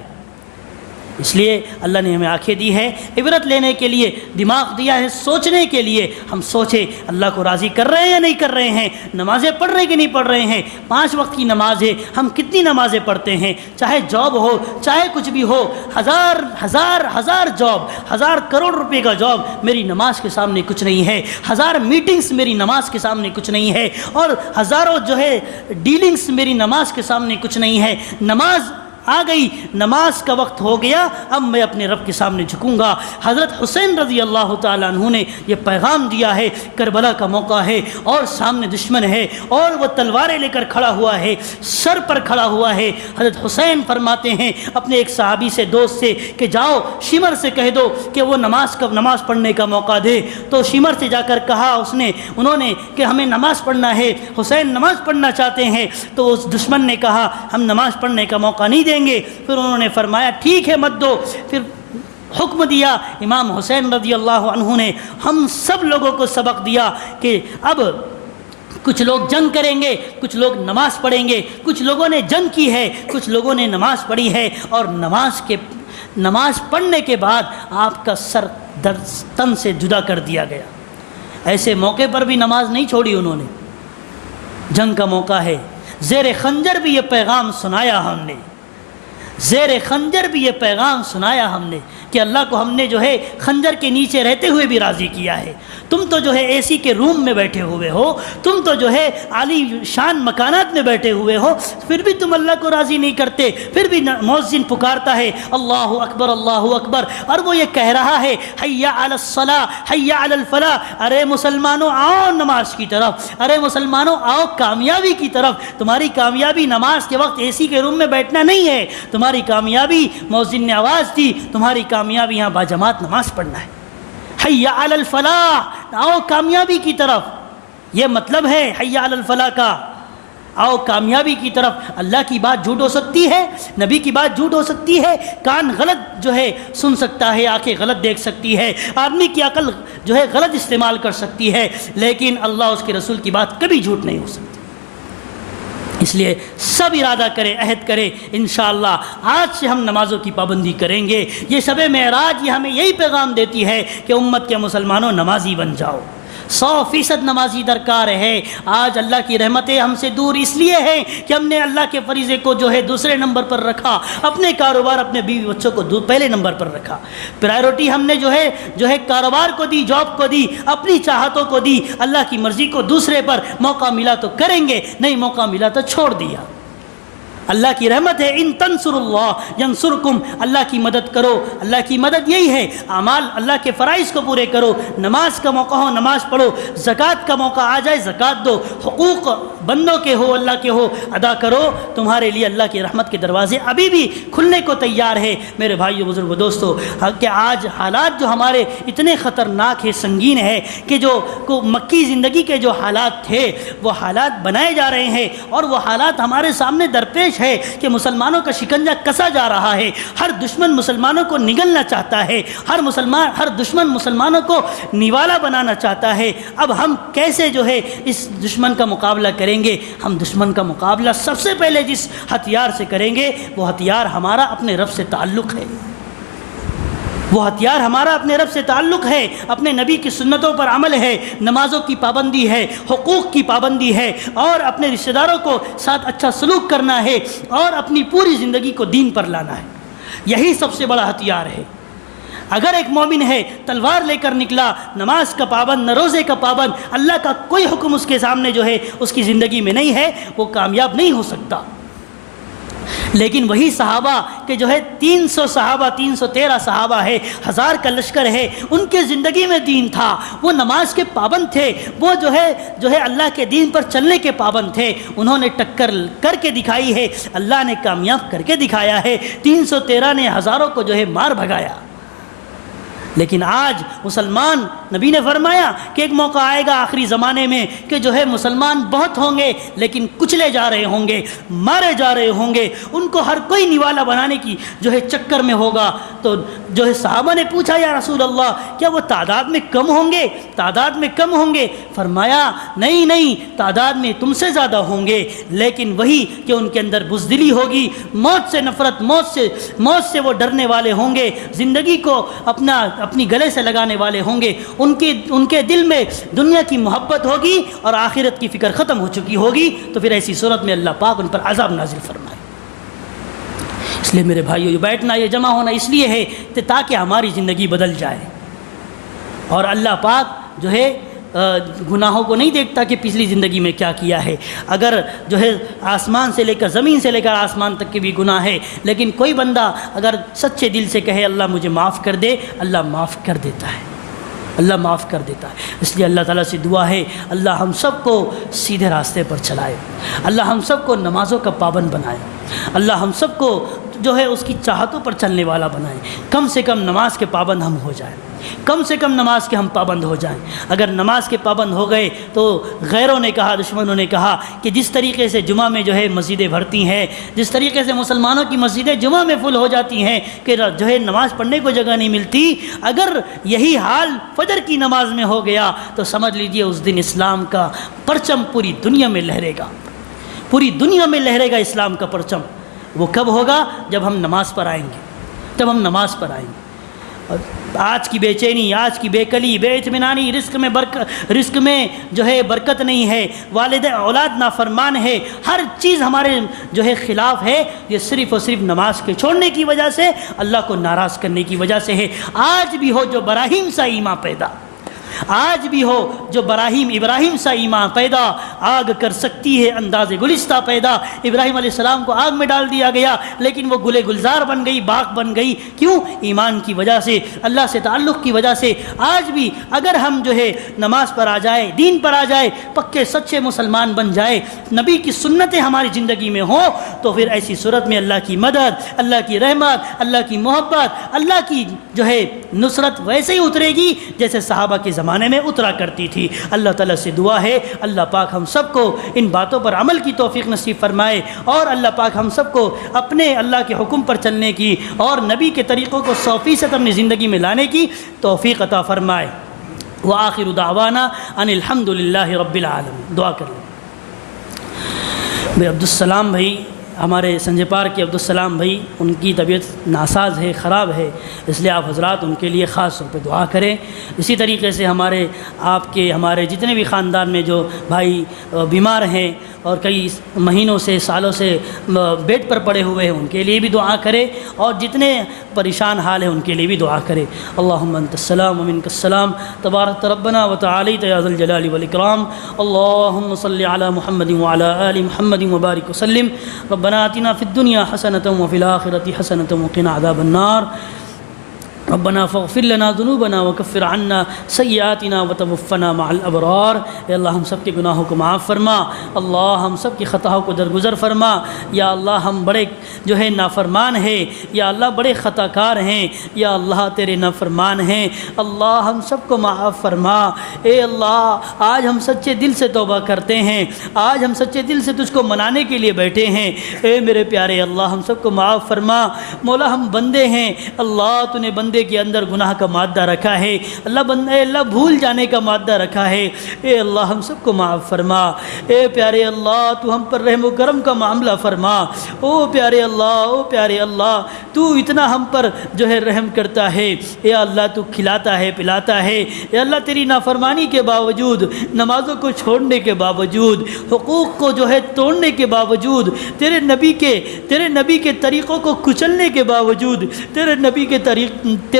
اس لیے اللہ نے ہمیں آنکھیں دی ہے عبرت لینے کے لیے، دماغ دیا ہے سوچنے کے لیے۔ ہم سوچیں اللہ کو راضی کر رہے ہیں یا نہیں کر رہے ہیں، نمازیں پڑھ رہے کہ نہیں پڑھ رہے ہیں، 5 وقت کی نماز ہے، ہم کتنی نمازیں پڑھتے ہیں، چاہے جاب ہو چاہے کچھ بھی ہو، ہزار جاب، 1000 کروڑ روپے کا جاب میری نماز کے سامنے کچھ نہیں ہے، 1000 میٹنگز میری نماز کے سامنے کچھ نہیں ہے، اور ہزاروں جو ہے ڈیلنگز میری نماز کے سامنے کچھ نہیں ہے۔ نماز آ گئی، نماز کا وقت ہو گیا، اب میں اپنے رب کے سامنے جھکوں گا۔ حضرت حسین رضی اللہ تعالیٰ عنہ نے یہ پیغام دیا ہے، کربلا کا موقع ہے اور سامنے دشمن ہے اور وہ تلواریں لے کر کھڑا ہوا ہے، سر پر کھڑا ہوا ہے۔ حضرت حسین فرماتے ہیں اپنے ایک صحابی سے، دوست سے، کہ جاؤ شمر سے کہہ دو کہ وہ نماز پڑھنے کا موقع دے۔ تو شمر سے جا کر کہا انہوں نے کہ ہمیں نماز پڑھنا ہے، حسین نماز پڑھنا چاہتے ہیں۔ تو اس دشمن نے کہا ہم نماز پڑھنے کا موقع نہیں دیں گے۔ پھر انہوں نے فرمایا ٹھیک ہے مت دو۔ پھر حکم دیا، امام حسین رضی اللہ عنہ نے ہم سب لوگوں کو سبق دیا کہ اب کچھ لوگ جنگ کریں گے، کچھ لوگ نماز پڑھیں گے۔ کچھ لوگوں نے جنگ کی ہے، کچھ لوگوں نے نماز پڑھی ہے، اور نماز پڑھنے کے بعد آپ کا سر تن سے جدا کر دیا گیا۔ ایسے موقع پر بھی نماز نہیں چھوڑی انہوں نے۔ جنگ کا موقع ہے، زیر خنجر بھی یہ پیغام سنایا ہم نے، زیر خنجر بھی یہ پیغام سنایا ہم نے کہ اللہ کو ہم نے جو ہے خنجر کے نیچے رہتے ہوئے بھی راضی کیا ہے۔ تم تو جو ہے اے سی کے روم میں بیٹھے ہوئے ہو، تم تو جو ہے عالی شان مکانات میں بیٹھے ہوئے ہو، پھر بھی تم اللہ کو راضی نہیں کرتے۔ پھر بھی مؤذن پکارتا ہے اللہ اکبر اللہ اکبر، اور وہ یہ کہہ رہا ہے حی علی الصلاۃ حی علی الفلاح، ارے مسلمانوں آؤ نماز کی طرف، ارے مسلمانوں آؤ کامیابی کی طرف۔ تمہاری کامیابی نماز کے وقت اے سی کے روم میں بیٹھنا نہیں ہے، تمہاری کامیابی مؤذن نے آواز دی، تمہاری کامیابی یہاں باجماعت نماز پڑھنا ہے۔ حی علی الفلاح، آؤ کامیابی کی طرف، یہ مطلب ہے حی علی الفلاح کا، آؤ کامیابی کی طرف۔ اللہ کی بات جھوٹ ہو سکتی ہے، نبی کی بات جھوٹ ہو سکتی ہے، کان غلط جو ہے سن سکتا ہے، آنکھیں غلط دیکھ سکتی ہے، آدمی کی عقل جو ہے غلط استعمال کر سکتی ہے، لیکن اللہ اس کے رسول کی بات کبھی جھوٹ نہیں ہو سکتی۔ اس لیے سب ارادہ کریں، عہد کریں، انشاءاللہ آج سے ہم نمازوں کی پابندی کریں گے۔ یہ شب معراج یہ ہمیں یہی پیغام دیتی ہے کہ امت کے مسلمانوں نمازی بن جاؤ، 100% نمازی درکار ہے۔ آج اللہ کی رحمتیں ہم سے دور اس لیے ہیں کہ ہم نے اللہ کے فریضے کو جو ہے دوسرے نمبر پر رکھا، اپنے کاروبار اپنے بیوی بچوں کو پہلے نمبر پر رکھا۔ پرائیورٹی ہم نے جو ہے کاروبار کو دی، جاب کو دی، اپنی چاہتوں کو دی، اللہ کی مرضی کو دوسرے پر۔ موقع ملا تو کریں گے، نہیں موقع ملا تو چھوڑ دیا۔ اللہ کی رحمت ہے ان تنصر اللہ ینصرکم، اللہ کی مدد کرو، اللہ کی مدد یہی ہے، اعمال اللہ کے فرائض کو پورے کرو، نماز کا موقع ہو نماز پڑھو، زکوٰۃ کا موقع آ جائے زکوٰۃ دو، حقوق بندوں کے ہو اللہ کے ہو ادا کرو، تمہارے لیے اللہ کی رحمت کے دروازے ابھی بھی کھلنے کو تیار ہے۔ میرے بھائیو بزرگو دوستو، کہ آج حالات جو ہمارے اتنے خطرناک ہے، سنگین ہے، کہ جو مکی زندگی کے جو حالات تھے وہ حالات بنائے جا رہے ہیں، اور وہ حالات ہمارے سامنے درپیش ہے کہ مسلمانوں کا شکنجہ کسا جا رہا ہے، ہر دشمن مسلمانوں کو نگلنا چاہتا ہے، ہر دشمن مسلمانوں کو نوالا بنانا چاہتا ہے۔ اب ہم کیسے جو ہے اس دشمن کا مقابلہ کریں گے؟ ہم دشمن کا مقابلہ سب سے پہلے جس ہتھیار سے کریں گے وہ ہتھیار ہمارا اپنے رب سے تعلق ہے، وہ ہتھیار ہمارا اپنے رب سے تعلق ہے، اپنے نبی کی سنتوں پر عمل ہے، نمازوں کی پابندی ہے، حقوق کی پابندی ہے، اور اپنے رشتہ داروں کو ساتھ اچھا سلوک کرنا ہے، اور اپنی پوری زندگی کو دین پر لانا ہے۔ یہی سب سے بڑا ہتھیار ہے۔ اگر ایک مومن ہے تلوار لے کر نکلا، نماز کا پابند نہ روزے کا پابند، اللہ کا کوئی حکم اس کے سامنے جو ہے اس کی زندگی میں نہیں ہے، وہ کامیاب نہیں ہو سکتا۔ لیکن وہی صحابہ کہ جو ہے 300 صحابہ 313 صحابہ ہے، 1000 کا لشکر ہے، ان کے زندگی میں دین تھا، وہ نماز کے پابند تھے، وہ جو ہے اللہ کے دین پر چلنے کے پابند تھے، انہوں نے ٹکر کر کے دکھائی ہے، اللہ نے کامیاب کر کے دکھایا ہے۔ 313 نے ہزاروں کو جو ہے مار بھگایا، لیکن آج مسلمان، نبی نے فرمایا کہ ایک موقع آئے گا آخری زمانے میں کہ جو ہے مسلمان بہت ہوں گے لیکن کچلے جا رہے ہوں گے، مارے جا رہے ہوں گے، ان کو ہر کوئی نوالا بنانے کی جو ہے چکر میں ہوگا۔ تو جو ہے صحابہ نے پوچھا یا رسول اللہ کیا وہ تعداد میں کم ہوں گے؟ تعداد میں کم ہوں گے؟ فرمایا نہیں، تعداد میں تم سے زیادہ ہوں گے، لیکن وہی کہ ان کے اندر بزدلی ہوگی، موت سے نفرت، موت سے وہ ڈرنے والے ہوں گے، زندگی کو اپنی گلے سے لگانے والے ہوں گے، ان کے دل میں دنیا کی محبت ہوگی اور آخرت کی فکر ختم ہو چکی ہوگی۔ تو پھر ایسی صورت میں اللہ پاک ان پر عذاب نازل فرمائے۔ اس لیے میرے بھائیو، یہ بیٹھنا، یہ جمع ہونا اس لیے ہے کہ تاکہ ہماری زندگی بدل جائے، اور اللہ پاک جو ہے گناہوں کو نہیں دیکھتا کہ پچھلی زندگی میں کیا کیا ہے۔ اگر جو ہے آسمان سے لے کر زمین سے لے کر آسمان تک کے بھی گناہ ہے، لیکن کوئی بندہ اگر سچے دل سے کہے اللہ مجھے معاف کر دے، اللہ معاف کر دیتا ہے، اللہ معاف کر دیتا ہے۔ اس لیے اللہ تعالیٰ سے دعا ہے اللہ ہم سب کو سیدھے راستے پر چلائے، اللہ ہم سب کو نمازوں کا پابند بنائے، اللہ ہم سب کو جو ہے اس کی چاہتوں پر چلنے والا بنائے۔ کم سے کم نماز کے پابند ہم ہو جائیں، کم سے کم نماز کے ہم پابند ہو جائیں۔ اگر نماز کے پابند ہو گئے تو غیروں نے کہا، دشمنوں نے کہا کہ جس طریقے سے جمعہ میں جو ہے مسجدیں بھرتی ہیں، جس طریقے سے مسلمانوں کی مسجدیں جمعہ میں فل ہو جاتی ہیں کہ جو ہے نماز پڑھنے کو جگہ نہیں ملتی، اگر یہی حال فجر کی نماز میں ہو گیا تو سمجھ لیجئے اس دن اسلام کا پرچم پوری دنیا میں لہرے گا، پوری دنیا میں لہرے گا اسلام کا پرچم۔ وہ کب ہوگا؟ جب ہم نماز پر آئیں گے، جب ہم نماز پر آئیں گے۔ اور آج کی بے چینی، آج کی بے کلی، بے اطمینانی، رزق میں جو ہے برکت نہیں ہے، والد اولاد نافرمان ہے، ہر چیز ہمارے جو ہے خلاف ہے، یہ صرف اور صرف نماز کے چھوڑنے کی وجہ سے، اللہ کو ناراض کرنے کی وجہ سے ہے۔ آج بھی ہو جو براہیم سا ایمان پیدا، آج بھی ہو جو ابراہیم سا ایمان پیدا، آگ کر سکتی ہے انداز گلستہ پیدا۔ ابراہیم علیہ السلام کو آگ میں ڈال دیا گیا لیکن وہ گلے گلزار بن گئی، باغ بن گئی۔ کیوں؟ ایمان کی وجہ سے، اللہ سے تعلق کی وجہ سے۔ آج بھی اگر ہم جو ہے نماز پر آ جائے، دین پر آ جائے، پکے سچے مسلمان بن جائے، نبی کی سنتیں ہماری زندگی میں ہوں، تو پھر ایسی صورت میں اللہ کی مدد، اللہ کی رحمت، اللہ کی محبت، اللہ کی جو ہے نصرت ویسے ہی اترے گی جیسے صحابہ کے زمانے میں اترا کرتی تھی۔ اللہ تعالیٰ سے دعا ہے اللہ پاک ہم سب کو ان باتوں پر عمل کی توفیق نصیب فرمائے، اور اللہ پاک ہم سب کو اپنے اللہ کے حکم پر چلنے کی اور نبی کے طریقوں کو 100% اپنی زندگی میں لانے کی توفیق عطا فرمائے۔ وآخر دعوانا ان الحمد للہ رب العالمین۔ دعا کر لیں۔ بھائی عبدالسلام بھائی، ہمارے سنجے پارک کے عبدالسلام بھائی، ان کی طبیعت ناساز ہے، خراب ہے، اس لیے آپ حضرات ان کے لیے خاص طور پہ دعا کریں۔ اسی طریقے سے ہمارے جتنے بھی خاندان میں جو بھائی بیمار ہیں اور کئی مہینوں سے، سالوں سے بیڈ پر پڑے ہوئے ہیں، ان کے لیے بھی دعا کریں، اور جتنے پریشان حال ہیں ان کے لیے بھی دعا کریں۔ اللہم انت السلام ومنک السلام، تبارک ربنا وتعالیت یا ذا الجلال والاکرام۔ اللہم صلی علی محمد وعلی آل محمد وبارک وسلم۔ ربنا آتنا فی الدنیا حسنۃ وفی الآخرۃ حسنۃ وقنا عذاب النار۔ ربنا فاغفر لنا ذنوبنا وکفر عنا سیئاتنا وتوفنا مع الابرار۔ اے اللہ ہم سب کے گناہوں کو معاف فرما، اللہ ہم سب کی خطاؤں کو درگزر فرما۔ یا اللہ ہم بڑے جو ہے نافرمان ہیں، یا اللہ بڑے خطا کار ہیں، یا اللہ تیرے نافرمان ہیں، اللہ ہم سب کو معاف فرما۔ اے اللہ آج ہم سچے دل سے توبہ کرتے ہیں، آج ہم سچے دل سے تجھ کو منانے کے لیے بیٹھے ہیں۔ اے میرے پیارے اللہ ہم سب کو معاف فرما۔ مولا ہم بندے ہیں، اللہ تو نے بندے کے اندر گناہ کا مادہ رکھا ہے، اللہ بھول جانے کا مادہ رکھا ہے۔ اے اللہ ہم سب کو معاف فرما۔ اے پیارے اللہ تو ہم پر رحم و کرم کا معاملہ فرما۔ او پیارے اللہ تو اتنا ہم پر جو ہے رحم کرتا ہے۔ اے اللہ تو کھلاتا ہے، پلاتا ہے۔ اے اللہ تیری نافرمانی کے باوجود، نمازوں کو چھوڑنے کے باوجود، حقوق کو جو ہے توڑنے کے باوجود، تیرے نبی کے طریقوں کو کچلنے کے باوجود، تیرے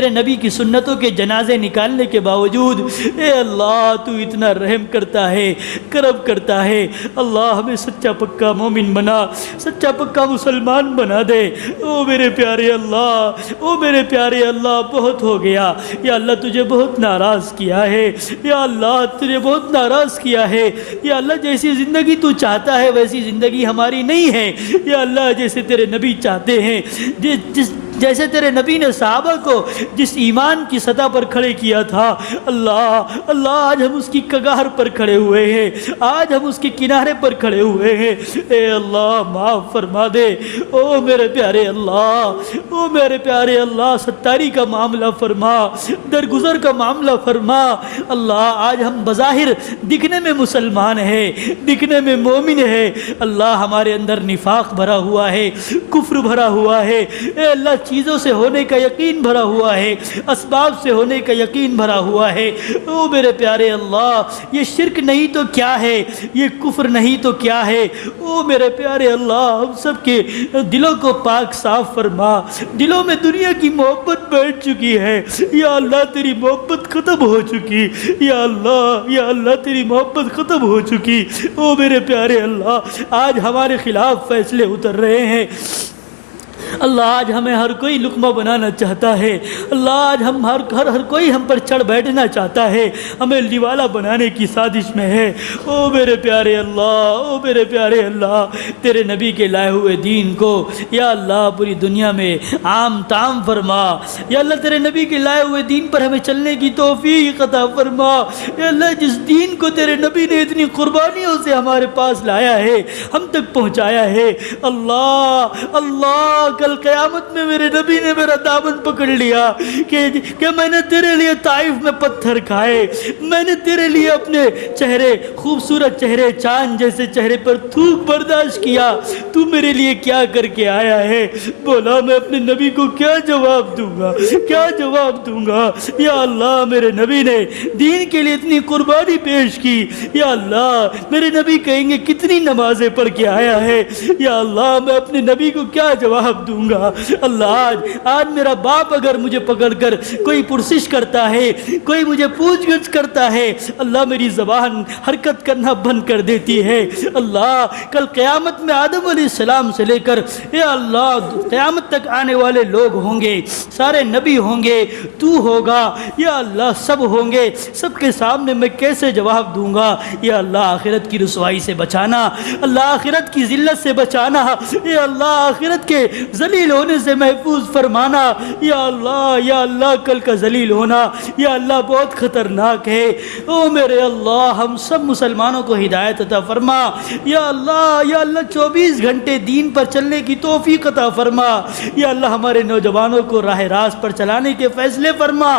نبی کی سنتوں کے جنازے نکالنے کے باوجود، اے اللہ تو اتنا رحم کرتا ہے، کرم کرتا ہے۔ اللہ ہمیں سچا پکا مومن بنا، سچا پکا مسلمان بنا دے۔ او میرے پیارے اللہ بہت ہو گیا، یا اللہ تجھے بہت ناراض کیا ہے، یا اللہ تجھے بہت ناراض کیا ہے، یا اللہ جیسی زندگی تو چاہتا ہے ویسی زندگی ہماری نہیں ہے، یا اللہ جیسے تیرے نبی چاہتے ہیں، جیسے تیرے نبی نے صحابہ کو جس ایمان کی سطح پر کھڑے کیا تھا، اللہ اللہ آج ہم اس کی کگار پر کھڑے ہوئے ہیں، آج ہم اس کے کنارے پر کھڑے ہوئے ہیں، اے اللہ معاف فرما دے، او میرے پیارے اللہ، او میرے پیارے اللہ، ستاری کا معاملہ فرما، درگزر کا معاملہ فرما۔ اللہ آج ہم بظاہر دکھنے میں مسلمان ہیں، دکھنے میں مومن ہیں، اللہ ہمارے اندر نفاق بھرا ہوا ہے، کفر بھرا ہوا ہے، اے اللہ چیزوں سے ہونے کا یقین بھرا ہوا ہے، اسباب سے ہونے کا یقین بھرا ہوا ہے۔ او میرے پیارے اللہ، یہ شرک نہیں تو کیا ہے، یہ کفر نہیں تو کیا ہے۔ او میرے پیارے اللہ، ہم سب کے دلوں کو پاک صاف فرما، دلوں میں دنیا کی محبت بیٹھ چکی ہے، یا اللہ تیری محبت ختم ہو چکی، یا اللہ تیری محبت ختم ہو چکی۔ او میرے پیارے اللہ، آج ہمارے خلاف فیصلے اتر رہے ہیں، اللہ آج ہمیں ہر کوئی لقمہ بنانا چاہتا ہے، اللہ آج ہم ہر کوئی ہم پر چڑھ بیٹھنا چاہتا ہے، ہمیں لیوالا بنانے کی سازش میں ہے۔ او میرے پیارے اللہ، او میرے پیارے اللہ، تیرے نبی کے لائے ہوئے دین کو یا اللہ پوری دنیا میں عام تام فرما، یا اللہ تیرے نبی کے لائے ہوئے دین پر ہمیں چلنے کی توفیق عطا فرما۔ یا اللہ جس دین کو تیرے نبی نے اتنی قربانیوں سے ہمارے پاس لایا ہے، ہم تک پہنچایا ہے، اللہ کل قیامت میں میرے نبی نے میرا دامن پکڑ لیا کہ میں نے تیرے لیے طائف میں پتھر کھائے، میں نے تیرے لیے اپنے چہرے، خوبصورت چہرے، چاند جیسے چہرے پر تھوک برداشت کیا، تو میرے لیے کیا کر کے آیا ہے؟ بولا میں اپنے نبی کو کیا جواب دوں گا، کیا جواب دوں گا؟ یا اللہ میرے نبی نے دین کے لیے اتنی قربانی پیش کی، یا اللہ میرے نبی کہیں گے کتنی نمازیں پڑھ کے آیا ہے، یا اللہ میں اپنے نبی کو کیا جواب دوں گا؟ اللہ آج میرا باپ اگر مجھے پکڑ کر کوئی پرسش کرتا ہے، کوئی مجھے پوچھ گچھ کرتا ہے، اللہ میری زبان حرکت کرنا بند کر دیتی ہے۔ اللہ کل قیامت میں آدم علیہ السلام سے لے کر یا اللہ قیامت تک آنے والے لوگ ہوں گے، سارے نبی ہوں گے، تو ہوگا، یا اللہ سب ہوں گے، سب کے سامنے میں کیسے جواب دوں گا؟ یا اللہ آخرت کی رسوائی سے بچانا، اللہ آخرت کی ذلت سے بچانا، یا اللہ آخرت کے ذلیل ہونے سے محفوظ فرمانا، یا اللہ کل کا ذلیل ہونا یا اللہ بہت خطرناک ہے۔ او میرے اللہ ہم سب مسلمانوں کو ہدایت عطا فرما، یا اللہ 24 گھنٹے دین پر چلنے کی توفیق عطا فرما، یا اللہ ہمارے نوجوانوں کو راہ راست پر چلانے کے فیصلے فرما،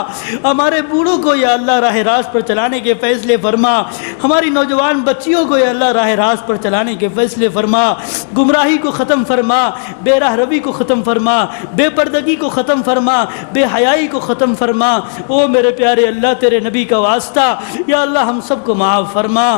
ہمارے بوڑھوں کو یا اللہ راہ راست پر چلانے کے فیصلے فرما، ہماری نوجوان بچیوں کو یا اللہ راہ راست پر چلانے کے فیصلے فرما، گمراہی کو ختم فرما، بے راہ روی کو ختم فرما، بے پردگی کو ختم فرما، بے حیائی کو ختم فرما۔ او میرے پیارے اللہ تیرے نبی کا واسطہ یا اللہ ہم سب کو معاف فرما،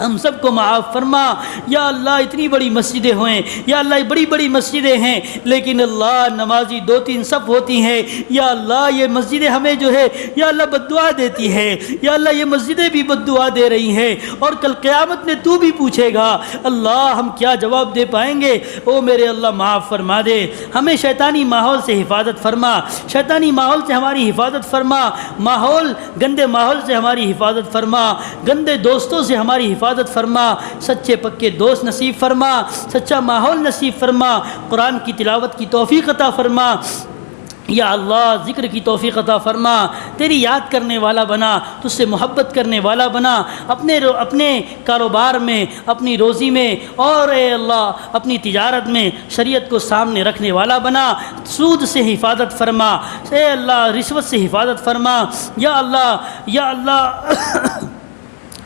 ہم سب کو معاف فرما، یا اللہ اتنی بڑی مسجدیں ہوئیں، یا اللہ بڑی بڑی مسجدیں ہیں لیکن اللہ نمازی 2-3 صف ہوتی ہیں، یا اللہ یہ مسجدیں ہمیں جو ہے یا اللہ بد دعا دیتی ہے، یا اللہ یہ مسجدیں بھی بد دعا دے رہی ہیں، اور کل قیامت میں تو بھی پوچھے گا، اللہ ہم کیا جواب دے پائیں گے؟ او میرے اللہ معاف فرما دے، ہمیں شیطانی ماحول سے حفاظت فرما، شیطانی ماحول سے ہماری حفاظت فرما، گندے ماحول سے ہماری حفاظت فرما، گندے دوستوں سے ہماری حفاظت فرما، سچے پکے دوست نصیب فرما، سچا ماحول نصیب فرما، قرآن کی تلاوت کی توفیق عطا فرما، یا اللہ ذکر کی توفیق عطا فرما، تیری یاد کرنے والا بنا، تجھ سے محبت کرنے والا بنا، اپنے کاروبار میں، اپنی روزی میں، اور اے اللہ اپنی تجارت میں شریعت کو سامنے رکھنے والا بنا، سود سے حفاظت فرما، اے اللہ رشوت سے حفاظت فرما، یا اللہ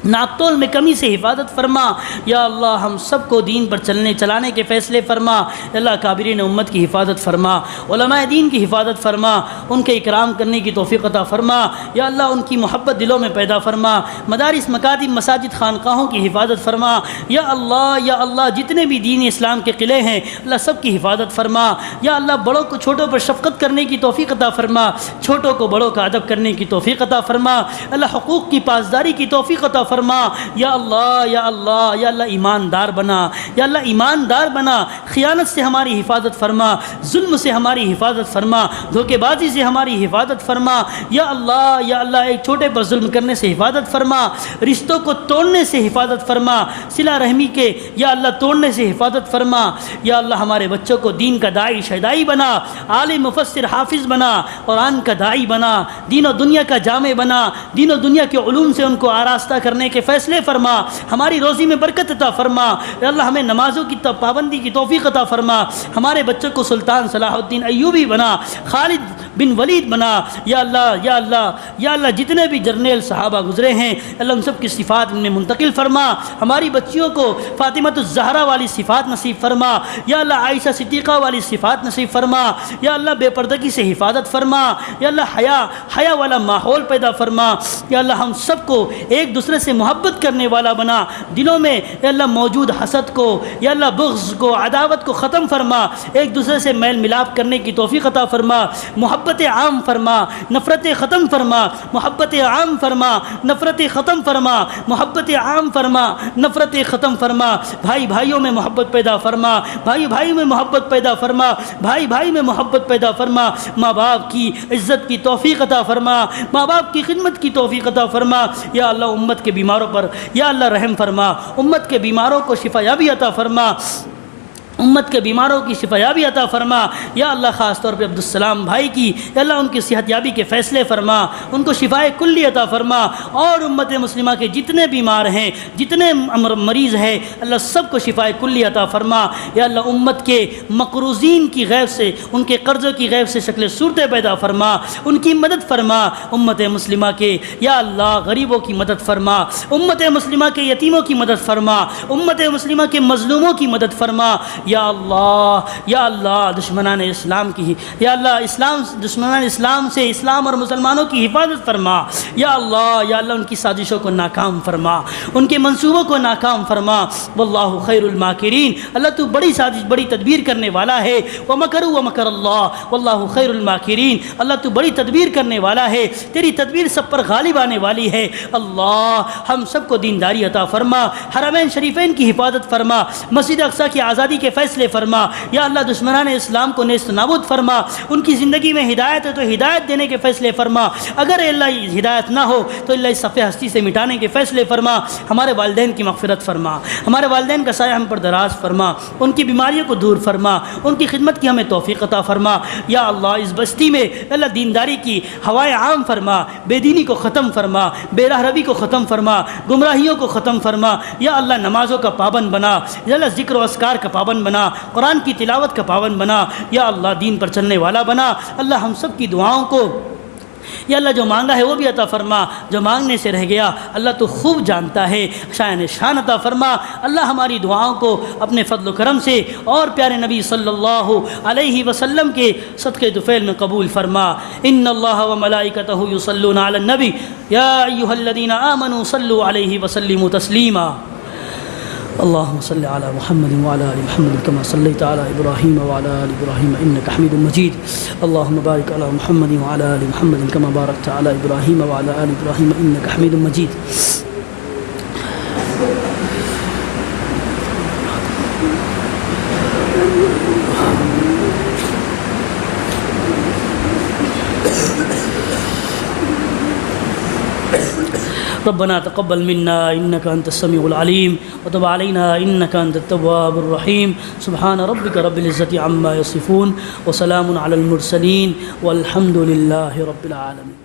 ناپتول میں کمی سے حفاظت فرما، یا اللہ ہم سب کو دین پر چلانے کے فیصلے فرما، اللہ کابرین امت کی حفاظت فرما، علماء دین کی حفاظت فرما، ان کے اکرام کرنے کی توفیق عطا فرما، یا اللہ ان کی محبت دلوں میں پیدا فرما، مدارس مکاتب مساجد خانقاہوں کی حفاظت فرما، یا اللہ جتنے بھی دین اسلام کے قلعے ہیں اللہ سب کی حفاظت فرما، یا اللہ بڑوں کو چھوٹوں پر شفقت کرنے کی توفیق عطا فرما، چھوٹوں کو بڑوں کا ادب کرنے کی توفیق عطا فرما، اللہ حقوق کی پاسداری کی توفیق عطا فرما، فرما، یا اللہ یا اللہ یا اللہ ایماندار بنا، یا اللہ ایماندار بنا، خیانت سے ہماری حفاظت فرما، ظلم سے ہماری حفاظت فرما، دھوکے بازی سے ہماری حفاظت فرما، یا اللہ ایک چھوٹے پر ظلم کرنے سے حفاظت فرما، رشتوں کو توڑنے سے حفاظت فرما، صلہ رحمی کے یا اللہ توڑنے سے حفاظت فرما، یا اللہ ہمارے بچوں کو دین کا داعی شہدائی بنا، عالم مفسر حافظ بنا، قرآن کا داعی بنا، دین و دنیا کا جامع بنا، دین و دنیا کے علوم سے ان کو آراستہ کرنے کے فیصلے فرما، ہماری روزی میں برکت عطا فرما، یا اللہ ہمیں نمازوں کی پابندی کی توفیق عطا فرما، ہمارے بچوں کو سلطان صلاح الدین ایوبی بنا، خالد بن ولید بنا، یا اللہ جتنے بھی جرنیل صحابہ گزرے ہیں اللہ ان سب کی صفات انہیں منتقل فرما، ہماری بچیوں کو فاطمۃ الزہرا والی صفات نصیب فرما، یا اللہ عائشہ صدیقہ والی صفات نصیب فرما، یا اللہ بے پردگی سے حفاظت فرما، یا اللہ حیا والا ماحول پیدا فرما، یا اللہ ہم سب کو ایک دوسرے سے محبت کرنے والا بنا، دلوں میں یا اللہ موجود حسد کو یا اللہ بغض کو عداوت کو ختم فرما، ایک دوسرے سے میل ملاپ کرنے کی توفیق عطا فرما، محبت عام فرما، نفرت ختم فرما، محبت عام فرما، نفرت ختم فرما، محبت عام فرما، نفرت ختم فرما، بھائی بھائیوں میں محبت پیدا فرما، بھائی بھائی میں محبت پیدا فرما، بھائی بھائی میں محبت پیدا فرما، ماں باپ کی عزت کی توفیق عطا فرما، ماں باپ کی خدمت کی توفیق عطا فرما، یا اللہ امت کے بیماروں پر یا اللہ رحم فرما، امت کے بیماروں کو شفا یابی عطا فرما، امت کے بیماروں کی شفا یابی عطا فرما، یا اللہ خاص طور پہ عبدالسلام بھائی کی یا اللہ ان کی صحت یابی کے فیصلے فرما، ان کو شفائے کلی عطا فرما، اور امت مسلمہ کے جتنے بیمار ہیں جتنے مریض ہیں اللہ سب کو شفائے کلی عطا فرما، یا اللہ امت کے مقروضین کی غیب سے ان کے قرضوں کی غیب سے شکل صورتیں پیدا فرما، ان کی مدد فرما، امت مسلمہ کے یا اللہ غریبوں کی مدد فرما، امت مسلمہ کے یتیموں کی مدد فرما، امت مسلمہ کے مظلوموں کی مدد فرما، یا اللہ دشمنان اسلام کی یا اللہ دشمنان اسلام سے اسلام اور مسلمانوں کی حفاظت فرما، یا اللہ ان کی سازشوں کو ناکام فرما، ان کے منصوبوں کو ناکام فرما، واللہ خیر الماکرین، اللہ تو بڑی سازش بڑی تدبیر کرنے والا ہے، ومکروا ومکر اللہ واللہ خیر الماکرین، اللہ تو بڑی تدبیر کرنے والا ہے، تیری تدبیر سب پر غالب آنے والی ہے، اللہ ہم سب کو دینداری عطا فرما، حرمین شریفین کی حفاظت فرما، مسجد اقصی کی آزادی کے فیصلے فرما، یا اللہ دشمنان اسلام کو نیست نابود فرما، ان کی زندگی میں ہدایت ہے تو ہدایت دینے کے فیصلے فرما، اگر اللہ ہدایت نہ ہو تو اللہ اس صفحہ ہستی سے مٹانے کے فیصلے فرما، ہمارے والدین کی مغفرت فرما، ہمارے والدین کا سایہ ہم پر دراز فرما، ان کی بیماریوں کو دور فرما، ان کی خدمت کی ہمیں توفیق عطا فرما، یا اللہ اس بستی میں اللہ دینداری کی ہوائے عام فرما، بے دینی کو ختم فرما، بے راہ روی کو ختم فرما، گمراہیوں کو ختم فرما، یا اللہ نمازوں کا پابند بنا، یا اللہ ذکر و اذکار کا پابند بنا، قرآن کی تلاوت کا پابند بنا، یا اللہ دین پر چلنے والا بنا، اللہ ہم سب کی دعاؤں کو یا اللہ جو مانگا ہے وہ بھی عطا فرما، جو مانگنے سے رہ گیا اللہ تو خوب جانتا ہے، شان عطا فرما، اللہ ہماری دعاؤں کو اپنے فضل و کرم سے اور پیارے نبی صلی اللہ علیہ وسلم کے صدقے طفیل میں قبول فرما۔ ان اللہ و ملائکتہ یصلون علی النبی یا ایھا الذین آمنوا صلوا علیہ وسلموا تسلیما۔ اللهم صل على محمد وعلى آل محمد كما صليت على إبراهيم وعلى آل إبراهيم إنك حميد مجيد اللهم بارك على محمد وعلى آل محمد كما باركت على إبراهيم وعلى آل إبراهيم إنك حميد مجيد ربنا تقبل منا إنك أنت السميع العليم وتب علينا إنك أنت التواب الرحيم سبحان ربك رب العزة عما يصفون وسلام على المرسلين والحمد لله رب العالمين۔